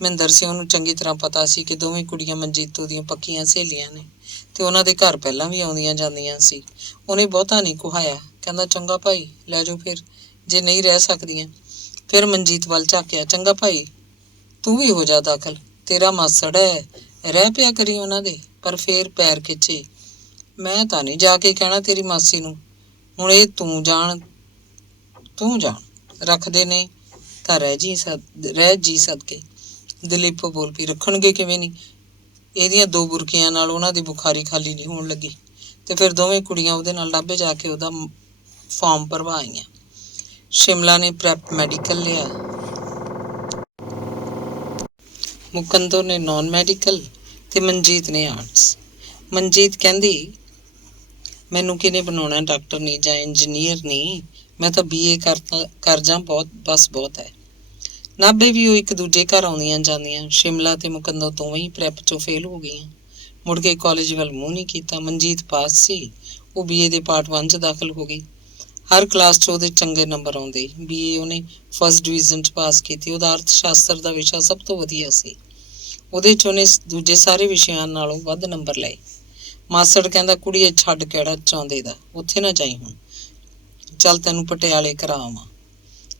ਮਹਿੰਦਰ ਸਿੰਘ ਨੂੰ ਚੰਗੀ ਤਰ੍ਹਾਂ ਪਤਾ ਸੀ ਕਿ ਦੋਵੇਂ ਕੁੜੀਆਂ ਮਨਜੀਤੋ ਦੀਆਂ ਪੱਕੀਆਂ ਸਹੇਲੀਆਂ ਨੇ ਤੇ ਉਹਨਾਂ ਦੇ ਘਰ ਪਹਿਲਾਂ ਵੀ ਆਉਂਦੀਆਂ ਜਾਂਦੀਆਂ ਸੀ। ਉਹਨੇ ਬਹੁਤਾ ਨਹੀਂ ਕੁਹਾਇਆ। ਕਹਿੰਦਾ ਚੰਗਾ ਭਾਈ, ਲੈ ਜਾਓ ਫਿਰ, ਜੇ ਨਹੀਂ ਰਹਿ ਸਕਦੀਆਂ। ਫਿਰ ਮਨਜੀਤ ਵੱਲ ਝਾਕਿਆ। ਚੰਗਾ ਭਾਈ, ਤੂੰ ਵੀ ਹੋ ਜਾ ਦਾਖਲ, ਤੇਰਾ ਮਾਸੜ ਹੈ, ਰਹਿ ਪਿਆ ਕਰੀ ਉਹਨਾਂ ਦੇ। ਪਰ ਫੇਰ ਪੈਰ ਖਿੱਚੇ। ਮੈਂ ਤਾਂ ਨਹੀਂ ਜਾ ਕੇ ਕਹਿਣਾ ਤੇਰੀ ਮਾਸੀ ਨੂੰ। ਹੁਣ ਇਹ ਤੂੰ ਜਾਣ ਰੱਖਦੇ ਨੇ ਤਾਂ ਰਹਿ ਜੀ ਸਦਕੇ। ਦਲੀਪ ਬੋਲ ਪਈ। ਰੱਖਣਗੇ ਕਿਵੇਂ ਨਹੀਂ? ਇਹਦੀਆਂ 2 ਬੁਰਕੀਆਂ ਨਾਲ ਉਹਨਾਂ ਦੀ ਬੁਖਾਰੀ ਖਾਲੀ ਨਹੀਂ ਹੋਣ ਲੱਗੀ। ਤੇ ਫਿਰ ਦੋਵੇਂ ਕੁੜੀਆਂ ਉਹਦੇ ਨਾਲ ਡਾਬੇ ਜਾ ਕੇ ਉਹਦਾ ਫਾਰਮ ਭਰਵਾ ਆਈਆਂ। ਸ਼ਿਮਲਾ ਨੇ ਪ੍ਰੈਪ ਮੈਡੀਕਲ ਲਿਆ, ਮੁਕੰਦੋ ਨੇ ਨੌਨ ਮੈਡੀਕਲ ਤੇ ਮਨਜੀਤ ਨੇ ਆਰਟਸ। ਮਨਜੀਤ ਕਹਿੰਦੀ, ਮੈਨੂੰ ਕਿਹਨੇ ਬਣਾਉਣਾ ਡਾਕਟਰ ਨਹੀਂ ਜਾਂ ਇੰਜੀਨੀਅਰ ਨਹੀਂ, ਮੈਂ ਤਾਂ BA ਕਰ ਜਾਂ ਬਹੁਤ ਹੈ। ਨਾਭੇ ਵੀ ਉਹ ਇੱਕ ਦੂਜੇ ਘਰ ਆਉਂਦੀਆਂ ਜਾਂਦੀਆਂ। ਸ਼ਿਮਲਾ ਤੇ ਮੁਕੰਦੋ ਦੋਵੇਂ ਹੀ ਪ੍ਰੈਪ ਚੋਂ ਫੇਲ ਹੋ ਗਈਆਂ। ਮੁੜ ਕੇ ਕਾਲਜ ਵੱਲ ਮੂੰਹ ਨਹੀਂ ਕੀਤਾ। ਮਨਜੀਤ ਪਾਸ ਸੀ, ਉਹ BA ਦੇ ਪਾਰਟ 1 'ਚ ਦਾਖਲ ਹੋ ਗਈ। ਹਰ ਕਲਾਸ 'ਚ ਉਹਦੇ ਚੰਗੇ ਨੰਬਰ ਆਉਂਦੇ। BA ਉਹਨੇ ਫਸਟ ਡਿਵੀਜ਼ਨ 'ਚ ਪਾਸ ਕੀਤੀ। ਉਹਦਾ ਅਰਥ ਸ਼ਾਸਤਰ ਦਾ ਵਿਸ਼ਾ ਸਭ ਤੋਂ ਵਧੀਆ ਸੀ। ਉਹਦੇ 'ਚ ਉਹਨੇ ਦੂਜੇ ਸਾਰੇ ਵਿਸ਼ਿਆਂ ਨਾਲੋਂ ਵੱਧ ਨੰਬਰ ਲਏ। ਮਾਸੜ ਕਹਿੰਦਾ, ਕੁੜੀਏ ਛੱਡ ਕਿਹੜਾ ਚਾਹੁੰਦੇ ਦਾ, ਉੱਥੇ ਨਾ ਜਾਈ। ਹੁਣ ਚੱਲ ਤੈਨੂੰ ਪਟਿਆਲੇ ਕਰਾਵਾਂ,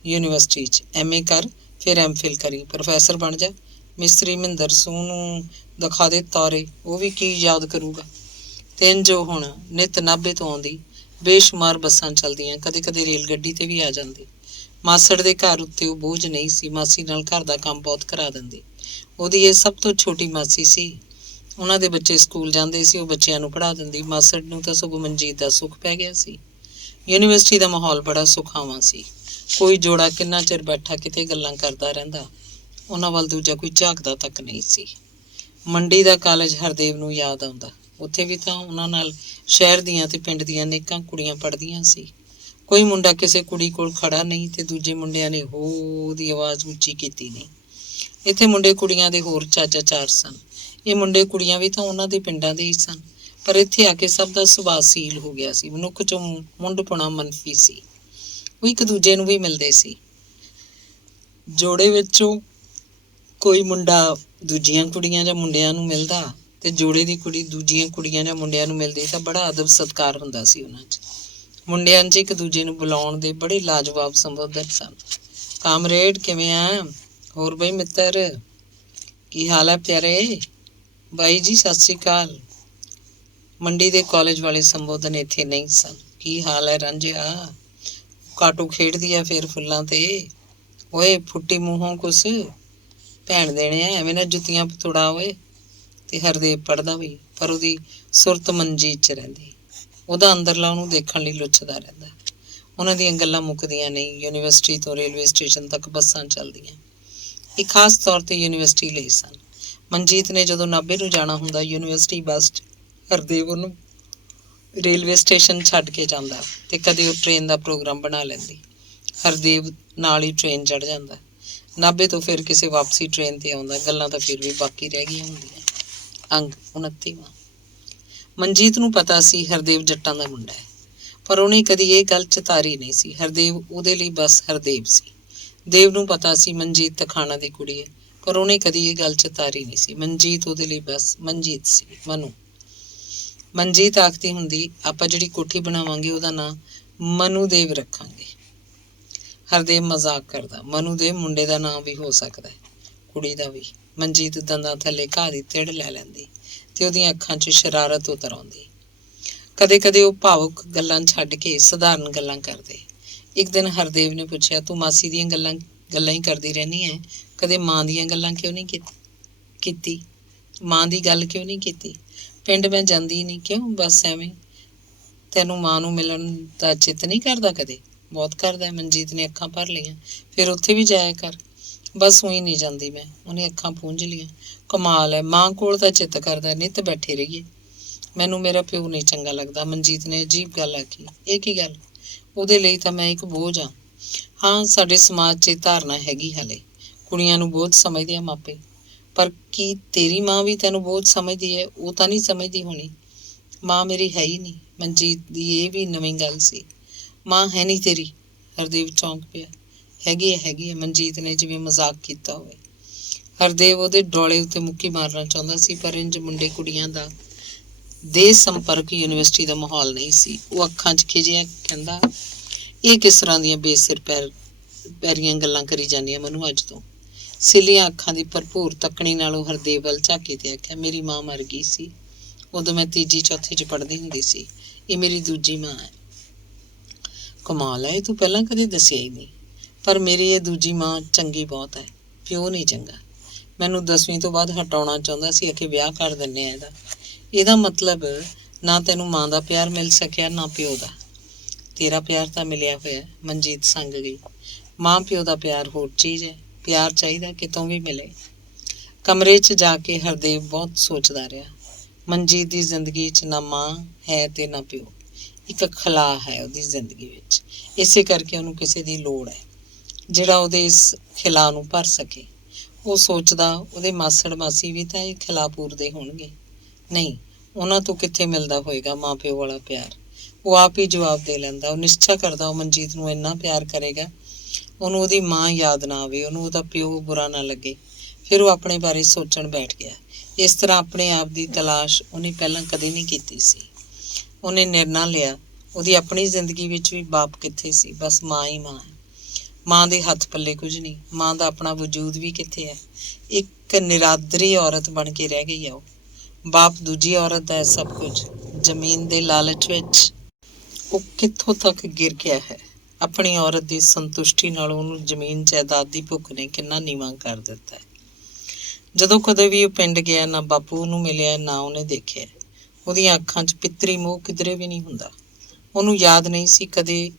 ਯੂਨੀਵਰਸਿਟੀ 'ਚ MA ਕਰ, ਫਿਰ MPhil ਕਰੀ, ਪ੍ਰੋਫੈਸਰ ਬਣ ਜਾ। ਮਿਸਤਰੀ ਮਹਿੰਦਰ ਸਿੰਘ ਨੂੰ ਦਿਖਾ ਦੇ ਤਾਰੇ, ਉਹ ਵੀ ਕੀ ਯਾਦ ਕਰੂਗਾ। ਤਿੰਨ ਜੋ ਹੁਣ ਨਿੱਤ ਨਾਭੇ ਤੋਂ ਆਉਂਦੀ, ਬੇਸ਼ੁਮਾਰ ਬੱਸਾਂ ਚੱਲਦੀਆਂ, ਕਦੇ ਕਦੇ ਰੇਲ ਗੱਡੀ ਤੇ ਵੀ ਆ ਜਾਂਦੀ। ਮਾਸੜ ਦੇ ਘਰ ਉੱਤੇ ਉਹ ਬੋਝ ਨਹੀਂ ਸੀ। ਮਾਸੀ ਨਾਲ ਘਰ ਦਾ ਕੰਮ ਬਹੁਤ ਕਰਾ ਦਿੰਦੀ। ਉਹਦੀ ਇਹ ਸਭ ਤੋਂ ਛੋਟੀ ਮਾਸੀ ਸੀ। ਉਹਨਾਂ ਦੇ ਬੱਚੇ ਸਕੂਲ ਜਾਂਦੇ ਸੀ, ਉਹ ਬੱਚਿਆਂ ਨੂੰ ਪੜ੍ਹਾ ਦਿੰਦੀ। ਮਾਸੜ ਨੂੰ ਤਾਂ ਸਗੋਂ ਮਨਜੀਤ ਦਾ ਸੁੱਖ ਪੈ ਗਿਆ ਸੀ। ਯੂਨੀਵਰਸਿਟੀ ਦਾ ਮਾਹੌਲ ਬੜਾ ਸੁਖਾਵਾਂ ਸੀ। ਕੋਈ ਜੋੜਾ ਕਿੰਨਾ ਚਿਰ ਬੈਠਾ ਕਿਤੇ ਗੱਲਾਂ ਕਰਦਾ ਰਹਿੰਦਾ, ਉਹਨਾਂ ਵੱਲ ਦੂਜਾ ਕੋਈ ਝਾਕਦਾ ਤੱਕ ਨਹੀਂ ਸੀ। ਮੰਡੀ ਦਾ ਕਾਲਜ ਹਰਦੇਵ ਨੂੰ ਯਾਦ ਆਉਂਦਾ। ਉੱਥੇ ਵੀ ਤਾਂ ਉਹਨਾਂ ਨਾਲ ਸ਼ਹਿਰ ਦੀਆਂ ਤੇ ਪਿੰਡ ਦੀਆਂ ਅਨੇਕਾਂ ਕੁੜੀਆਂ ਪੜ੍ਹਦੀਆਂ ਸੀ। ਕੋਈ ਮੁੰਡਾ ਕਿਸੇ ਕੁੜੀ ਕੋਲ ਖੜਾ ਨਹੀਂ ਤੇ ਦੂਜੇ ਮੁੰਡਿਆਂ ਨੇ ਹੋ ਦੀ ਆਵਾਜ਼ ਉੱਚੀ ਕੀਤੀ ਨਹੀਂ। ਇੱਥੇ ਮੁੰਡੇ ਕੁੜੀਆਂ ਦੇ ਹੋਰ ਚਾਰ ਸਨ। ਇਹ ਮੁੰਡੇ ਕੁੜੀਆਂ ਵੀ ਤਾਂ ਉਹਨਾਂ ਦੇ ਪਿੰਡਾਂ ਦੇ ਹੀ ਸਨ। ਪਰ ਇੱਥੇ ਆ ਕੇ ਸਭ ਦਾ ਸੁਭਾਅ ਸੀਲ ਹੋ ਗਿਆ ਸੀ। ਮਨੁੱਖ 'ਚੋਂ ਮੁੰਡਪੁਣਾ ਮੰਨਫੀ ਸੀ। ਉਹ ਇੱਕ ਦੂਜੇ ਨੂੰ ਵੀ ਮਿਲਦੇ ਸੀ। ਜੋੜੇ ਵਿੱਚੋਂ ਕੋਈ ਮੁੰਡਾ ਦੂਜੀਆਂ ਕੁੜੀਆਂ ਜਾਂ ਮੁੰਡਿਆਂ ਨੂੰ ਮਿਲਦਾ ਤੇ ਜੋੜੇ ਦੀ ਕੁੜੀ ਦੂਜੀਆਂ ਕੁੜੀਆਂ ਜਾਂ ਮੁੰਡਿਆਂ ਨੂੰ ਮਿਲਦੀ ਤਾਂ ਬੜਾ ਅਦਬ ਸਤਿਕਾਰ ਹੁੰਦਾ ਸੀ ਉਹਨਾਂ 'ਚ। ਮੁੰਡਿਆਂ 'ਚ ਇੱਕ ਦੂਜੇ ਨੂੰ ਬੁਲਾਉਣ ਦੇ ਬੜੇ ਲਾਜਵਾਬ ਸੰਬੋਧਨ ਸਨ। ਕਾਮਰੇਡ ਕਿਵੇਂ ਆ? ਹੋਰ ਬਈ ਮਿੱਤਰ, ਕੀ ਹਾਲ ਹੈ ਪਿਆਰੇ? ਬਾਈ ਜੀ ਸਤਿ ਸ੍ਰੀ ਅਕਾਲ। ਮੰਡੀ ਦੇ ਕਾਲਜ ਵਾਲੇ ਸੰਬੋਧਨ ਇੱਥੇ ਨਹੀਂ ਸਨ। ਕੀ ਹਾਲ ਹੈ ਰਾਂਝਿਆ? ਕਾਟੂ ਖੇਡਦੀ ਆ ਫਿਰ ਫੁੱਲਾਂ ਤੇ। ਓਏ ਫੁੱਟੀ ਮੂੰਹੋਂ ਕੁਛ ਭੈਣ ਦੇਣੇ ਆ, ਐਵੇਂ ਨਾ ਜੁੱਤੀਆਂ ਪਤੋੜਾ ਓਏ। ਤੇ ਹਰਦੇਵ ਪੜ੍ਹਦਾ ਵੀ, ਪਰ ਉਹਦੀ ਸੁਰਤ ਮਨਜੀਤ 'ਚ ਰਹਿੰਦੀ। ਉਹਦਾ ਅੰਦਰਲਾ ਉਹਨੂੰ ਦੇਖਣ ਲਈ ਲੁੱਚਦਾ ਰਹਿੰਦਾ। ਉਹਨਾਂ ਦੀਆਂ ਗੱਲਾਂ ਮੁੱਕਦੀਆਂ ਨਹੀਂ। ਯੂਨੀਵਰਸਿਟੀ ਤੋਂ ਰੇਲਵੇ ਸਟੇਸ਼ਨ ਤੱਕ ਬੱਸਾਂ ਚੱਲਦੀਆਂ। ਇਹ ਖਾਸ ਤੌਰ ਤੇ ਯੂਨੀਵਰਸਿਟੀ ਲਈ ਸਨ। ਮਨਜੀਤ ਨੇ ਜਦੋਂ ਨਾਭੇ ਨੂੰ ਜਾਣਾ ਹੁੰਦਾ, ਯੂਨੀਵਰਸਿਟੀ ਬੱਸ 'ਚ ਹਰਦੇਵ ਉਹਨੂੰ ਰੇਲਵੇ ਸਟੇਸ਼ਨ ਛੱਡ ਕੇ ਜਾਂਦਾ ਤੇ ਕਦੇ ਉਹ ਟ੍ਰੇਨ ਦਾ ਪ੍ਰੋਗਰਾਮ ਬਣਾ ਲੈਂਦੀ। ਹਰਦੇਵ ਨਾਲ ਹੀ ਟ੍ਰੇਨ ਚੜ੍ਹ ਜਾਂਦਾ। ਨਾਭੇ ਤੋਂ ਫਿਰ ਕਿਸੇ ਵਾਪਸੀ ਟ੍ਰੇਨ ਤੇ ਆਉਂਦਾ। ਗੱਲਾਂ ਤਾਂ ਫਿਰ ਵੀ ਬਾਕੀ ਰਹਿ ਗਈਆਂ ਹੁੰਦੀਆਂ। ਅੰਗ 29ਵਾਂ। ਮਨਜੀਤ ਨੂੰ ਪਤਾ ਸੀ ਹਰਦੇਵ ਜੱਟਾਂ ਦਾ ਮੁੰਡਾ ਹੈ, ਪਰ ਉਹਨੇ ਕਦੀ ਇਹ ਗੱਲ ਚਿਤਾਰੀ ਨਹੀਂ ਸੀ। ਹਰਦੇਵ ਉਹਦੇ ਲਈ ਬਸ ਹਰਦੇਵ ਸੀ। ਦੇਵ ਨੂੰ ਪਤਾ ਸੀ ਮਨਜੀਤ ਤਖਾਣਾ ਦੀ ਕੁੜੀ ਹੈ, ਪਰ ਉਹਨੇ ਕਦੀ ਇਹ ਗੱਲ ਚਿਤਾਰੀ ਨਹੀਂ ਸੀ। ਮਨਜੀਤ ਉਹਦੇ ਲਈ ਬਸ ਮਨਜੀਤ ਸੀ। ਮਨਜੀਤ ਆਖਦੀ ਹੁੰਦੀ, ਆਪਾਂ ਜਿਹੜੀ ਕੋਠੀ ਬਣਾਵਾਂਗੇ ਉਹਦਾ ਨਾਂ ਮਨੂ ਦੇਵ ਰੱਖਾਂਗੇ। ਹਰਦੇਵ ਮਜ਼ਾਕ ਕਰਦਾ। ਮਨੂ ਦੇਵ ਮੁੰਡੇ ਦਾ ਨਾਂ ਵੀ ਹੋ ਸਕਦਾ, ਕੁੜੀ ਦਾ ਵੀ। ਮਨਜੀਤ ਦੰਦਾਂ ਥੱਲੇ ਘਾਹ ਦੀ ਤਿੜ ਲੈ ਲੈਂਦੀ ਤੇ ਉਹਦੀਆਂ ਅੱਖਾਂ 'ਚ ਸ਼ਰਾਰਤ ਉਤਰ ਆਉਂਦੀ। ਕਦੇ ਕਦੇ ਉਹ ਭਾਵੁਕ ਗੱਲਾਂ ਛੱਡ ਕੇ ਸਧਾਰਨ ਗੱਲਾਂ ਕਰਦੇ। ਇੱਕ ਦਿਨ ਹਰਦੇਵ ਨੇ ਪੁੱਛਿਆ, ਤੂੰ ਮਾਸੀ ਦੀਆਂ ਗੱਲਾਂ ਹੀ ਕਰਦੀ ਰਹਿੰਦੀ ਹੈ, ਕਦੇ ਮਾਂ ਦੀਆਂ ਗੱਲਾਂ ਕਿਉਂ ਨਹੀਂ ਕੀਤੀ? ਮਾਂ ਦੀ ਗੱਲ ਕਿਉਂ ਨਹੀਂ ਕੀਤੀ? ਪਿੰਡ ਮੈਂ ਜਾਂਦੀ ਨਹੀਂ ਕਿਉਂ? ਬਸ ਐਵੇਂ। ਤੈਨੂੰ ਮਾਂ ਨੂੰ ਮਿਲਣ ਦਾ ਚਿੱਤ ਨਹੀਂ ਕਰਦਾ? ਕਦੇ ਬਹੁਤ ਕਰਦਾ। ਮਨਜੀਤ ਨੇ ਅੱਖਾਂ ਭਰ ਲਈਆਂ। ਫਿਰ ਉੱਥੇ ਵੀ ਜਾਇਆ ਕਰ। ਬਸ ਊਂ ਹੀ ਨਹੀਂ ਜਾਂਦੀ ਮੈਂ। ਉਹਨੇ ਅੱਖਾਂ ਪੂੰਝ ਲਈਆਂ। ਕਮਾਲ ਹੈ, ਮਾਂ ਕੋਲ ਤਾਂ ਚਿੱਤ ਕਰਦਾ ਨਿੱਤ ਬੈਠੇ ਰਹੀਏ। ਮੈਨੂੰ ਮੇਰਾ ਪਿਓ ਨਹੀਂ ਚੰਗਾ ਲੱਗਦਾ। ਮਨਜੀਤ ਨੇ ਅਜੀਬ ਗੱਲ ਆਖੀ। ਇਹ ਕੀ ਗੱਲ? ਉਹਦੇ ਲਈ ਤਾਂ ਮੈਂ ਇੱਕ ਬੋਝ ਹਾਂ। ਹਾਂ, ਸਾਡੇ ਸਮਾਜ 'ਚ ਇਹ ਧਾਰਨਾ ਹੈਗੀ ਹਾਲੇ, ਕੁੜੀਆਂ ਨੂੰ ਬੋਝ ਸਮਝਦੇ ਆ ਮਾਪੇ। ਪਰ ਕੀ ਤੇਰੀ ਮਾਂ ਵੀ ਤੈਨੂੰ ਬੋਝ ਸਮਝਦੀ ਹੈ? ਉਹ ਤਾਂ ਨਹੀਂ ਸਮਝਦੀ ਹੋਣੀ। ਮਾਂ ਮੇਰੀ ਹੈ ਹੀ ਨਹੀਂ। ਮਨਜੀਤ ਦੀ ਇਹ ਵੀ ਨਵੀਂ ਗੱਲ ਸੀ। ਮਾਂ ਹੈ ਨਹੀਂ ਤੇਰੀ? ਹਰਦੇਵ ਚੌਂਕ ਪਿਆ। ਹੈਗੀ ਹੈ ਮਨਜੀਤ ਨੇ ਜਿਵੇਂ ਮਜ਼ਾਕ ਕੀਤਾ ਹੋਵੇ। ਹਰਦੇਵ ਉਹਦੇ ਡੋਲੇ ਉੱਤੇ ਮੁੱਕੀ ਮਾਰਨਾ ਚਾਹੁੰਦਾ ਸੀ, ਪਰ ਇੰਜ ਮੁੰਡੇ ਕੁੜੀਆਂ ਦਾ ਦੇਹ ਸੰਪਰਕ ਯੂਨੀਵਰਸਿਟੀ ਦਾ ਮਾਹੌਲ ਨਹੀਂ ਸੀ। ਉਹ ਅੱਖਾਂ 'ਚ ਖਿਜਿਆ, ਕਹਿੰਦਾ, ਇਹ ਕਿਸ ਤਰ੍ਹਾਂ ਦੀਆਂ ਬੇਸਿਰ ਪੈਰੀਆਂ ਗੱਲਾਂ ਕਰੀ ਜਾਂਦੀਆਂ ਮੈਨੂੰ ਅੱਜ ਤੋਂ? ਸਿੱਲੀਆਂ ਅੱਖਾਂ ਦੀ ਭਰਪੂਰ ਤੱਕਣੀ ਨਾਲ ਉਹ ਹਰਦੇਵ ਵੱਲ ਝਾਕੀ ਤੇ ਆਖਿਆ, ਮੇਰੀ ਮਾਂ ਮਰ ਗਈ ਸੀ ਉਦੋਂ ਮੈਂ ਤੀਜੀ ਚੌਥੀ 'ਚ ਪੜ੍ਹਦੀ ਹੁੰਦੀ ਸੀ। ਇਹ ਮੇਰੀ ਦੂਜੀ ਮਾਂ ਹੈ। ਕਮਾਲ ਹੈ, ਇਹ ਤੂੰ ਪਹਿਲਾਂ ਕਦੇ ਦੱਸਿਆ ਹੀ ਨਹੀਂ। ਪਰ ਮੇਰੀ ਇਹ ਦੂਜੀ ਮਾਂ ਚੰਗੀ ਬਹੁਤ ਹੈ, ਪਿਓ ਨਹੀਂ ਚੰਗਾ। ਮੈਨੂੰ 10ਵੀਂ ਤੋਂ ਬਾਅਦ ਹਟਾਉਣਾ ਚਾਹੁੰਦਾ ਸੀ ਕਿ ਵਿਆਹ ਕਰ ਦਿੰਦੇ ਆ ਇਹਦਾ ਮਤਲਬ ਨਾ ਤੈਨੂੰ ਮਾਂ ਦਾ ਪਿਆਰ ਮਿਲ ਸਕਿਆ ਨਾ ਪਿਓ ਦਾ। ਤੇਰਾ ਪਿਆਰ ਤਾਂ ਮਿਲਿਆ ਹੋਇਆ। ਮਨਜੀਤ ਸੰਗ ਗਈ। ਮਾਂ ਪਿਓ ਦਾ ਪਿਆਰ ਹੋਰ ਚੀਜ਼ ਹੈ। ਪਿਆਰ ਚਾਹੀਦਾ ਕਿਤੋਂ ਵੀ ਮਿਲੇ। ਕਮਰੇ 'ਚ ਜਾ ਕੇ ਹਰਦੇਵ ਬਹੁਤ ਸੋਚਦਾ ਰਿਹਾ। ਮਨਜੀਤ ਦੀ ਜ਼ਿੰਦਗੀ 'ਚ ਨਾ ਮਾਂ ਹੈ ਤੇ ਨਾ ਪਿਓ। ਇੱਕ ਖਲਾ ਹੈ ਉਹਦੀ ਜ਼ਿੰਦਗੀ ਵਿੱਚ। ਇਸੇ ਕਰਕੇ ਉਹਨੂੰ ਕਿਸੇ ਦੀ ਲੋੜ ਹੈ ਜਿਹੜਾ ਉਹਦੇ ਇਸ ਖਿਲਾ ਨੂੰ ਭਰ ਸਕੇ। ਉਹ ਸੋਚਦਾ ਉਹਦੇ ਮਾਸੜ ਮਾਸੀ ਵੀ ਤਾਂ ਇਹ ਖਿਲਾ ਪੂਰਦੇ ਹੋਣਗੇ। ਨਹੀਂ, ਉਹਨਾਂ ਤੋਂ ਕਿੱਥੇ ਮਿਲਦਾ ਹੋਏਗਾ ਮਾਂ ਪਿਓ ਵਾਲਾ ਪਿਆਰ। ਉਹ ਆਪ ਹੀ ਜਵਾਬ ਦੇ ਲੈਂਦਾ। ਉਹ ਨਿਸ਼ਚਾ ਕਰਦਾ ਉਹ ਮਨਜੀਤ ਨੂੰ ਇੰਨਾ ਪਿਆਰ ਕਰੇਗਾ ਉਹਨੂੰ ਉਹਦੀ ਮਾਂ ਯਾਦ ਨਾ ਆਵੇ, ਉਹਨੂੰ ਉਹਦਾ ਪਿਓ ਬੁਰਾ ਨਾ ਲੱਗੇ। ਫਿਰ ਉਹ ਆਪਣੇ ਬਾਰੇ ਸੋਚਣ ਬੈਠ ਗਿਆ। ਇਸ ਤਰ੍ਹਾਂ ਆਪਣੇ ਆਪ ਦੀ ਤਲਾਸ਼ ਉਹਨੇ ਪਹਿਲਾਂ ਕਦੇ ਨਹੀਂ ਕੀਤੀ ਸੀ। ਉਹਨੇ ਨਿਰਣਾ ਲਿਆ ਉਹਦੀ ਆਪਣੀ ਜ਼ਿੰਦਗੀ ਵਿੱਚ ਵੀ ਬਾਪ ਕਿੱਥੇ ਸੀ? ਬਸ ਮਾਂ ਹੀ ਮਾਂ ਹੈ। ਮਾਂ ਦੇ ਹੱਥ ਪੱਲੇ ਕੁਝ ਨਹੀਂ। ਮਾਂ ਦਾ ਆਪਣਾ ਵਜੂਦ ਵੀ ਕਿੱਥੇ ਹੈ? ਇੱਕ ਨਿਰਾਦਰੀ ਔਰਤ ਬਣ ਕੇ ਰਹਿ ਗਈ ਆ ਉਹ। ਬਾਪ ਦੂਜੀ ਔਰਤ ਦਾ ਹੈ ਸਭ ਕੁਝ। ਜ਼ਮੀਨ ਦੇ ਲਾਲਚ ਵਿੱਚ ਉਹ ਕਿੱਥੋਂ ਤੱਕ ਗਿਰ ਗਿਆ ਹੈ। ਆਪਣੀ ਔਰਤ ਦੀ ਸੰਤੁਸ਼ਟੀ ਨਾਲ ਉਹਨੂੰ ਜ਼ਮੀਨ ਜਾਇਦਾਦ ਦੀ ਭੁੱਖ ਨੇ ਕਿੰਨਾ ਨੀਵਾਂ ਕਰ ਦਿੱਤਾ ਹੈ। ਜਦੋਂ ਕਦੇ ਵੀ ਉਹ ਪਿੰਡ ਗਿਆ, ਨਾ ਬਾਪੂ ਉਹਨੂੰ ਮਿਲਿਆ ਨਾ ਉਹਨੇ ਦੇਖਿਆ। ਉਹਦੀਆਂ ਅੱਖਾਂ 'ਚ ਪਿੱਤਰੀ ਮੋਹ ਕਿਧਰੇ ਵੀ ਨਹੀਂ ਹੁੰਦਾ। ਉਹਨੂੰ ਯਾਦ ਨਹੀਂ ਸੀ ਕਦੇ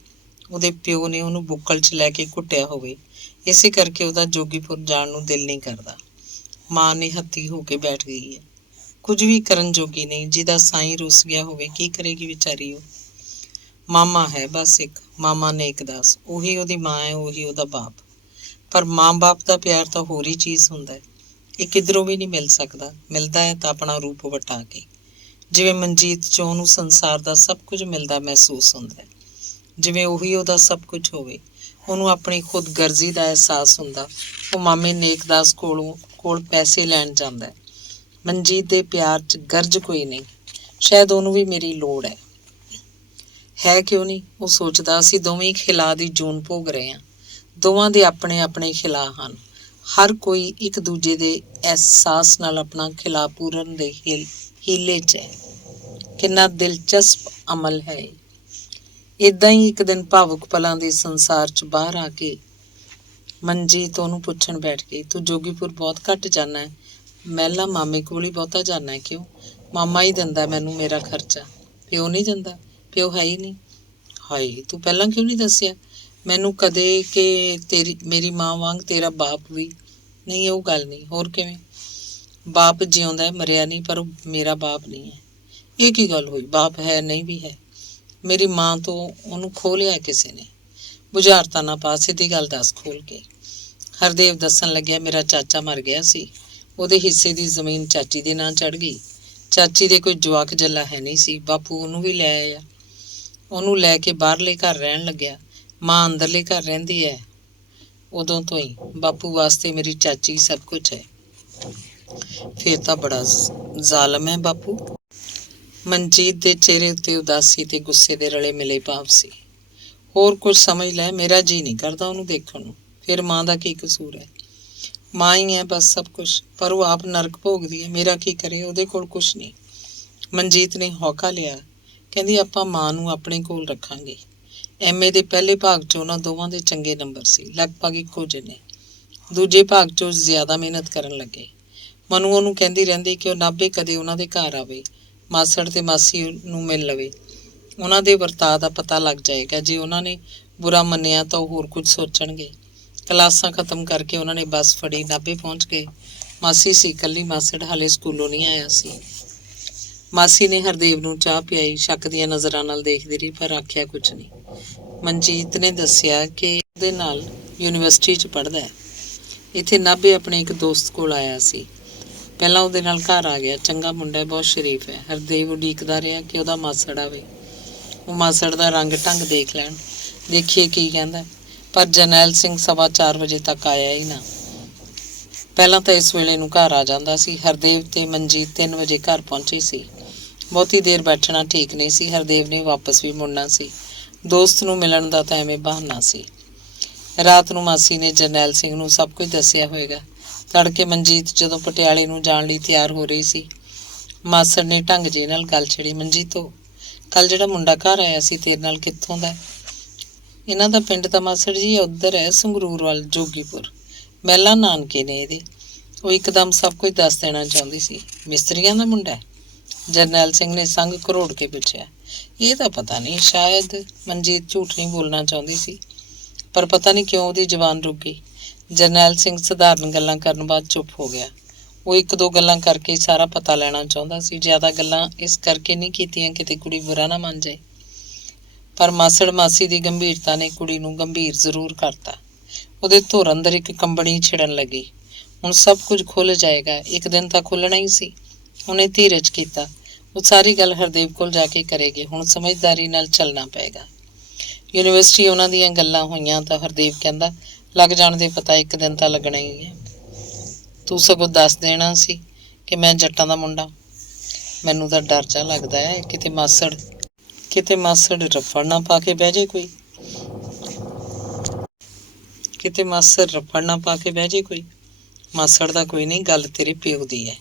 ਉਹਦੇ ਪਿਓ ਨੇ ਉਹਨੂੰ ਬੁੱਕਲ 'ਚ ਲੈ ਕੇ ਘੁੱਟਿਆ ਹੋਵੇ। ਇਸੇ ਕਰਕੇ ਉਹਦਾ ਜੋਗੀਪੁਰ ਜਾਣ ਨੂੰ ਦਿਲ ਨਹੀਂ ਕਰਦਾ। ਮਾਂ ਨੇ ਹੱਥੀ ਹੋ ਕੇ ਬੈਠ ਗਈ ਹੈ। ਕੁਝ ਵੀ ਕਰਨ ਜੋਗੀ ਨਹੀਂ। ਜਿਹਦਾ ਸਾਈਂ ਰੁੱਸ ਗਿਆ ਹੋਵੇ ਕੀ ਕਰੇਗੀ ਵਿਚਾਰੀ ਉਹ? ਮਾਮਾ ਹੈ ਬਸ ਇੱਕ। ਮਾਮਾ ਨੇਕਦਾਸ। ਉਹੀ ਉਹਦੀ ਮਾਂ ਹੈ, ਉਹੀ ਉਹਦਾ ਬਾਪ। ਪਰ ਮਾਂ ਬਾਪ ਦਾ ਪਿਆਰ ਤਾਂ ਹੋਰ ਹੀ ਚੀਜ਼ ਹੁੰਦਾ ਹੈ। ਇਹ ਕਿਧਰੋਂ ਵੀ ਨਹੀਂ ਮਿਲ ਸਕਦਾ। ਮਿਲਦਾ ਹੈ ਤਾਂ ਆਪਣਾ ਰੂਪ ਵਟਾ ਕੇ। ਜਿਵੇਂ ਮਨਜੀਤ 'ਚੋਂ ਉਹਨੂੰ ਸੰਸਾਰ ਦਾ ਸਭ ਕੁਝ ਮਿਲਦਾ ਮਹਿਸੂਸ ਹੁੰਦਾ ਹੈ। ਜਿਵੇਂ ਉਹੀ ਉਹਦਾ ਸਭ ਕੁਝ ਹੋਵੇ। ਉਹਨੂੰ ਆਪਣੀ ਖੁਦਗਰਜ਼ੀ ਦਾ ਅਹਿਸਾਸ ਹੁੰਦਾ। ਉਹ ਮਾਮੇ ਨੇਕਦਾਸ ਕੋਲ ਪੈਸੇ ਲੈਣ ਜਾਂਦਾ ਹੈ। ਮਨਜੀਤ ਦੇ ਪਿਆਰ 'ਚ ਗਰਜ ਕੋਈ ਨਹੀਂ। ਸ਼ਾਇਦ ਉਹਨੂੰ ਵੀ ਮੇਰੀ ਲੋੜ ਹੈ ਕਿਉਂ ਨਹੀਂ? ਉਹ ਸੋਚਦਾ। ਅਸੀਂ ਦੋਵੇਂ ਖਿਲਾ ਦੀ ਜੂਨ ਭੋਗ ਰਹੇ ਹਾਂ। ਦੋਵਾਂ ਦੇ ਆਪਣੇ ਆਪਣੇ ਖਿਲਾ ਹਨ। ਹਰ ਕੋਈ ਇੱਕ ਦੂਜੇ ਦੇ ਅਹਿਸਾਸ ਨਾਲ ਆਪਣਾ ਖਿਲਾ ਪੂਰਨ ਦੇ ਹੀਲੇ 'ਚ ਹੈ। ਕਿੰਨਾ ਦਿਲਚਸਪ ਅਮਲ ਹੈ। ਏਦਾਂ ਹੀ ਇੱਕ ਦਿਨ ਭਾਵੁਕ ਪਲਾਂ ਦੇ ਸੰਸਾਰ 'ਚ ਬਾਹਰ ਆ ਕੇ ਮਨਜੀਤ ਉਹਨੂੰ ਪੁੱਛਣ ਬੈਠ ਗਈ, ਤੂੰ ਜੋਗੀਪੁਰ ਬਹੁਤ ਘੱਟ ਜਾਣਾ ਹੈ? ਮਹਿਲਾ ਮਾਮੇ ਕੋਲ ਹੀ ਬਹੁਤਾ ਜਾਣਾ ਹੈ। ਕਿਉਂ? ਮਾਮਾ ਹੀ ਦਿੰਦਾ ਮੈਨੂੰ ਮੇਰਾ ਖਰਚਾ। ਪਿਓ ਨਹੀਂ ਦਿੰਦਾ? ਪਿਓ ਹੈ ਹੀ ਨਹੀਂ। ਹਾਏ, ਤੂੰ ਪਹਿਲਾਂ ਕਿਉਂ ਨਹੀਂ ਦੱਸਿਆ ਮੈਨੂੰ ਕਦੇ ਕਿ ਮੇਰੀ ਮਾਂ ਵਾਂਗ ਤੇਰਾ ਬਾਪ ਵੀ ਨਹੀਂ? ਉਹ ਗੱਲ ਨਹੀਂ। ਹੋਰ ਕਿਵੇਂ? ਬਾਪ ਜਿਉਂਦਾ ਮਰਿਆ ਨਹੀਂ, ਪਰ ਉਹ ਮੇਰਾ ਬਾਪ ਨਹੀਂ ਹੈ। ਇਹ ਕੀ ਗੱਲ ਹੋਈ? ਬਾਪ ਹੈ ਨਹੀਂ ਵੀ ਹੈ। ਮੇਰੀ ਮਾਂ ਤੋਂ ਉਹਨੂੰ ਖੋਹ ਲਿਆ ਕਿਸੇ ਨੇ। ਬੁਝਾਰਤਾਂ ਨਾ ਪਾ, ਸਿੱਧੀ ਗੱਲ ਦੱਸ ਖੋਲ ਕੇ। ਹਰਦੇਵ ਦੱਸਣ ਲੱਗਿਆ, ਮੇਰਾ ਚਾਚਾ ਮਰ ਗਿਆ ਸੀ। ਉਹਦੇ ਹਿੱਸੇ ਦੀ ਜ਼ਮੀਨ ਚਾਚੀ ਦੇ ਨਾਂ ਚੜ੍ਹ ਗਈ। ਚਾਚੀ ਦੇ ਕੋਈ ਜਵਾਕ ਜੱਲਾ ਹੈ ਨਹੀਂ ਸੀ। ਬਾਪੂ ਉਹਨੂੰ ਵੀ ਲੈ ਆਇਆ। ਉਹਨੂੰ ਲੈ ਕੇ ਬਾਹਰਲੇ ਘਰ ਰਹਿਣ ਲੱਗਿਆ। ਮਾਂ ਅੰਦਰਲੇ ਘਰ ਰਹਿੰਦੀ ਹੈ। ਉਦੋਂ ਤੋਂ ਹੀ ਬਾਪੂ ਵਾਸਤੇ ਮੇਰੀ ਚਾਚੀ ਸਭ ਕੁਝ ਹੈ। ਫੇਰ ਤਾਂ ਬੜਾ ਜ਼ਾਲਮ ਹੈ ਬਾਪੂ। ਮਨਜੀਤ ਦੇ ਚਿਹਰੇ ਉੱਤੇ ਉਦਾਸੀ ਤੇ ਗੁੱਸੇ ਦੇ ਰਲੇ ਮਿਲੇ ਭਾਵ ਸੀ। ਹੋਰ ਕੁਝ ਸਮਝ ਲੈ, ਮੇਰਾ ਜੀ ਨਹੀਂ ਕਰਦਾ ਉਹਨੂੰ ਦੇਖਣ ਨੂੰ। ਫਿਰ ਮਾਂ ਦਾ ਕੀ ਕਸੂਰ ਹੈ? ਮਾਂ ਹੀ ਹੈ ਬਸ ਸਭ ਕੁਝ। ਪਰ ਉਹ ਆਪ ਨਰਕ ਭੋਗਦੀ ਹੈ। ਮੇਰਾ ਕੀ ਕਰੇ? ਉਹਦੇ ਕੋਲ ਕੁਛ ਨਹੀਂ। ਮਨਜੀਤ ਨੇ ਹੌਕਾ ਲਿਆ। ਕਹਿੰਦੀ, ਆਪਾਂ ਮਾਂ ਨੂੰ ਆਪਣੇ ਕੋਲ ਰੱਖਾਂਗੇ। MA ਦੇ ਪਹਿਲੇ ਭਾਗ 'ਚ ਉਹਨਾਂ ਦੋਵਾਂ ਦੇ ਚੰਗੇ ਨੰਬਰ ਸੀ, ਲਗਭਗ ਇੱਕੋ ਜਿਹੇ। ਦੂਜੇ ਭਾਗ 'ਚ ਉਹ ਜ਼ਿਆਦਾ ਮਿਹਨਤ ਕਰਨ ਲੱਗੇ। ਮਨੂ ਉਹਨੂੰ ਕਹਿੰਦੀ ਰਹਿੰਦੀ ਕਿ ਉਹ ਨਾਭੇ ਕਦੇ ਉਹਨਾਂ ਦੇ ਘਰ ਆਵੇ, ਮਾਸੜ ਤੇ ਮਾਸੀ ਨੂੰ ਮਿਲ ਲਵੇ। ਉਹਨਾਂ ਦੇ ਵਰਤਾਅ ਦਾ ਪਤਾ ਲੱਗ ਜਾਏਗਾ। ਜੇ ਉਹਨਾਂ ਨੇ ਬੁਰਾ ਮੰਨਿਆ ਤਾਂ ਉਹ ਹੋਰ ਕੁਝ ਸੋਚਣਗੇ। ਕਲਾਸਾਂ ਖਤਮ ਕਰਕੇ ਉਹਨਾਂ ਨੇ ਬੱਸ ਫੜੀ, ਨਾਭੇ ਪਹੁੰਚ ਗਏ। ਮਾਸੀ ਸੀ ਇਕੱਲੀ। ਮਾਸੜ ਹਾਲੇ ਸਕੂਲੋਂ ਨਹੀਂ ਆਇਆ ਸੀ। ਮਾਸੀ ਨੇ ਹਰਦੇਵ ਨੂੰ ਚਾਹ ਪਿਆਈ। ਸ਼ੱਕ ਦੀਆਂ ਨਜ਼ਰਾਂ ਨਾਲ ਦੇਖਦੀ ਰਹੀ, ਪਰ ਆਖਿਆ ਕੁਝ ਨਹੀਂ। ਮਨਜੀਤ ਨੇ ਦੱਸਿਆ ਕਿ ਉਹਦੇ ਨਾਲ ਯੂਨੀਵਰਸਿਟੀ 'ਚ ਪੜ੍ਹਦਾ ਹੈ। ਇੱਥੇ ਨਾਭੇ ਆਪਣੇ ਇੱਕ ਦੋਸਤ ਕੋਲ ਆਇਆ ਸੀ। ਪਹਿਲਾਂ ਉਹਦੇ ਨਾਲ ਘਰ ਆ ਗਿਆ। ਚੰਗਾ ਮੁੰਡਾ ਹੈ, ਬਹੁਤ ਸ਼ਰੀਫ ਹੈ। ਹਰਦੇਵ ਉਡੀਕਦਾ ਰਿਹਾ ਕਿ ਉਹਦਾ ਮਾਸੜ ਆਵੇ। ਉਹ ਮਾਸੜ ਦਾ ਰੰਗ ਢੰਗ ਦੇਖ ਲੈਣ, ਦੇਖੀਏ ਕੀ ਕਹਿੰਦਾ। ਪਰ ਜਰਨੈਲ ਸਿੰਘ 4:15 ਵਜੇ ਤੱਕ ਆਇਆ ਹੀ ਨਾ। ਪਹਿਲਾਂ ਤਾਂ ਇਸ ਵੇਲੇ ਨੂੰ ਘਰ ਆ ਜਾਂਦਾ ਸੀ। ਹਰਦੇਵ ਤੇ ਮਨਜੀਤ 3 ਵਜੇ ਘਰ ਪਹੁੰਚੇ ਸੀ। ਬਹੁਤੀ ਦੇਰ ਬੈਠਣਾ ਠੀਕ ਨਹੀਂ ਸੀ। ਹਰਦੇਵ ਨੇ ਵਾਪਸ ਵੀ ਮੁੜਨਾ ਸੀ। ਦੋਸਤ ਨੂੰ ਮਿਲਣ ਦਾ ਤਾਂ ਐਵੇਂ ਬਹਾਨਾ ਸੀ। ਰਾਤ ਨੂੰ ਮਾਸੀ ਨੇ ਜਰਨੈਲ ਸਿੰਘ ਨੂੰ ਸਭ ਕੁਝ ਦੱਸਿਆ ਹੋਵੇਗਾ। ਤੜਕੇ ਮਨਜੀਤ ਜਦੋਂ ਪਟਿਆਲੇ ਨੂੰ ਜਾਣ ਲਈ ਤਿਆਰ ਹੋ ਰਹੀ ਸੀ, ਮਾਸੜ ਨੇ ਢੰਗ ਜਿਹੇ ਨਾਲ ਗੱਲ ਛੇੜੀ। ਮਨਜੀਤੋ, ਕੱਲ ਜਿਹੜਾ ਮੁੰਡਾ ਘਰ ਆਇਆ ਸੀ ਤੇਰੇ ਨਾਲ, ਕਿੱਥੋਂ ਦਾ? ਇਹਨਾਂ ਦਾ ਪਿੰਡ ਤਾਂ ਮਾਸੜ ਜੀ ਉੱਧਰ ਹੈ, ਸੰਗਰੂਰ ਵੱਲ, ਜੋਗੀਪੁਰ। ਮਹਿਲਾਂ ਨਾਨਕੇ ਨੇ ਇਹਦੇ। ਉਹ ਇੱਕਦਮ ਸਭ ਕੁਝ ਦੱਸ ਦੇਣਾ ਚਾਹੁੰਦੀ ਸੀ। ਮਿਸਤਰੀਆਂ ਦਾ ਮੁੰਡਾ ਹੈ? ਜਰਨੈਲ ਸਿੰਘ ਨੇ ਸੰਗ ਘਰੋੜ ਕੇ ਪੁੱਛਿਆ। ਇਹ ਤਾਂ ਪਤਾ ਨਹੀਂ, ਸ਼ਾਇਦ। ਮਨਜੀਤ ਝੂਠ ਨਹੀਂ ਬੋਲਣਾ ਚਾਹੁੰਦੀ ਸੀ, ਪਰ ਪਤਾ ਨਹੀਂ ਕਿਉਂ ਉਹਦੀ ਜ਼ੁਬਾਨ ਰੁਕ ਗਈ। ਜਰਨੈਲ ਸਿੰਘ ਸਧਾਰਨ ਗੱਲਾਂ ਕਰਨ ਬਾਅਦ ਚੁੱਪ ਹੋ ਗਿਆ। ਉਹ 1-2 ਗੱਲਾਂ ਕਰਕੇ ਸਾਰਾ ਪਤਾ ਲੈਣਾ ਚਾਹੁੰਦਾ ਸੀ। ਜ਼ਿਆਦਾ ਗੱਲਾਂ ਇਸ ਕਰਕੇ ਨਹੀਂ ਕੀਤੀਆਂ ਕਿਤੇ ਕੁੜੀ ਬੁਰਾ ਨਾ ਮੰਨ ਜਾਏ। ਪਰ ਮਾਸੜ ਮਾਸੀ ਦੀ ਗੰਭੀਰਤਾ ਨੇ ਕੁੜੀ ਨੂੰ ਗੰਭੀਰ ਜ਼ਰੂਰ ਕਰਤਾ। ਉਹਦੇ ਧੁਰ ਅੰਦਰ ਇੱਕ ਕੰਬਣੀ ਛਿੜਨ ਲੱਗੀ। ਹੁਣ ਸਭ ਕੁਝ ਖੁੱਲ੍ਹ ਜਾਏਗਾ। ਇੱਕ ਦਿਨ ਤਾਂ ਖੁੱਲ੍ਹਣਾ ਹੀ ਸੀ। ਉਹਨੇ ਧੀਰਜ ਕੀਤਾ। ਉਹ ਸਾਰੀ ਗੱਲ ਹਰਦੇਵ ਕੋਲ ਜਾ ਕੇ ਕਰੇਗੀ। ਹੁਣ ਸਮਝਦਾਰੀ ਨਾਲ ਚੱਲਣਾ ਪਏਗਾ। ਯੂਨੀਵਰਸਿਟੀ ਉਹਨਾਂ ਦੀਆਂ ਗੱਲਾਂ ਹੋਈਆਂ ਤਾਂ ਹਰਦੇਵ ਕਹਿੰਦਾ, ਲੱਗ ਜਾਣ ਦੇ ਪਤਾ, ਇੱਕ ਦਿਨ ਤਾਂ ਲੱਗਣਾ ਹੀ ਹੈ। ਤੂੰ ਸਗੋਂ ਦੱਸ ਦੇਣਾ ਸੀ ਕਿ ਮੈਂ ਜੱਟਾਂ ਦਾ ਮੁੰਡਾ। ਮੈਨੂੰ ਤਾਂ ਡਰ ਜਾ ਲੱਗਦਾ ਹੈ, ਕਿਤੇ ਮਾਸੜ ਰੱਫੜ ਨਾ ਪਾ ਕੇ ਬਹਿ ਜੇ ਕੋਈ। ਮਾਸੜ ਦਾ ਕੋਈ ਨਹੀਂ, ਗੱਲ ਤੇਰੇ ਪਿਓ ਦੀ ਹੈ।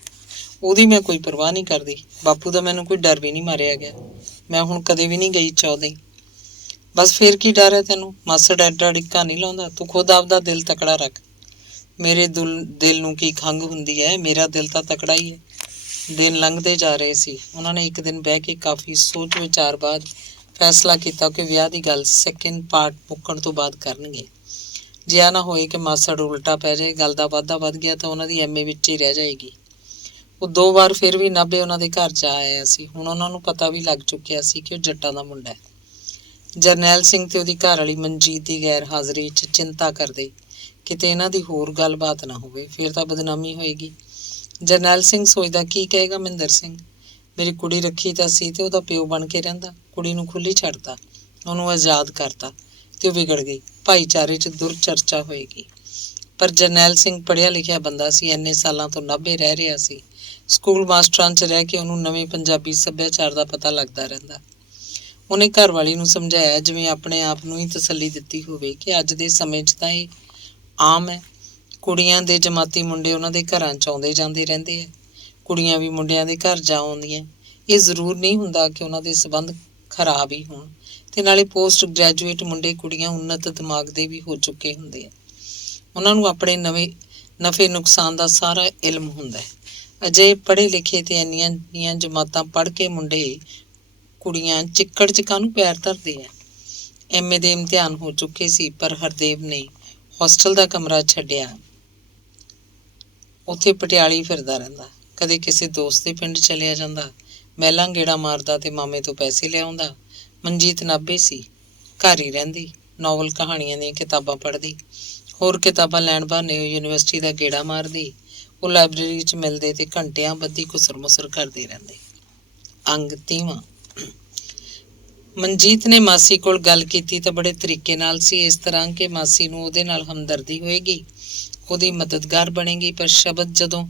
ਉਹਦੀ ਮੈਂ ਕੋਈ ਪਰਵਾਹ ਨਹੀਂ ਕਰਦੀ। ਬਾਪੂ ਦਾ ਮੈਨੂੰ ਕੋਈ ਡਰ ਵੀ ਨਹੀਂ ਮਾਰਿਆ ਗਿਆ। ਮੈਂ ਹੁਣ ਕਦੇ ਵੀ ਨਹੀਂ ਗਈ 14। ਬਸ ਫੇਰ ਕੀ ਡਰ ਹੈ ਤੈਨੂੰ? ਮਾਸੜ ਐਡਾ ਡਿੱਕਾ ਨਹੀਂ ਲਾਉਂਦਾ। ਤੂੰ ਖੁਦ ਆਪਦਾ ਦਿਲ ਤਕੜਾ ਰੱਖ। ਮੇਰੇ ਦਿਲ ਨੂੰ ਕੀ ਖੰਘ ਹੁੰਦੀ ਹੈ? ਮੇਰਾ ਦਿਲ ਤਾਂ ਤਕੜਾ ਹੀ ਹੈ। ਦਿਨ ਲੰਘਦੇ ਜਾ ਰਹੇ ਸੀ। ਉਹਨਾਂ ਨੇ ਇੱਕ ਦਿਨ ਬਹਿ ਕੇ ਕਾਫੀ ਸੋਚ ਵਿਚਾਰ ਬਾਅਦ ਫੈਸਲਾ ਕੀਤਾ ਕਿ ਵਿਆਹ ਦੀ ਗੱਲ ਸੈਕਿੰਡ ਪਾਰਟ ਮੁੱਕਣ ਤੋਂ ਬਾਅਦ ਕਰਨਗੇ। ਜੇ ਆ ਨਾ ਹੋਏ ਕਿ ਮਾਸੜ ਉਲਟਾ ਪੈ ਜਾਏ, ਗੱਲ ਦਾ ਵਾਧਾ ਵੱਧ ਗਿਆ ਤਾਂ ਉਹਨਾਂ ਦੀ ਐਮਏ ਵਿੱਚ ਹੀ ਰਹਿ ਜਾਏਗੀ। ਉਹ 2 ਵਾਰ ਫਿਰ ਵੀ ਨਾਭੇ ਉਹਨਾਂ ਦੇ ਘਰ ਜਾ ਆਇਆ ਸੀ। ਹੁਣ ਉਹਨਾਂ ਨੂੰ ਪਤਾ ਵੀ ਲੱਗ ਚੁੱਕਿਆ ਸੀ ਕਿ ਉਹ ਜੱਟਾਂ ਦਾ ਮੁੰਡਾ ਹੈ। ਜਰਨੈਲ ਸਿੰਘ ਤੇ ਉਹਦੀ ਘਰ ਵਾਲੀ ਮਨਜੀਤ ਦੀ ਗੈਰ ਹਾਜ਼ਰੀ ਵਿੱਚ ਚਿੰਤਾ ਕਰਦੇ ਕਿਤੇ ਇਹਨਾਂ ਦੀ ਹੋਰ ਗੱਲਬਾਤ ਨਾ ਹੋਵੇ, ਫਿਰ ਤਾਂ ਬਦਨਾਮੀ ਹੋਏਗੀ। ਜਰਨੈਲ ਸਿੰਘ ਸੋਚਦਾ, ਕੀ ਕਹੇਗਾ ਮਹਿੰਦਰ ਸਿੰਘ? ਮੇਰੀ ਕੁੜੀ ਰੱਖੀ ਤਾਂ ਸੀ ਤੇ ਉਹਦਾ ਪਿਓ ਬਣ ਕੇ ਰਹਿੰਦਾ। ਕੁੜੀ ਨੂੰ ਖੁੱਲ੍ਹੀ ਛੱਡਤਾ, ਉਹਨੂੰ ਆਜ਼ਾਦ ਕਰਤਾ ਤੇ ਉਹ ਵਿਗੜ ਗਈ। ਭਾਈਚਾਰੇ 'ਚ ਦੁਰਚਰਚਾ ਹੋਏਗੀ। ਪਰ ਜਰਨੈਲ ਸਿੰਘ ਪੜ੍ਹਿਆ ਲਿਖਿਆ ਬੰਦਾ ਸੀ। ਇੰਨੇ ਸਾਲਾਂ ਤੋਂ ਨਾਭੇ ਰਹਿ ਰਿਹਾ ਸੀ। ਸਕੂਲ ਮਾਸਟਰਾਂ 'ਚ ਰਹਿ ਕੇ ਉਹਨੂੰ ਨਵੇਂ ਪੰਜਾਬੀ ਸੱਭਿਆਚਾਰ ਦਾ ਪਤਾ ਲੱਗਦਾ ਰਹਿੰਦਾ। ਉਹਨੇ ਘਰਵਾਲੀ ਨੂੰ ਸਮਝਾਇਆ, ਜਿਵੇਂ ਆਪਣੇ ਆਪ ਨੂੰ ਹੀ ਤਸੱਲੀ ਦਿੱਤੀ ਹੋਵੇ, ਕਿ ਅੱਜ ਦੇ ਸਮੇਂ 'ਚ ਤਾਂ ਇਹ ਆਮ ਹੈ। ਕੁੜੀਆਂ ਦੇ ਜਮਾਤੀ ਮੁੰਡੇ ਉਹਨਾਂ ਦੇ ਘਰਾਂ 'ਚ ਆਉਂਦੇ ਜਾਂਦੇ ਰਹਿੰਦੇ ਆ। ਕੁੜੀਆਂ ਵੀ ਮੁੰਡਿਆਂ ਦੇ ਘਰ ਜਾ ਆਉਂਦੀਆਂ। ਇਹ ਜ਼ਰੂਰ ਨਹੀਂ ਹੁੰਦਾ ਕਿ ਉਹਨਾਂ ਦੇ ਸੰਬੰਧ ਖਰਾਬ ਹੀ ਹੋਣ। ਤੇ ਨਾਲੇ ਪੋਸਟ ਗ੍ਰੈਜੂਏਟ ਮੁੰਡੇ ਕੁੜੀਆਂ ਉੱਨਤ ਦਿਮਾਗ ਦੇ ਵੀ ਹੋ ਚੁੱਕੇ ਹੁੰਦੇ ਆ। ਉਹਨਾਂ ਨੂੰ ਆਪਣੇ ਨਫੇ ਨੁਕਸਾਨ ਦਾ ਸਾਰਾ ਇਲਮ ਹੁੰਦਾ ਹੈ। ਅਜੇ ਪੜ੍ਹੇ ਲਿਖੇ ਤੇ ਇੰਨੀਆਂ ਜਮਾਤਾਂ ਪੜ੍ਹ ਕੇ ਮੁੰਡੇ ਕੁੜੀਆਂ ਚਿੱਕੜ 'ਚ ਕਾਹਨੂੰ ਪੈਰ ਧਰਦੇ ਆ। ਐਮਏ ਦੇ ਇਮਤਿਹਾਨ ਹੋ ਚੁੱਕੇ ਸੀ, ਪਰ ਹਰਦੇਵ ਨੇ ਹੋਸਟਲ ਦਾ ਕਮਰਾ ਛੱਡਿਆ। ਉੱਥੇ ਪਟਿਆਲੇ ਫਿਰਦਾ ਰਹਿੰਦਾ। ਕਦੇ ਕਿਸੇ ਦੋਸਤ ਦੇ ਪਿੰਡ ਚਲਿਆ ਜਾਂਦਾ, ਮਹਿਲਾਂ ਗੇੜਾ ਮਾਰਦਾ ਤੇ ਮਾਮੇ ਤੋਂ ਪੈਸੇ ਲਿਆਉਂਦਾ। ਮਨਜੀਤ ਨਾਭੇ ਸੀ, ਘਰ ਹੀ ਰਹਿੰਦੀ, ਨਾਵਲ ਕਹਾਣੀਆਂ ਦੀਆਂ ਕਿਤਾਬਾਂ ਪੜ੍ਹਦੀ। ਹੋਰ ਕਿਤਾਬਾਂ ਲੈਣ ਬਹਾਨੇ ਉਹ ਯੂਨੀਵਰਸਿਟੀ ਦਾ ਗੇੜਾ ਮਾਰਦੀ। ਉਹ ਲਾਇਬ੍ਰੇਰੀ 'ਚ ਮਿਲਦੇ ਤੇ ਘੰਟਿਆਂ ਬੱਧੀ ਘੁਸਰ ਮੁਸਰ ਕਰਦੇ ਰਹਿੰਦੇ। ਅੰਗ 30ਵਾਂ। ਮਨਜੀਤ ਨੇ ਮਾਸੀ ਕੋਲ ਗੱਲ ਕੀਤੀ ਤਾਂ ਬੜੇ ਤਰੀਕੇ ਨਾਲ ਸੀ, ਇਸ ਤਰ੍ਹਾਂ ਕਿ ਮਾਸੀ ਨੂੰ ਉਹਦੇ ਨਾਲ ਹਮਦਰਦੀ ਹੋਏਗੀ, ਉਹਦੀ ਮਦਦਗਾਰ ਬਣੇਗੀ। ਪਰ ਸ਼ਬਦ ਜਦੋਂ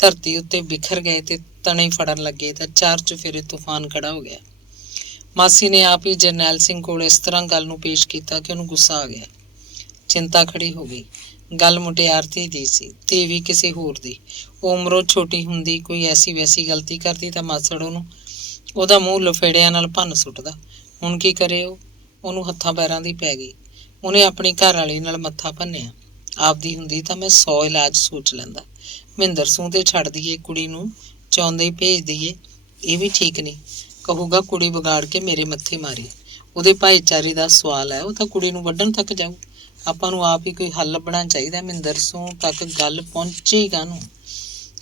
ਧਰਤੀ ਉੱਤੇ ਬਿਖਰ ਗਏ ਤੇ ਤਣੇ ਫੜਨ ਲੱਗੇ ਤਾਂ 4 ਚੁਫੇਰੇ ਤੂਫਾਨ ਖੜਾ ਹੋ ਗਿਆ। ਮਾਸੀ ਨੇ ਆਪ ਹੀ ਜਰਨੈਲ ਸਿੰਘ ਕੋਲ ਇਸ ਤਰ੍ਹਾਂ ਗੱਲ ਨੂੰ ਪੇਸ਼ ਕੀਤਾ ਕਿ ਉਹਨੂੰ ਗੁੱਸਾ ਆ ਗਿਆ। ਚਿੰਤਾ ਖੜੀ ਹੋ ਗਈ। ਗੱਲ ਮੁਟਿਆਰਤੀ ਦੀ ਸੀ ਤੇ ਵੀ ਕਿਸੇ ਹੋਰ ਦੀ। ਉਹ ਉਮਰੋਂ ਛੋਟੀ ਹੁੰਦੀ ਕੋਈ ਐਸੀ ਵੈਸੀ ਗਲਤੀ ਕਰਦੀ ਤਾਂ ਮਾਸੜ ਉਹਦਾ ਮੂੰਹ ਲਫੇੜਿਆਂ ਨਾਲ ਭੰਨ ਸੁੱਟਦਾ। ਹੁਣ ਕੀ ਕਰੇ? ਉਹਨੂੰ ਹੱਥਾਂ ਪੈਰਾਂ ਦੀ ਪੈ ਗਈ। ਉਹਨੇ ਆਪਣੀ ਘਰ ਵਾਲੀ ਨਾਲ ਮੱਥਾ ਭੰਨਿਆ। ਆਪਦੀ ਹੁੰਦੀ ਤਾਂ ਮੈਂ 100 ਇਲਾਜ ਸੋਚ ਲੈਂਦਾ। ਮਹਿੰਦਰ ਸੂਹ ਤੇ ਛੱਡ ਦਈਏ, ਕੁੜੀ ਨੂੰ ਚਾਹੁੰਦੇ ਹੀ ਭੇਜ ਦਈਏ, ਇਹ ਵੀ ਠੀਕ ਨਹੀਂ। ਕਹੂਗਾ ਕੁੜੀ ਵਿਗਾੜ ਕੇ ਮੇਰੇ ਮੱਥੇ ਮਾਰੀ। ਉਹਦੇ ਭਾਈਚਾਰੇ ਦਾ ਸਵਾਲ ਹੈ, ਉਹ ਤਾਂ ਕੁੜੀ ਨੂੰ ਵੱਢਣ ਤੱਕ ਜਾਊ। ਆਪਾਂ ਨੂੰ ਆਪ ਹੀ ਕੋਈ ਹੱਲ ਲੱਭਣਾ ਚਾਹੀਦਾ। ਮਹਿੰਦਰ ਸੂਹ ਤੱਕ ਗੱਲ ਪਹੁੰਚੇਗਾ ਨੂੰ।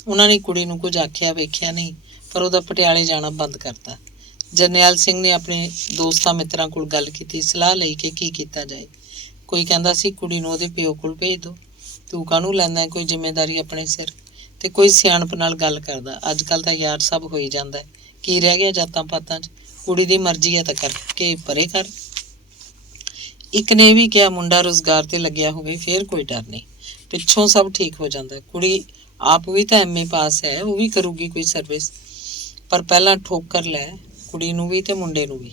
ਉਹਨਾਂ ਨੇ ਕੁੜੀ ਨੂੰ ਕੁਝ ਆਖਿਆ ਵੇਖਿਆ ਨਹੀਂ, ਪਰ ਉਹਦਾ ਪਟਿਆਲੇ ਜਾਣਾ ਬੰਦ ਕਰਤਾ। ਜਰਨੈਲ ਸਿੰਘ ਨੇ ਆਪਣੇ ਦੋਸਤਾਂ ਮਿੱਤਰਾਂ ਕੋਲ ਗੱਲ ਕੀਤੀ, ਸਲਾਹ ਲਈ ਕਿ ਕੀ ਕੀਤਾ ਜਾਏ। ਕੋਈ ਕਹਿੰਦਾ ਸੀ ਕੁੜੀ ਨੂੰ ਉਹਦੇ ਪਿਓ ਕੋਲ ਭੇਜ ਦਿਓ, ਤੂੰ ਕਾਹਨੂੰ ਲੈਂਦਾ ਕੋਈ ਜ਼ਿੰਮੇਦਾਰੀ ਆਪਣੇ ਸਿਰ। ਤੇ ਕੋਈ ਸਿਆਣਪ ਨਾਲ ਗੱਲ ਕਰਦਾ, ਅੱਜ ਕੱਲ੍ਹ ਤਾਂ ਯਾਰ ਸਭ ਹੋਈ ਜਾਂਦਾ, ਕੀ ਰਹਿ ਗਿਆ ਜਾਤਾਂ ਪਾਤਾਂ 'ਚ। ਕੁੜੀ ਦੀ ਮਰਜ਼ੀ ਹੈ ਤਾਂ ਕਰਕੇ ਪਰੇ ਕਰ। ਇੱਕ ਨੇ ਵੀ ਕਿਹਾ ਮੁੰਡਾ ਰੁਜ਼ਗਾਰ ਤੇ ਲੱਗਿਆ ਹੋਵੇ ਫੇਰ ਕੋਈ ਡਰ ਨਹੀਂ, ਪਿੱਛੋਂ ਸਭ ਠੀਕ ਹੋ ਜਾਂਦਾ। ਕੁੜੀ ਆਪ ਵੀ ਤਾਂ MA ਪਾਸ ਹੈ, ਉਹ ਵੀ ਕਰੂਗੀ ਕੋਈ ਸਰਵਿਸ, ਪਰ ਪਹਿਲਾਂ ਠੋਕਰ ਲੈ ਕੁੜੀ ਨੂੰ ਵੀ ਤੇ ਮੁੰਡੇ ਨੂੰ ਵੀ।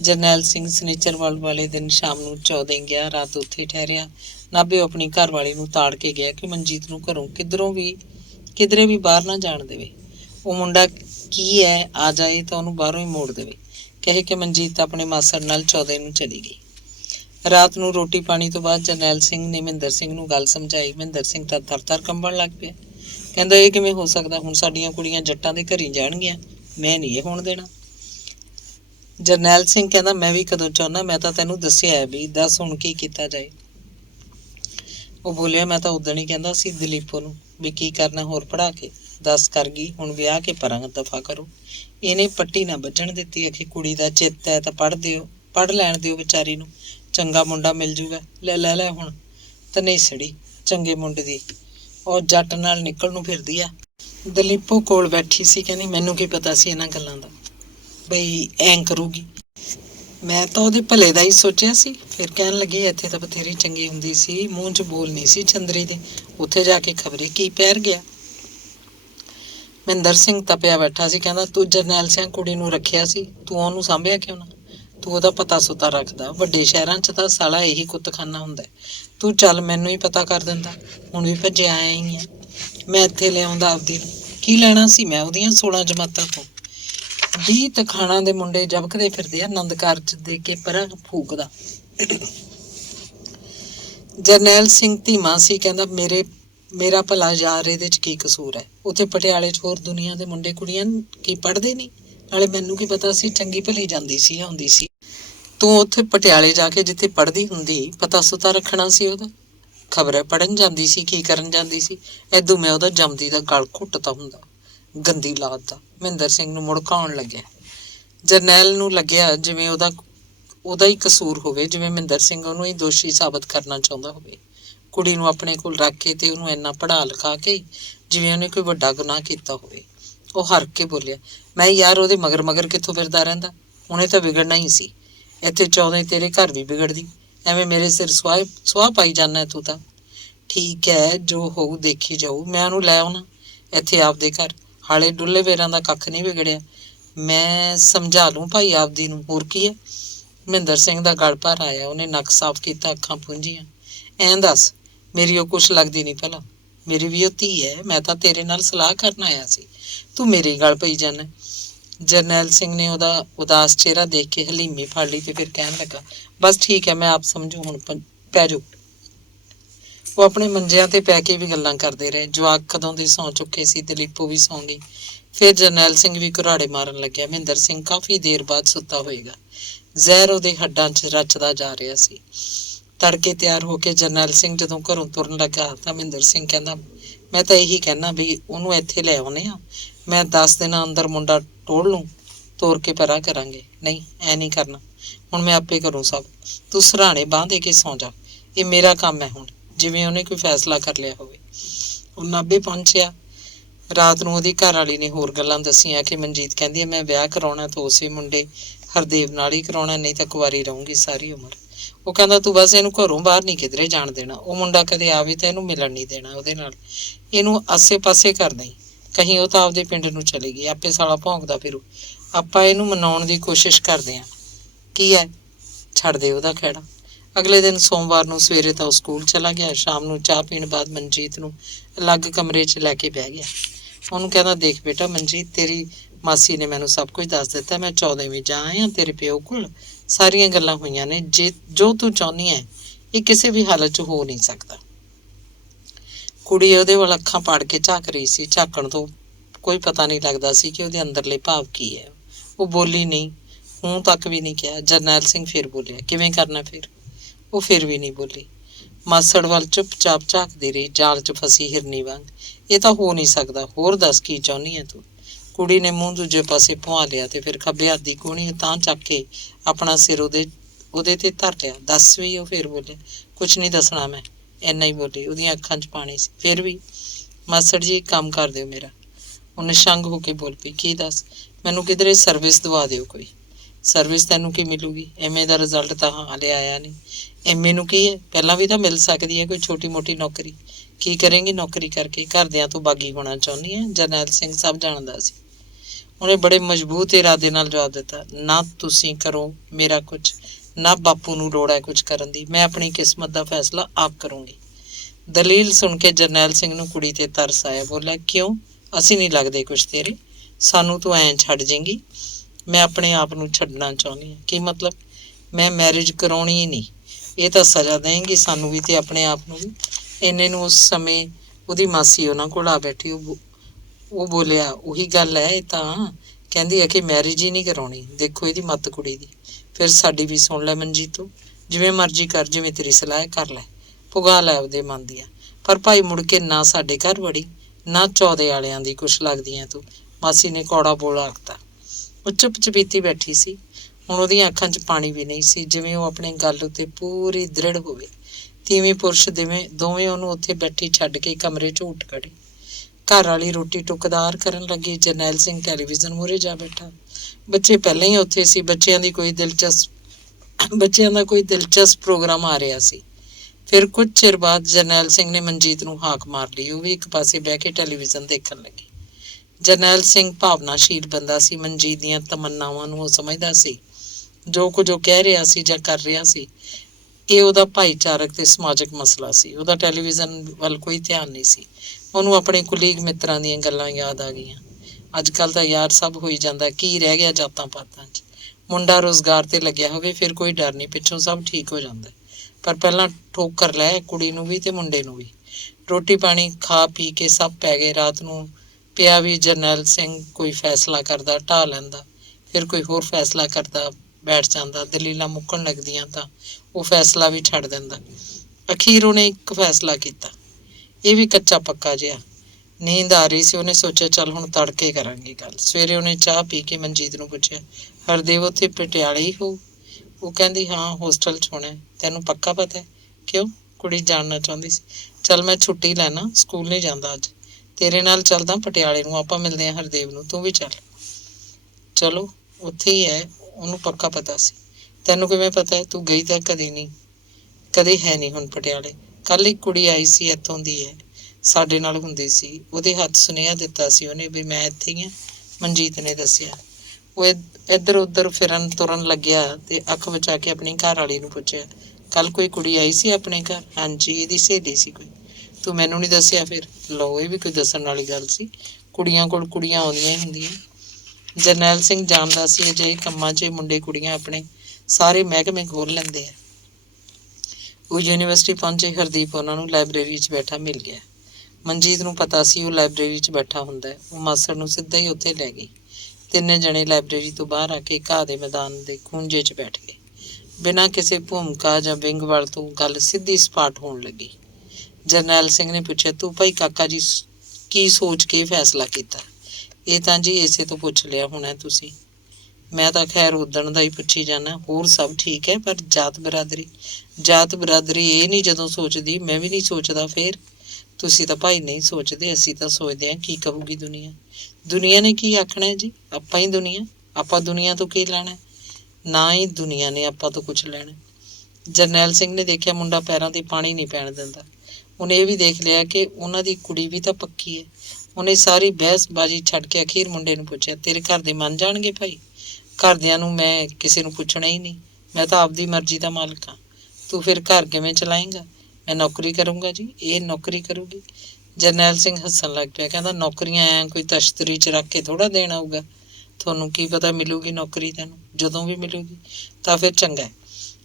ਜਰਨੈਲ ਸਿੰਘ ਸਨਿਚਰਵਾਲ ਵਾਲੇ ਦਿਨ ਸ਼ਾਮ ਨੂੰ 14 ਗਿਆ, ਰਾਤ ਉੱਥੇ ਠਹਿਰਿਆ। ਨਾਭੇ ਆਪਣੀ ਘਰ ਵਾਲੀ ਨੂੰ ਤਾੜ ਕੇ ਗਿਆ ਕਿ ਮਨਜੀਤ ਨੂੰ ਘਰੋਂ ਕਿਧਰੇ ਵੀ ਬਾਹਰ ਨਾ ਜਾਣ ਦੇਵੇ। ਉਹ ਮੁੰਡਾ ਕੀ ਹੈ, ਆ ਜਾਏ ਤਾਂ ਉਹਨੂੰ ਬਾਹਰੋਂ ਹੀ ਮੋੜ ਦੇਵੇ। ਕਹੇ ਕਿ ਮਨਜੀਤ ਆਪਣੇ ਮਾਸੜ ਨਾਲ 14 ਨੂੰ ਚਲੀ ਗਈ। ਰਾਤ ਨੂੰ ਰੋਟੀ ਪਾਣੀ ਤੋਂ ਬਾਅਦ ਜਰਨੈਲ ਸਿੰਘ ਨੇ ਮਹਿੰਦਰ ਸਿੰਘ ਨੂੰ ਗੱਲ ਸਮਝਾਈ। ਮਹਿੰਦਰ ਸਿੰਘ ਤਾਂ ਥਰ-ਥਰ ਕੰਬਣ ਲੱਗ ਪਿਆ। ਕਹਿੰਦਾ ਇਹ ਕਿਵੇਂ ਹੋ ਸਕਦਾ, ਹੁਣ ਸਾਡੀਆਂ ਕੁੜੀਆਂ ਜੱਟਾਂ ਦੇ ਘਰ ਹੀ ਜਾਣਗੀਆਂ, ਮੈਂ ਨਹੀਂ ਇਹ ਹੋਣ ਦੇਣਾ। ਜਰਨੈਲ ਸਿੰਘ ਕਹਿੰਦਾ ਮੈਂ ਵੀ ਕਦੋਂ ਚਾਹੁੰਦਾ, ਮੈਂ ਤਾਂ ਤੈਨੂੰ ਦੱਸਿਆ ਵੀ, ਦੱਸ ਹੁਣ ਕੀ ਕੀਤਾ ਜਾਏ। ਉਹ ਬੋਲਿਆ ਮੈਂ ਤਾਂ ਉਦਣ ਹੀ ਕਹਿੰਦਾ ਸੀ ਦਲੀਪੋ ਨੂੰ ਵੀ ਕੀ ਕਰਨਾ ਹੋਰ ਪੜ੍ਹਾ ਕੇ, 10 ਕਰ ਗਈ, ਹੁਣ ਵਿਆਹ ਕੇ ਪਰਾਂ ਦਫਾ ਕਰੋ। ਇਹਨੇ ਪੱਟੀ ਨਾ ਵੱਜਣ ਦਿੱਤੀ। ਆਖੇ ਕੁੜੀ ਦਾ ਚਿੱਤ ਹੈ ਤਾਂ ਪੜ੍ਹ ਲੈਣ ਦਿਓ ਵਿਚਾਰੀ ਨੂੰ, ਚੰਗਾ ਮੁੰਡਾ ਮਿਲ ਜੂਗਾ। ਲੈ ਹੁਣ ਤਾਂ ਨਹੀਂ ਸੜੀ ਚੰਗੇ ਮੁੰਡੇ ਦੀ, ਉਹ ਜੱਟ ਨਾਲ ਨਿਕਲ ਨੂੰ ਫਿਰਦੀ ਆ। ਦਲੀਪੋ ਕੋਲ ਬੈਠੀ ਸੀ, ਕਹਿੰਦੀ ਮੈਨੂੰ ਕੀ ਪਤਾ ਸੀ ਇਹਨਾਂ ਗੱਲਾਂ ਦਾ, ਬਈ ਐਂ ਕਰੂਗੀ। ਮੈਂ ਤਾਂ ਉਹਦੇ ਭਲੇ ਦਾ ਹੀ ਸੋਚਿਆ ਸੀ। ਫਿਰ ਕਹਿਣ ਲੱਗੀ ਇੱਥੇ ਤਾਂ ਬਥੇਰੀ ਚੰਗੀ ਹੁੰਦੀ ਸੀ, ਮੂੰਹ 'ਚ ਬੋਲ ਨਹੀਂ ਸੀ ਚੰਦਰੀ ਦੇ, ਉੱਥੇ ਜਾ ਕੇ ਖਬਰੇ ਕੀ ਪੈਰ ਗਿਆ। ਮਹਿੰਦਰ ਸਿੰਘ ਤਪਿਆ ਬੈਠਾ ਸੀ। ਕਹਿੰਦਾ ਤੂੰ ਜਰਨੈਲ ਸਿੰਘ ਕੁੜੀ ਨੂੰ ਰੱਖਿਆ ਸੀ, ਤੂੰ ਉਹਨੂੰ ਸਾਂਭਿਆ ਕਿਉਂ ਨਾ? ਤੂੰ ਉਹਦਾ ਪਤਾ ਸੁਤਾ ਰੱਖਦਾ, ਵੱਡੇ ਸ਼ਹਿਰਾਂ 'ਚ ਤਾਂ ਸਾਲਾ ਇਹੀ ਕੁੱਤਖਾਨਾ ਹੁੰਦਾ। ਤੂੰ ਚੱਲ ਮੈਨੂੰ ਹੀ ਪਤਾ ਕਰ ਦਿੰਦਾ, ਹੁਣ ਵੀ ਭੱਜਿਆ ਆਇਆ ਹੀ ਆ। ਮੈਂ ਇੱਥੇ ਲਿਆਉਂਦਾ ਆਪਦੀ ਨੂੰ, ਕੀ ਲੈਣਾ ਸੀ ਮੈਂ ਉਹਦੀਆਂ 16 ਜਮਾਤਾਂ ਤੋਂ। 20 ਤਖਾਣਾ ਦੇ ਮੁੰਡੇ ਜਬਕਦੇ ਫਿਰਦੇ ਆ, ਆਨੰਦ ਕਾਰਜ ਦੇ ਕੇ ਪਰਾਂ ਫੂਕਦਾ। ਜਰਨੈਲ ਸਿੰਘ ਧੀਮਾ ਸੀ। ਕਹਿੰਦਾ ਮੇਰਾ ਭਲਾ ਯਾਰ ਇਹਦੇ 'ਚ ਕੀ ਕਸੂਰ ਹੈ? ਉੱਥੇ ਪਟਿਆਲੇ 'ਚ ਹੋਰ ਦੁਨੀਆ ਦੇ ਮੁੰਡੇ ਕੁੜੀਆਂ ਕੀ ਪੜ੍ਹਦੇ ਨਹੀਂ? ਨਾਲੇ ਮੈਨੂੰ ਕੀ ਪਤਾ ਸੀ ਚੰਗੀ ਭਲੀ ਜਾਂਦੀ ਸੀ ਆਉਂਦੀ ਸੀ। ਤੂੰ ਉੱਥੇ ਪਟਿਆਲੇ ਜਾ ਕੇ ਜਿੱਥੇ ਪੜ੍ਹਦੀ ਹੁੰਦੀ ਪਤਾ ਸੁਤਾ ਰੱਖਣਾ ਸੀ ਉਹਦਾ। ਖਬਰ ਹੈ ਪੜ੍ਹਨ ਜਾਂਦੀ ਸੀ, ਕੀ ਕਰਨ ਜਾਂਦੀ ਸੀ। ਏਦੂ ਮੈਂ ਉਹਦਾ ਜੰਮਦੀ ਦਾ ਗਲ ਘੁੱਟਦਾ ਹੁੰਦਾ, ਗੰਦੀ ਲਾਤ ਦਾ। ਮਹਿੰਦਰ ਸਿੰਘ ਨੂੰ ਮੁੜਕਾਉਣ ਲੱਗਿਆ। ਜਰਨੈਲ ਨੂੰ ਲੱਗਿਆ ਜਿਵੇਂ ਉਹਦਾ ਹੀ ਕਸੂਰ ਹੋਵੇ, ਜਿਵੇਂ ਮਹਿੰਦਰ ਸਿੰਘ ਉਹਨੂੰ ਹੀ ਦੋਸ਼ੀ ਸਾਬਤ ਕਰਨਾ ਚਾਹੁੰਦਾ ਹੋਵੇ। ਕੁੜੀ ਨੂੰ ਆਪਣੇ ਕੋਲ ਰੱਖ ਕੇ ਤੇ ਉਹਨੂੰ ਇੰਨਾ ਪੜ੍ਹਾ ਲਿਖਾ ਕੇ ਜਿਵੇਂ ਉਹਨੇ ਕੋਈ ਵੱਡਾ ਗੁਨਾਹ ਕੀਤਾ ਹੋਵੇ। ਉਹ ਹਰ ਕੇ ਬੋਲਿਆ ਮੈਂ ਯਾਰ ਉਹਦੇ ਮਗਰ ਕਿੱਥੋਂ ਫਿਰਦਾ ਰਹਿੰਦਾ, ਉਹਨੇ ਤਾਂ ਵਿਗੜਨਾ ਹੀ ਸੀ। ਇੱਥੇ 14 ਤੇਰੇ ਘਰ ਵੀ ਵਿਗੜਦੀ, ਐਵੇਂ ਮੇਰੇ ਸਿਰ ਸੁਆਹ ਪਾਈ ਜਾਂਦਾ ਤੂੰ ਤਾਂ। ਠੀਕ ਹੈ ਜੋ ਹੋਊ ਦੇਖੀ ਜਾਊ, ਮੈਂ ਉਹਨੂੰ ਲੈ ਆਉਣਾ ਇੱਥੇ ਆਪਦੇ ਘਰ। ਹਾਲੇ ਡੁੱਲੇ ਵੇਰਾਂ ਦਾ ਕੱਖ ਨਹੀਂ ਵਿਗੜਿਆ, ਮੈਂ ਸਮਝਾ ਲੂੰ ਭਾਈ ਆਪਦੀ ਨੂੰ, ਹੋਰ ਕੀ ਹੈ। ਮਹਿੰਦਰ ਸਿੰਘ ਦਾ ਗਲ ਭਰ ਆਇਆ, ਉਹਨੇ ਨੱਕ ਸਾਫ਼ ਕੀਤਾ, ਅੱਖਾਂ ਪੂੰਝੀਆਂ। ਐਂ ਦੱਸ ਮੇਰੀ ਉਹ ਕੁਛ ਲੱਗਦੀ ਨਹੀਂ ਭਲਾ? ਮੇਰੀ ਵੀ ਉਹ ਧੀ ਹੈ, ਮੈਂ ਤਾਂ ਤੇਰੇ ਨਾਲ ਸਲਾਹ ਕਰਨ ਆਇਆ ਸੀ, ਤੂੰ ਮੇਰੇ ਗਲ ਪਈ ਜਾਂਦਾ। ਜਰਨੈਲ ਸਿੰਘ ਨੇ ਉਹਦਾ ਉਦਾਸ ਚਿਹਰਾ ਦੇਖ ਕੇ ਹਲੀਮੀ ਫੜ ਲਈ ਤੇ ਫਿਰ ਕਹਿਣ ਲੱਗਾ ਬਸ ਠੀਕ ਹੈ, ਮੈਂ ਆਪ ਸਮਝੂ, ਹੁਣ ਪੈ ਜਾਓ। ਉਹ ਆਪਣੇ ਮੰਜਿਆਂ ਤੇ ਪੈ ਕੇ ਵੀ ਗੱਲਾਂ ਕਰਦੇ ਰਹੇ। ਜਵਾਕ ਕਦੋਂ ਦੇ ਸੌਂ ਚੁੱਕੇ ਸੀ, ਦਲੀਪੋ ਵੀ ਸੌਂ ਗਈ। ਫਿਰ ਜਰਨੈਲ ਸਿੰਘ ਵੀ ਘੁਰਾੜੇ ਮਾਰਨ ਲੱਗਿਆ। ਮਹਿੰਦਰ ਸਿੰਘ ਕਾਫੀ ਦੇਰ ਬਾਅਦ ਸੁੱਤਾ ਹੋਏਗਾ, ਜ਼ਹਿਰ ਉਹਦੇ ਹੱਡਾਂ 'ਚ ਰਚਦਾ ਜਾ ਰਿਹਾ ਸੀ। ਤੜਕੇ ਤਿਆਰ ਹੋ ਕੇ ਜਰਨੈਲ ਸਿੰਘ ਜਦੋਂ ਘਰੋਂ ਤੁਰਨ ਲੱਗਾ ਤਾਂ ਮਹਿੰਦਰ ਸਿੰਘ ਕਹਿੰਦਾ ਮੈਂ ਤਾਂ ਇਹੀ ਕਹਿਣਾ ਵੀ ਉਹਨੂੰ ਇੱਥੇ ਲੈ ਆਉਨੇ ਆ, ਮੈਂ 10 ਦਿਨਾਂ ਅੰਦਰ ਮੁੰਡਾ ਟੋਲ ਲੂੰ, ਤੋਰ ਕੇ ਪਰਾਂ ਕਰਾਂਗੇ। ਨਹੀਂ ਐ ਨਹੀਂ ਕਰਨਾ, ਹੁਣ ਮੈਂ ਆਪੇ ਕਰੂੰ ਸਭ, ਤੂੰ ਸਰਾਣੇ ਬਾਂਹ ਦੇ ਕੇ ਸੌਂ ਜਾ, ਇਹ ਮੇਰਾ ਕੰਮ ਹੈ ਹੁਣ, ਜਿਵੇਂ ਉਹਨੇ ਕੋਈ ਫੈਸਲਾ ਕਰ ਲਿਆ ਹੋਵੇ। ਉਹ ਨਾਭੇ ਪਹੁੰਚਿਆ। ਰਾਤ ਨੂੰ ਉਹਦੀ ਘਰ ਵਾਲੀ ਨੇ ਹੋਰ ਗੱਲਾਂ ਦੱਸੀਆਂ ਕਿ ਮਨਜੀਤ ਕਹਿੰਦੀ ਹੈ ਮੈਂ ਵਿਆਹ ਕਰਾਉਣਾ ਤਾਂ ਉਸੇ ਮੁੰਡੇ ਹਰਦੇਵ ਨਾਲ ਹੀ ਕਰਾਉਣਾ, ਨਹੀਂ ਤਾਂ ਕੁਆਰੀ ਰਹੂੰਗੀ ਸਾਰੀ ਉਮਰ। ਉਹ ਕਹਿੰਦਾ ਤੂੰ ਬਸ ਇਹਨੂੰ ਘਰੋਂ ਬਾਹਰ ਨਹੀਂ ਕਿਧਰੇ ਜਾਣ ਦੇਣਾ, ਉਹ ਮੁੰਡਾ ਕਦੇ ਆਵੇ ਤਾਂ ਇਹਨੂੰ ਮਿਲਣ ਨਹੀਂ ਦੇਣਾ ਉਹਦੇ ਨਾਲ, ਇਹਨੂੰ ਆਸੇ ਪਾਸੇ ਕਰ ਦੇਈਂ, ਕਹੀਂ ਉਹ ਤਾਂ ਆਪਦੇ ਪਿੰਡ ਨੂੰ ਚਲੀ ਗਈ, ਆਪੇ ਸਾਲਾ ਭੌਂਕਦਾ ਫਿਰੂ, ਆਪਾਂ ਇਹਨੂੰ ਮਨਾਉਣ ਦੀ ਕੋਸ਼ਿਸ਼ ਕਰਦੇ ਹਾਂ, ਕੀ ਹੈ ਛੱਡ ਦੇ ਉਹਦਾ ਖਹਿੜਾ। ਅਗਲੇ ਦਿਨ ਸੋਮਵਾਰ ਨੂੰ ਸਵੇਰੇ ਤਾਂ ਉਹ ਸਕੂਲ ਚਲਾ ਗਿਆ। ਸ਼ਾਮ ਨੂੰ ਚਾਹ ਪੀਣ ਬਾਅਦ ਮਨਜੀਤ ਨੂੰ ਅਲੱਗ ਕਮਰੇ 'ਚ ਲੈ ਕੇ ਬਹਿ ਗਿਆ। ਉਹਨੂੰ ਕਹਿੰਦਾ ਦੇਖ ਬੇਟਾ ਮਨਜੀਤ, ਤੇਰੀ ਮਾਸੀ ਨੇ ਮੈਨੂੰ ਸਭ ਕੁਝ ਦੱਸ ਦਿੱਤਾ, ਮੈਂ 14ਵੀਂ ਜਾ ਆਇਆ ਤੇਰੇ ਪਿਓ ਕੋਲ, ਸਾਰੀਆਂ ਗੱਲਾਂ ਹੋਈਆਂ ਨੇ, ਜੋ ਤੂੰ ਚਾਹੁੰਦੀ ਹੈ ਇਹ ਕਿਸੇ ਵੀ ਹਾਲਤ 'ਚ ਹੋ ਨਹੀਂ ਸਕਦਾ। ਕੁੜੀ ਉਹਦੇ ਵੱਲ ਅੱਖਾਂ ਪਾੜ ਕੇ ਝਾਕ ਰਹੀ ਸੀ। ਝਾਕਣ ਤੋਂ ਕੋਈ ਪਤਾ ਨਹੀਂ ਲੱਗਦਾ ਸੀ ਕਿ ਉਹਦੇ ਅੰਦਰਲੇ ਭਾਵ ਕੀ ਹੈ। ਉਹ ਬੋਲੀ ਨਹੀਂ, ਹੂੰ ਤੱਕ ਵੀ ਨਹੀਂ ਕਿਹਾ। ਜਰਨੈਲ ਸਿੰਘ ਫਿਰ ਬੋਲਿਆ ਕਿਵੇਂ ਕਰਨਾ ਫਿਰ? ਉਹ ਫਿਰ ਵੀ ਨਹੀਂ ਬੋਲੀ। ਮਾਸੜ ਵੱਲ ਚੁੱਪਚਾਪ ਝਾਕਦੀ ਰਹੀ, ਜਾਲ 'ਚ ਫਸੀ ਹਿਰਨੀ ਵਾਂਗ। ਇਹ ਤਾਂ ਹੋ ਨਹੀਂ ਸਕਦਾ, ਹੋਰ ਦੱਸ ਕੀ ਚਾਹੁੰਦੀ ਹੈ ਤੂੰ? ਕੁੜੀ ਨੇ ਮੂੰਹ ਦੂਜੇ ਪਾਸੇ ਭੁਆ ਲਿਆ ਤੇ ਫਿਰ ਖੱਬੇ ਹੱਥ ਦੀ ਕੋਹਣੀ ਤਾਂ ਚੱਕ ਕੇ ਆਪਣਾ ਸਿਰ ਉਹਦੇ ਤੇ ਧਰ ਲਿਆ। ਦੱਸ ਵੀ? ਉਹ ਫਿਰ ਬੋਲਿਆ ਕੁਛ ਨਹੀਂ ਦੱਸਣਾ ਮੈਂ, ਇੰਨਾ ਹੀ ਬੋਲੀ। ਉਹਦੀਆਂ ਅੱਖਾਂ 'ਚ ਪਾਣੀ ਸੀ। ਫਿਰ ਵੀ ਮਾਸੜ ਜੀ ਕੰਮ ਕਰ ਦਿਓ ਮੇਰਾ। ਉਹ ਨਿਸ਼ੰਗ ਹੋ ਕੇ ਬੋਲ ਪਈ ਕੀ ਦੱਸ? ਮੈਨੂੰ ਕਿਧਰੇ ਸਰਵਿਸ ਦਵਾ ਦਿਓ ਕੋਈ। ਸਰਵਿਸ ਤੈਨੂੰ ਕੀ ਮਿਲੂਗੀ? ਐਮਏ ਦਾ ਰਿਜ਼ਲਟ ਤਾਂ ਹਾਲੇ ਆਇਆ ਨਹੀਂ। ਐਮਏ ਨੂੰ ਕੀ ਹੈ, ਪਹਿਲਾਂ ਵੀ ਤਾਂ ਮਿਲ ਸਕਦੀ ਹੈ ਕੋਈ ਛੋਟੀ ਮੋਟੀ ਨੌਕਰੀ। ਕੀ ਕਰੇਂਗੀ ਨੌਕਰੀ ਕਰਕੇ? ਘਰਦਿਆਂ ਤੋਂ ਬਾਗੀ ਹੋਣਾ ਚਾਹੁੰਦੀ ਹੈ? ਜਰਨੈਲ ਸਿੰਘ ਸਭ ਜਾਣਦਾ ਸੀ। ਉਹਨੇ ਬੜੇ ਮਜ਼ਬੂਤ ਇਰਾਦੇ ਨਾਲ ਜਵਾਬ ਦਿੱਤਾ, ਨਾ ਤੁਸੀਂ ਕਰੋ ਮੇਰਾ ਕੁਝ, ਨਾ ਬਾਪੂ ਨੂੰ ਲੋੜ ਹੈ ਕੁਝ ਕਰਨ ਦੀ। ਮੈਂ ਆਪਣੀ ਕਿਸਮਤ ਦਾ ਫੈਸਲਾ ਆਪ ਕਰੂੰਗੀ। ਦਲੀਲ ਸੁਣ ਕੇ ਜਰਨੈਲ ਸਿੰਘ ਨੂੰ ਕੁੜੀ ਤੇ ਤਰਸ ਆਇਆ। ਬੋਲਿਆ, ਕਿਉਂ? ਅਸੀਂ ਨਹੀਂ ਲੱਗਦੇ ਕੁਝ ਤੇਰੇ? ਸਾਨੂੰ ਤੂੰ ਐਂ ਛੱਡ ਜਾਏਂਗੀ? ਮੈਂ ਆਪਣੇ ਆਪ ਨੂੰ ਛੱਡਣਾ ਚਾਹੁੰਦੀ ਹਾਂ। ਕੀ ਮਤਲਬ? ਮੈਂ ਮੈਰਿਜ ਕਰਾਉਣੀ ਹੀ ਨਹੀਂ। ਇਹ ਤਾਂ ਸਜ਼ਾ ਦੇਂਗੀ ਸਾਨੂੰ ਵੀ ਤੇ ਆਪਣੇ ਆਪ ਨੂੰ ਵੀ। ਇੰਨੇ ਨੂੰ ਉਸ ਸਮੇਂ ਉਹਦੀ ਮਾਸੀ ਉਹਨਾਂ ਕੋਲ ਆ ਬੈਠੀ। ਉਹ ਬੋਲਿਆ, ਉਹੀ ਗੱਲ ਹੈ, ਇਹ ਤਾਂ ਕਹਿੰਦੀ ਹੈ ਕਿ ਮੈਰਿਜ ਹੀ ਨਹੀਂ ਕਰਾਉਣੀ। ਦੇਖੋ ਇਹਦੀ ਮੱਤ ਕੁੜੀ ਦੀ। ਫਿਰ ਸਾਡੀ ਵੀ ਸੁਣ ਲੈ ਮਨਜੀਤੋ, ਜਿਵੇਂ ਮਰਜ਼ੀ ਕਰ, ਜਿਵੇਂ ਤੇਰੀ ਸਲਾਹ ਕਰ ਲੈ, ਪੁਗਾ ਲੈ ਉਹਦੇ ਮਨ ਦੀਆਂ। ਪਰ ਭਾਈ ਮੁੜ ਕੇ ਨਾ ਸਾਡੇ ਘਰ ਵੜੀ, ਨਾ ਚੌਦੇ ਵਾਲਿਆਂ ਦੀ ਕੁਛ ਲੱਗਦੀ ਐ ਤੂੰ। ਮਾਸੀ ਨੇ ਕੌੜਾ ਬੋਲ ਆਖਤਾ। ਉਹ ਚੁੱਪ ਚਪੀਤੀ ਬੈਠੀ ਸੀ। ਹੁਣ ਉਹਦੀਆਂ ਅੱਖਾਂ 'ਚ ਪਾਣੀ ਵੀ ਨਹੀਂ ਸੀ, ਜਿਵੇਂ ਉਹ ਆਪਣੀ ਗੱਲ ਉੱਤੇ ਪੂਰੀ ਦ੍ਰਿੜ ਹੋਵੇ। ਤੀਵੀਂ ਪੁਰਸ਼ ਦੋਵੇਂ ਉਹਨੂੰ ਉੱਥੇ ਬੈਠੀ ਛੱਡ ਕੇ ਕਮਰੇ 'ਚ ਉੱਠ ਖੜੇ। ਘਰ ਵਾਲੀ ਰੋਟੀ ਟੁਕਦਾਰ ਕਰਨ ਲੱਗੀ। ਜਰਨੈਲ ਸਿੰਘ ਟੈਲੀਵਿਜ਼ਨ ਮੂਹਰੇ ਜਾ ਬੈਠਾ। ਬੱਚੇ ਪਹਿਲਾਂ ਹੀ ਉੱਥੇ ਸੀ। ਬੱਚਿਆਂ ਦਾ ਕੋਈ ਦਿਲਚਸਪ ਪ੍ਰੋਗਰਾਮ ਆ ਰਿਹਾ ਸੀ। ਫਿਰ ਕੁਝ ਚਿਰ ਬਾਅਦ ਜਰਨੈਲ ਸਿੰਘ ਨੇ ਮਨਜੀਤ ਨੂੰ ਹਾਕ ਮਾਰ ਲਈ। ਉਹ ਵੀ ਇੱਕ ਪਾਸੇ ਬਹਿ ਕੇ ਟੈਲੀਵਿਜ਼ਨ ਦੇਖਣ ਲੱਗੀ। ਜਰਨੈਲ ਸਿੰਘ ਭਾਵਨਾਸ਼ੀਲ ਬੰਦਾ ਸੀ। ਮਨਜੀਤ ਦੀਆਂ ਤਮੰਨਾਵਾਂ ਨੂੰ ਉਹ ਸਮਝਦਾ ਸੀ। ਜੋ ਕੁਝ ਉਹ ਕਹਿ ਰਿਹਾ ਸੀ ਜਾਂ ਕਰ ਰਿਹਾ ਸੀ, ਇਹ ਉਹਦਾ ਭਾਈਚਾਰਕ ਤੇ ਸਮਾਜਿਕ ਮਸਲਾ ਸੀ। ਉਹਦਾ ਟੈਲੀਵਿਜ਼ਨ ਵੱਲ ਕੋਈ ਧਿਆਨ ਨਹੀਂ ਸੀ। ਉਹਨੂੰ ਆਪਣੇ ਕੁਲੀਗ ਮਿੱਤਰਾਂ ਦੀਆਂ ਗੱਲਾਂ ਯਾਦ ਆ ਗਈਆਂ। ਅੱਜ ਕੱਲ੍ਹ ਤਾਂ ਯਾਰ ਸਭ ਹੋਈ ਜਾਂਦਾ, ਕੀ ਰਹਿ ਗਿਆ ਜਾਤਾਂ ਪਾਤਾਂ 'ਚ? ਮੁੰਡਾ ਰੁਜ਼ਗਾਰ ਤੇ ਲੱਗਿਆ ਹੋਵੇ ਫਿਰ ਕੋਈ ਡਰ ਨਹੀਂ, ਪਿੱਛੋਂ ਸਭ ਠੀਕ ਹੋ ਜਾਂਦਾ। ਪਰ ਪਹਿਲਾਂ ਠੋਕਰ ਲੈ ਕੁੜੀ ਨੂੰ ਵੀ ਤੇ ਮੁੰਡੇ ਨੂੰ ਵੀ। ਰੋਟੀ ਪਾਣੀ ਖਾ ਪੀ ਕੇ ਸਭ ਪੈ ਗਏ। ਰਾਤ ਨੂੰ ਪਿਆ ਵੀ ਜਰਨੈਲ ਸਿੰਘ ਕੋਈ ਫੈਸਲਾ ਕਰਦਾ, ਢਾਹ ਲੈਂਦਾ, ਫਿਰ ਕੋਈ ਹੋਰ ਫੈਸਲਾ ਕਰਦਾ, ਬੈਠ ਜਾਂਦਾ। ਦਲੀਲਾਂ ਮੁੱਕਣ ਲੱਗਦੀਆਂ ਤਾਂ ਉਹ ਫੈਸਲਾ ਵੀ ਛੱਡ ਦਿੰਦਾ। ਅਖੀਰ ਉਹਨੇ ਇੱਕ ਫੈਸਲਾ ਕੀਤਾ, ਇਹ ਵੀ ਕੱਚਾ ਪੱਕਾ ਜਿਹਾ। ਨੀਂਦ ਆ ਰਹੀ ਸੀ। ਉਹਨੇ ਸੋਚਿਆ, ਚੱਲ ਹੁਣ ਤੜਕੇ ਕਰਾਂਗੇ ਗੱਲ। ਸਵੇਰੇ ਉਹਨੇ ਚਾਹ ਪੀ ਕੇ ਮਨਜੀਤ ਨੂੰ ਪੁੱਛਿਆ, ਹਰਦੇਵ ਉੱਥੇ ਪਟਿਆਲੇ ਹੀ ਹੋ? ਉਹ ਕਹਿੰਦੀ, ਹਾਂ, ਹੋਸਟਲ 'ਚ ਹੋਣਾ। ਤੈਨੂੰ ਪੱਕਾ ਪਤਾ? ਕਿਉਂ? ਕੁੜੀ ਜਾਣਨਾ ਚਾਹੁੰਦੀ ਸੀ। ਚੱਲ ਮੈਂ ਛੁੱਟੀ ਲੈਣਾ, ਸਕੂਲ ਨਹੀਂ ਜਾਂਦਾ ਅੱਜ। ਤੇਰੇ ਨਾਲ ਚੱਲਦਾ ਪਟਿਆਲੇ ਨੂੰ, ਆਪਾਂ ਮਿਲਦੇ ਹਾਂ ਹਰਦੇਵ ਨੂੰ, ਤੂੰ ਵੀ ਚੱਲ। ਚਲੋ, ਉੱਥੇ ਹੀ ਹੈ। ਉਹਨੂੰ ਪੱਕਾ ਪਤਾ ਸੀ। ਤੈਨੂੰ ਕਿਵੇਂ ਪਤਾ ਹੈ? ਤੂੰ ਗਈ ਤਾਂ ਕਦੇ ਹੈ ਨਹੀਂ ਹੁਣ ਪਟਿਆਲੇ। ਕੱਲ ਇੱਕ ਕੁੜੀ ਆਈ ਸੀ, ਇੱਥੋਂ ਦੀ ਹੈ, ਸਾਡੇ ਨਾਲ ਹੁੰਦੀ ਸੀ। ਉਹਦੇ ਹੱਥ ਸੁਨੇਹਾ ਦਿੱਤਾ ਸੀ ਉਹਨੇ ਵੀ ਮੈਂ ਇੱਥੇ ਹੀ ਹਾਂ। ਮਨਜੀਤ ਨੇ ਦੱਸਿਆ। ਉਹ ਇੱਧਰ ਉੱਧਰ ਫਿਰਨ ਤੁਰਨ ਲੱਗਿਆ ਤੇ ਅੱਖ ਬਚਾ ਕੇ ਆਪਣੀ ਘਰ ਵਾਲੀ ਨੂੰ ਪੁੱਛਿਆ, ਕੱਲ ਕੋਈ ਕੁੜੀ ਆਈ ਸੀ ਆਪਣੇ ਘਰ? ਹਾਂਜੀ, ਇਹਦੀ ਸਹੇਲੀ ਸੀ ਕੋਈ। ਤੂੰ ਮੈਨੂੰ ਨਹੀਂ ਦੱਸਿਆ ਫਿਰ? ਲਓ, ਇਹ ਵੀ ਕੋਈ ਦੱਸਣ ਵਾਲੀ ਗੱਲ ਸੀ। ਕੁੜੀਆਂ ਕੋਲ ਕੁੜੀਆਂ ਆਉਂਦੀਆਂ ਹੀ ਹੁੰਦੀਆਂ। ਜਰਨੈਲ ਸਿੰਘ ਜਾਣਦਾ ਸੀ ਅਜਿਹੇ ਕੰਮਾਂ 'ਚ ਮੁੰਡੇ ਕੁੜੀਆਂ ਆਪਣੇ ਸਾਰੇ ਮਹਿਕਮੇ ਖੋਲ੍ਹ ਲੈਂਦੇ ਆ। ਉਹ ਯੂਨੀਵਰਸਿਟੀ ਪਹੁੰਚੇ। ਹਰਦੀਪ ਉਹਨਾਂ ਨੂੰ ਲਾਇਬ੍ਰੇਰੀ 'ਚ ਬੈਠਾ ਮਿਲ ਗਿਆ। ਮਨਜੀਤ ਨੂੰ ਪਤਾ ਸੀ ਉਹ ਲਾਇਬ੍ਰੇਰੀ 'ਚ ਬੈਠਾ ਹੁੰਦਾ। ਉਹ ਮਾਸੜ ਨੂੰ ਸਿੱਧਾ ਹੀ ਉੱਥੇ ਲੈ ਗਈ। ਤਿੰਨੇ ਜਣੇ ਲਾਇਬ੍ਰੇਰੀ ਤੋਂ ਬਾਹਰ ਆ ਕੇ ਘਾਹ ਦੇ ਮੈਦਾਨ ਦੇ ਖੂੰਜੇ 'ਚ ਬੈਠ ਗਏ। ਬਿਨਾਂ ਕਿਸੇ ਭੂਮਿਕਾ ਜਾਂ ਵਿੰਗ ਵੱਲ ਤੋਂ ਗੱਲ ਸਿੱਧੀ ਸਪਾਟ ਹੋਣ ਲੱਗੀ। ਜਰਨੈਲ ਸਿੰਘ ਨੇ ਪੁੱਛਿਆ, ਤੂੰ ਭਾਈ ਕਾਕਾ ਜੀ ਕੀ ਸੋਚ ਕੇ ਫੈਸਲਾ ਕੀਤਾ? ਇਹ ਤਾਂ ਜੀ ਇਸੇ ਤੋਂ ਪੁੱਛ ਲਿਆ ਹੋਣਾ ਤੁਸੀਂ। ਮੈਂ ਤਾਂ ਖੈਰ ਉਦਣ ਦਾ ਹੀ ਪੁੱਛੀ ਜਾਣਾ। ਹੋਰ ਸਭ ਠੀਕ ਹੈ, ਪਰ ਜਾਤ ਬਰਾਦਰੀ ਇਹ ਨਹੀਂ ਜਦੋਂ ਸੋਚਦੀ, ਮੈਂ ਵੀ ਨਹੀਂ ਸੋਚਦਾ। ਫਿਰ ਤੁਸੀਂ ਤਾਂ ਭਾਈ ਨਹੀਂ ਸੋਚਦੇ, ਅਸੀਂ ਤਾਂ ਸੋਚਦੇ ਹਾਂ ਕੀ ਕਹੂਗੀ ਦੁਨੀਆ। ਦੁਨੀਆ ਨੇ ਕੀ ਆਖਣਾ ਜੀ? ਆਪਾਂ ਹੀ ਦੁਨੀਆ। ਆਪਾਂ ਦੁਨੀਆ ਤੋਂ ਕੀ ਲੈਣਾ? ਨਾ ਹੀ ਦੁਨੀਆ ਨੇ ਆਪਾਂ ਤੋਂ ਕੁਛ ਲੈਣਾ। ਜਰਨੈਲ ਸਿੰਘ ਨੇ ਦੇਖਿਆ ਮੁੰਡਾ ਪੈਰਾਂ ਤੇ ਪਾਣੀ ਨਹੀਂ ਪੈਣ ਦਿੰਦਾ। ਉਹਨੇ ਇਹ ਵੀ ਦੇਖ ਲਿਆ ਕਿ ਉਹਨਾਂ ਦੀ ਕੁੜੀ ਵੀ ਤਾਂ ਪੱਕੀ ਹੈ। ਉਹਨੇ ਸਾਰੀ ਬਹਿਸਬਾਜ਼ੀ ਛੱਡ ਕੇ ਅਖੀਰ ਮੁੰਡੇ ਨੂੰ ਪੁੱਛਿਆ, ਤੇਰੇ ਘਰ ਦੇ ਮੰਨ ਜਾਣਗੇ ਭਾਈ? ਘਰਦਿਆਂ ਨੂੰ ਮੈਂ ਕਿਸੇ ਨੂੰ ਪੁੱਛਣਾ ਹੀ ਨਹੀਂ। ਮੈਂ ਤਾਂ ਆਪਦੀ ਮਰਜ਼ੀ ਦਾ ਮਾਲਕ ਹਾਂ। ਤੂੰ ਫਿਰ ਘਰ ਕਿਵੇਂ ਚਲਾਏਂਗਾ? ਮੈਂ ਨੌਕਰੀ ਕਰੂੰਗਾ ਜੀ। ਇਹ ਨੌਕਰੀ ਕਰੂਗੀ? ਜਰਨੈਲ ਸਿੰਘ ਹੱਸਣ ਲੱਗ ਪਿਆ। ਕਹਿੰਦਾ, ਨੌਕਰੀਆਂ ਐ ਕੋਈ ਤਸ਼ਤਰੀ 'ਚ ਰੱਖ ਕੇ ਥੋੜ੍ਹਾ ਦੇਣ ਆਊਗਾ। ਤੁਹਾਨੂੰ ਕੀ ਪਤਾ ਮਿਲੂਗੀ ਨੌਕਰੀ? ਤੈਨੂੰ ਜਦੋਂ ਵੀ ਮਿਲੂਗੀ ਤਾਂ ਫਿਰ ਚੰਗਾ।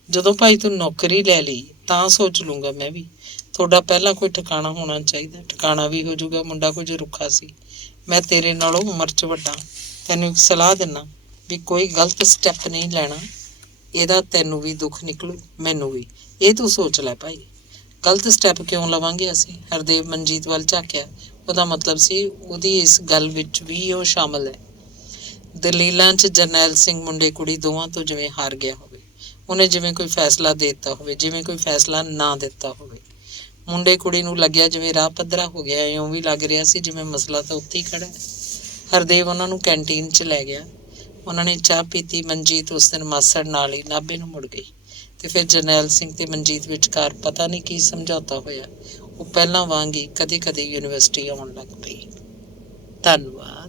ਜਦੋਂ ਭਾਈ ਤੂੰ ਨੌਕਰੀ ਲੈ ਲਈ ਤਾਂ ਸੋਚ ਲੂੰਗਾ ਮੈਂ ਵੀ। ਤੁਹਾਡਾ ਪਹਿਲਾਂ ਕੋਈ ਠਿਕਾਣਾ ਹੋਣਾ ਚਾਹੀਦਾ। ਠਿਕਾਣਾ ਵੀ ਹੋ ਜਾਊਗਾ। ਮੁੰਡਾ ਕੁਝ ਰੁੱਖਾ ਸੀ। ਮੈਂ ਤੇਰੇ ਨਾਲੋਂ ਉਮਰ 'ਚ ਵੱਡਾ। ਤੈਨੂੰ ਇੱਕ ਸਲਾਹ ਦਿੰਦਾ ਵੀ ਕੋਈ ਗਲਤ ਸਟੈਪ ਨਹੀਂ ਲੈਣਾ। ਇਹਦਾ ਤੈਨੂੰ ਵੀ ਦੁੱਖ ਨਿਕਲੂ, ਮੈਨੂੰ ਵੀ। ਇਹ ਤੂੰ ਸੋਚ ਲੈ ਭਾਈ। ਗਲਤ ਸਟੈਪ ਕਿਉਂ ਲਵਾਂਗੇ ਅਸੀਂ? ਹਰਦੇਵ ਮਨਜੀਤ ਵੱਲ ਝਾਕਿਆ। ਉਹਦਾ ਮਤਲਬ ਸੀ ਉਹਦੀ ਇਸ ਗੱਲ ਵਿੱਚ ਵੀ ਉਹ ਸ਼ਾਮਲ ਹੈ। ਦਲੀਲਾਂ 'ਚ ਜਰਨੈਲ ਸਿੰਘ ਮੁੰਡੇ ਕੁੜੀ ਦੋਵਾਂ ਤੋਂ ਜਿਵੇਂ ਹਾਰ ਗਿਆ ਹੋਵੇ। ਉਹਨੇ ਜਿਵੇਂ ਕੋਈ ਫੈਸਲਾ ਦੇ ਦਿੱਤਾ ਹੋਵੇ, ਜਿਵੇਂ ਕੋਈ ਫੈਸਲਾ ਨਾ ਦਿੱਤਾ ਹੋਵੇ। ਮੁੰਡੇ ਕੁੜੀ ਨੂੰ ਲੱਗਿਆ ਜਿਵੇਂ ਰਾਹ ਪੱਧਰਾ ਹੋ ਗਿਆ। ਇਉਂ ਵੀ ਲੱਗ ਰਿਹਾ ਸੀ ਜਿਵੇਂ ਮਸਲਾ ਤਾਂ ਉੱਥੇ ਹੀ ਖੜਾ ਹੈ। ਹਰਦੇਵ ਉਹਨਾਂ ਨੂੰ ਕੈਂਟੀਨ 'ਚ ਲੈ ਗਿਆ। ਉਹਨਾਂ ਨੇ ਚਾਹ ਪੀਤੀ। ਮਨਜੀਤ ਉਸ ਦਿਨ ਮਾਸੜ ਨਾਲ ਹੀ ਨਾਭੇ ਨੂੰ ਮੁੜ ਗਈ ਤੇ ਫਿਰ ਜਰਨੈਲ ਸਿੰਘ ਤੇ ਮਨਜੀਤ ਵਿਚਕਾਰ ਪਤਾ ਨਹੀਂ ਕੀ ਸਮਝੌਤਾ ਹੋਇਆ। ਉਹ ਪਹਿਲਾਂ ਵਾਂਗ ਹੀ ਕਦੇ ਕਦੇ ਯੂਨੀਵਰਸਿਟੀ ਆਉਣ ਲੱਗ ਪਈ। ਧੰਨਵਾਦ।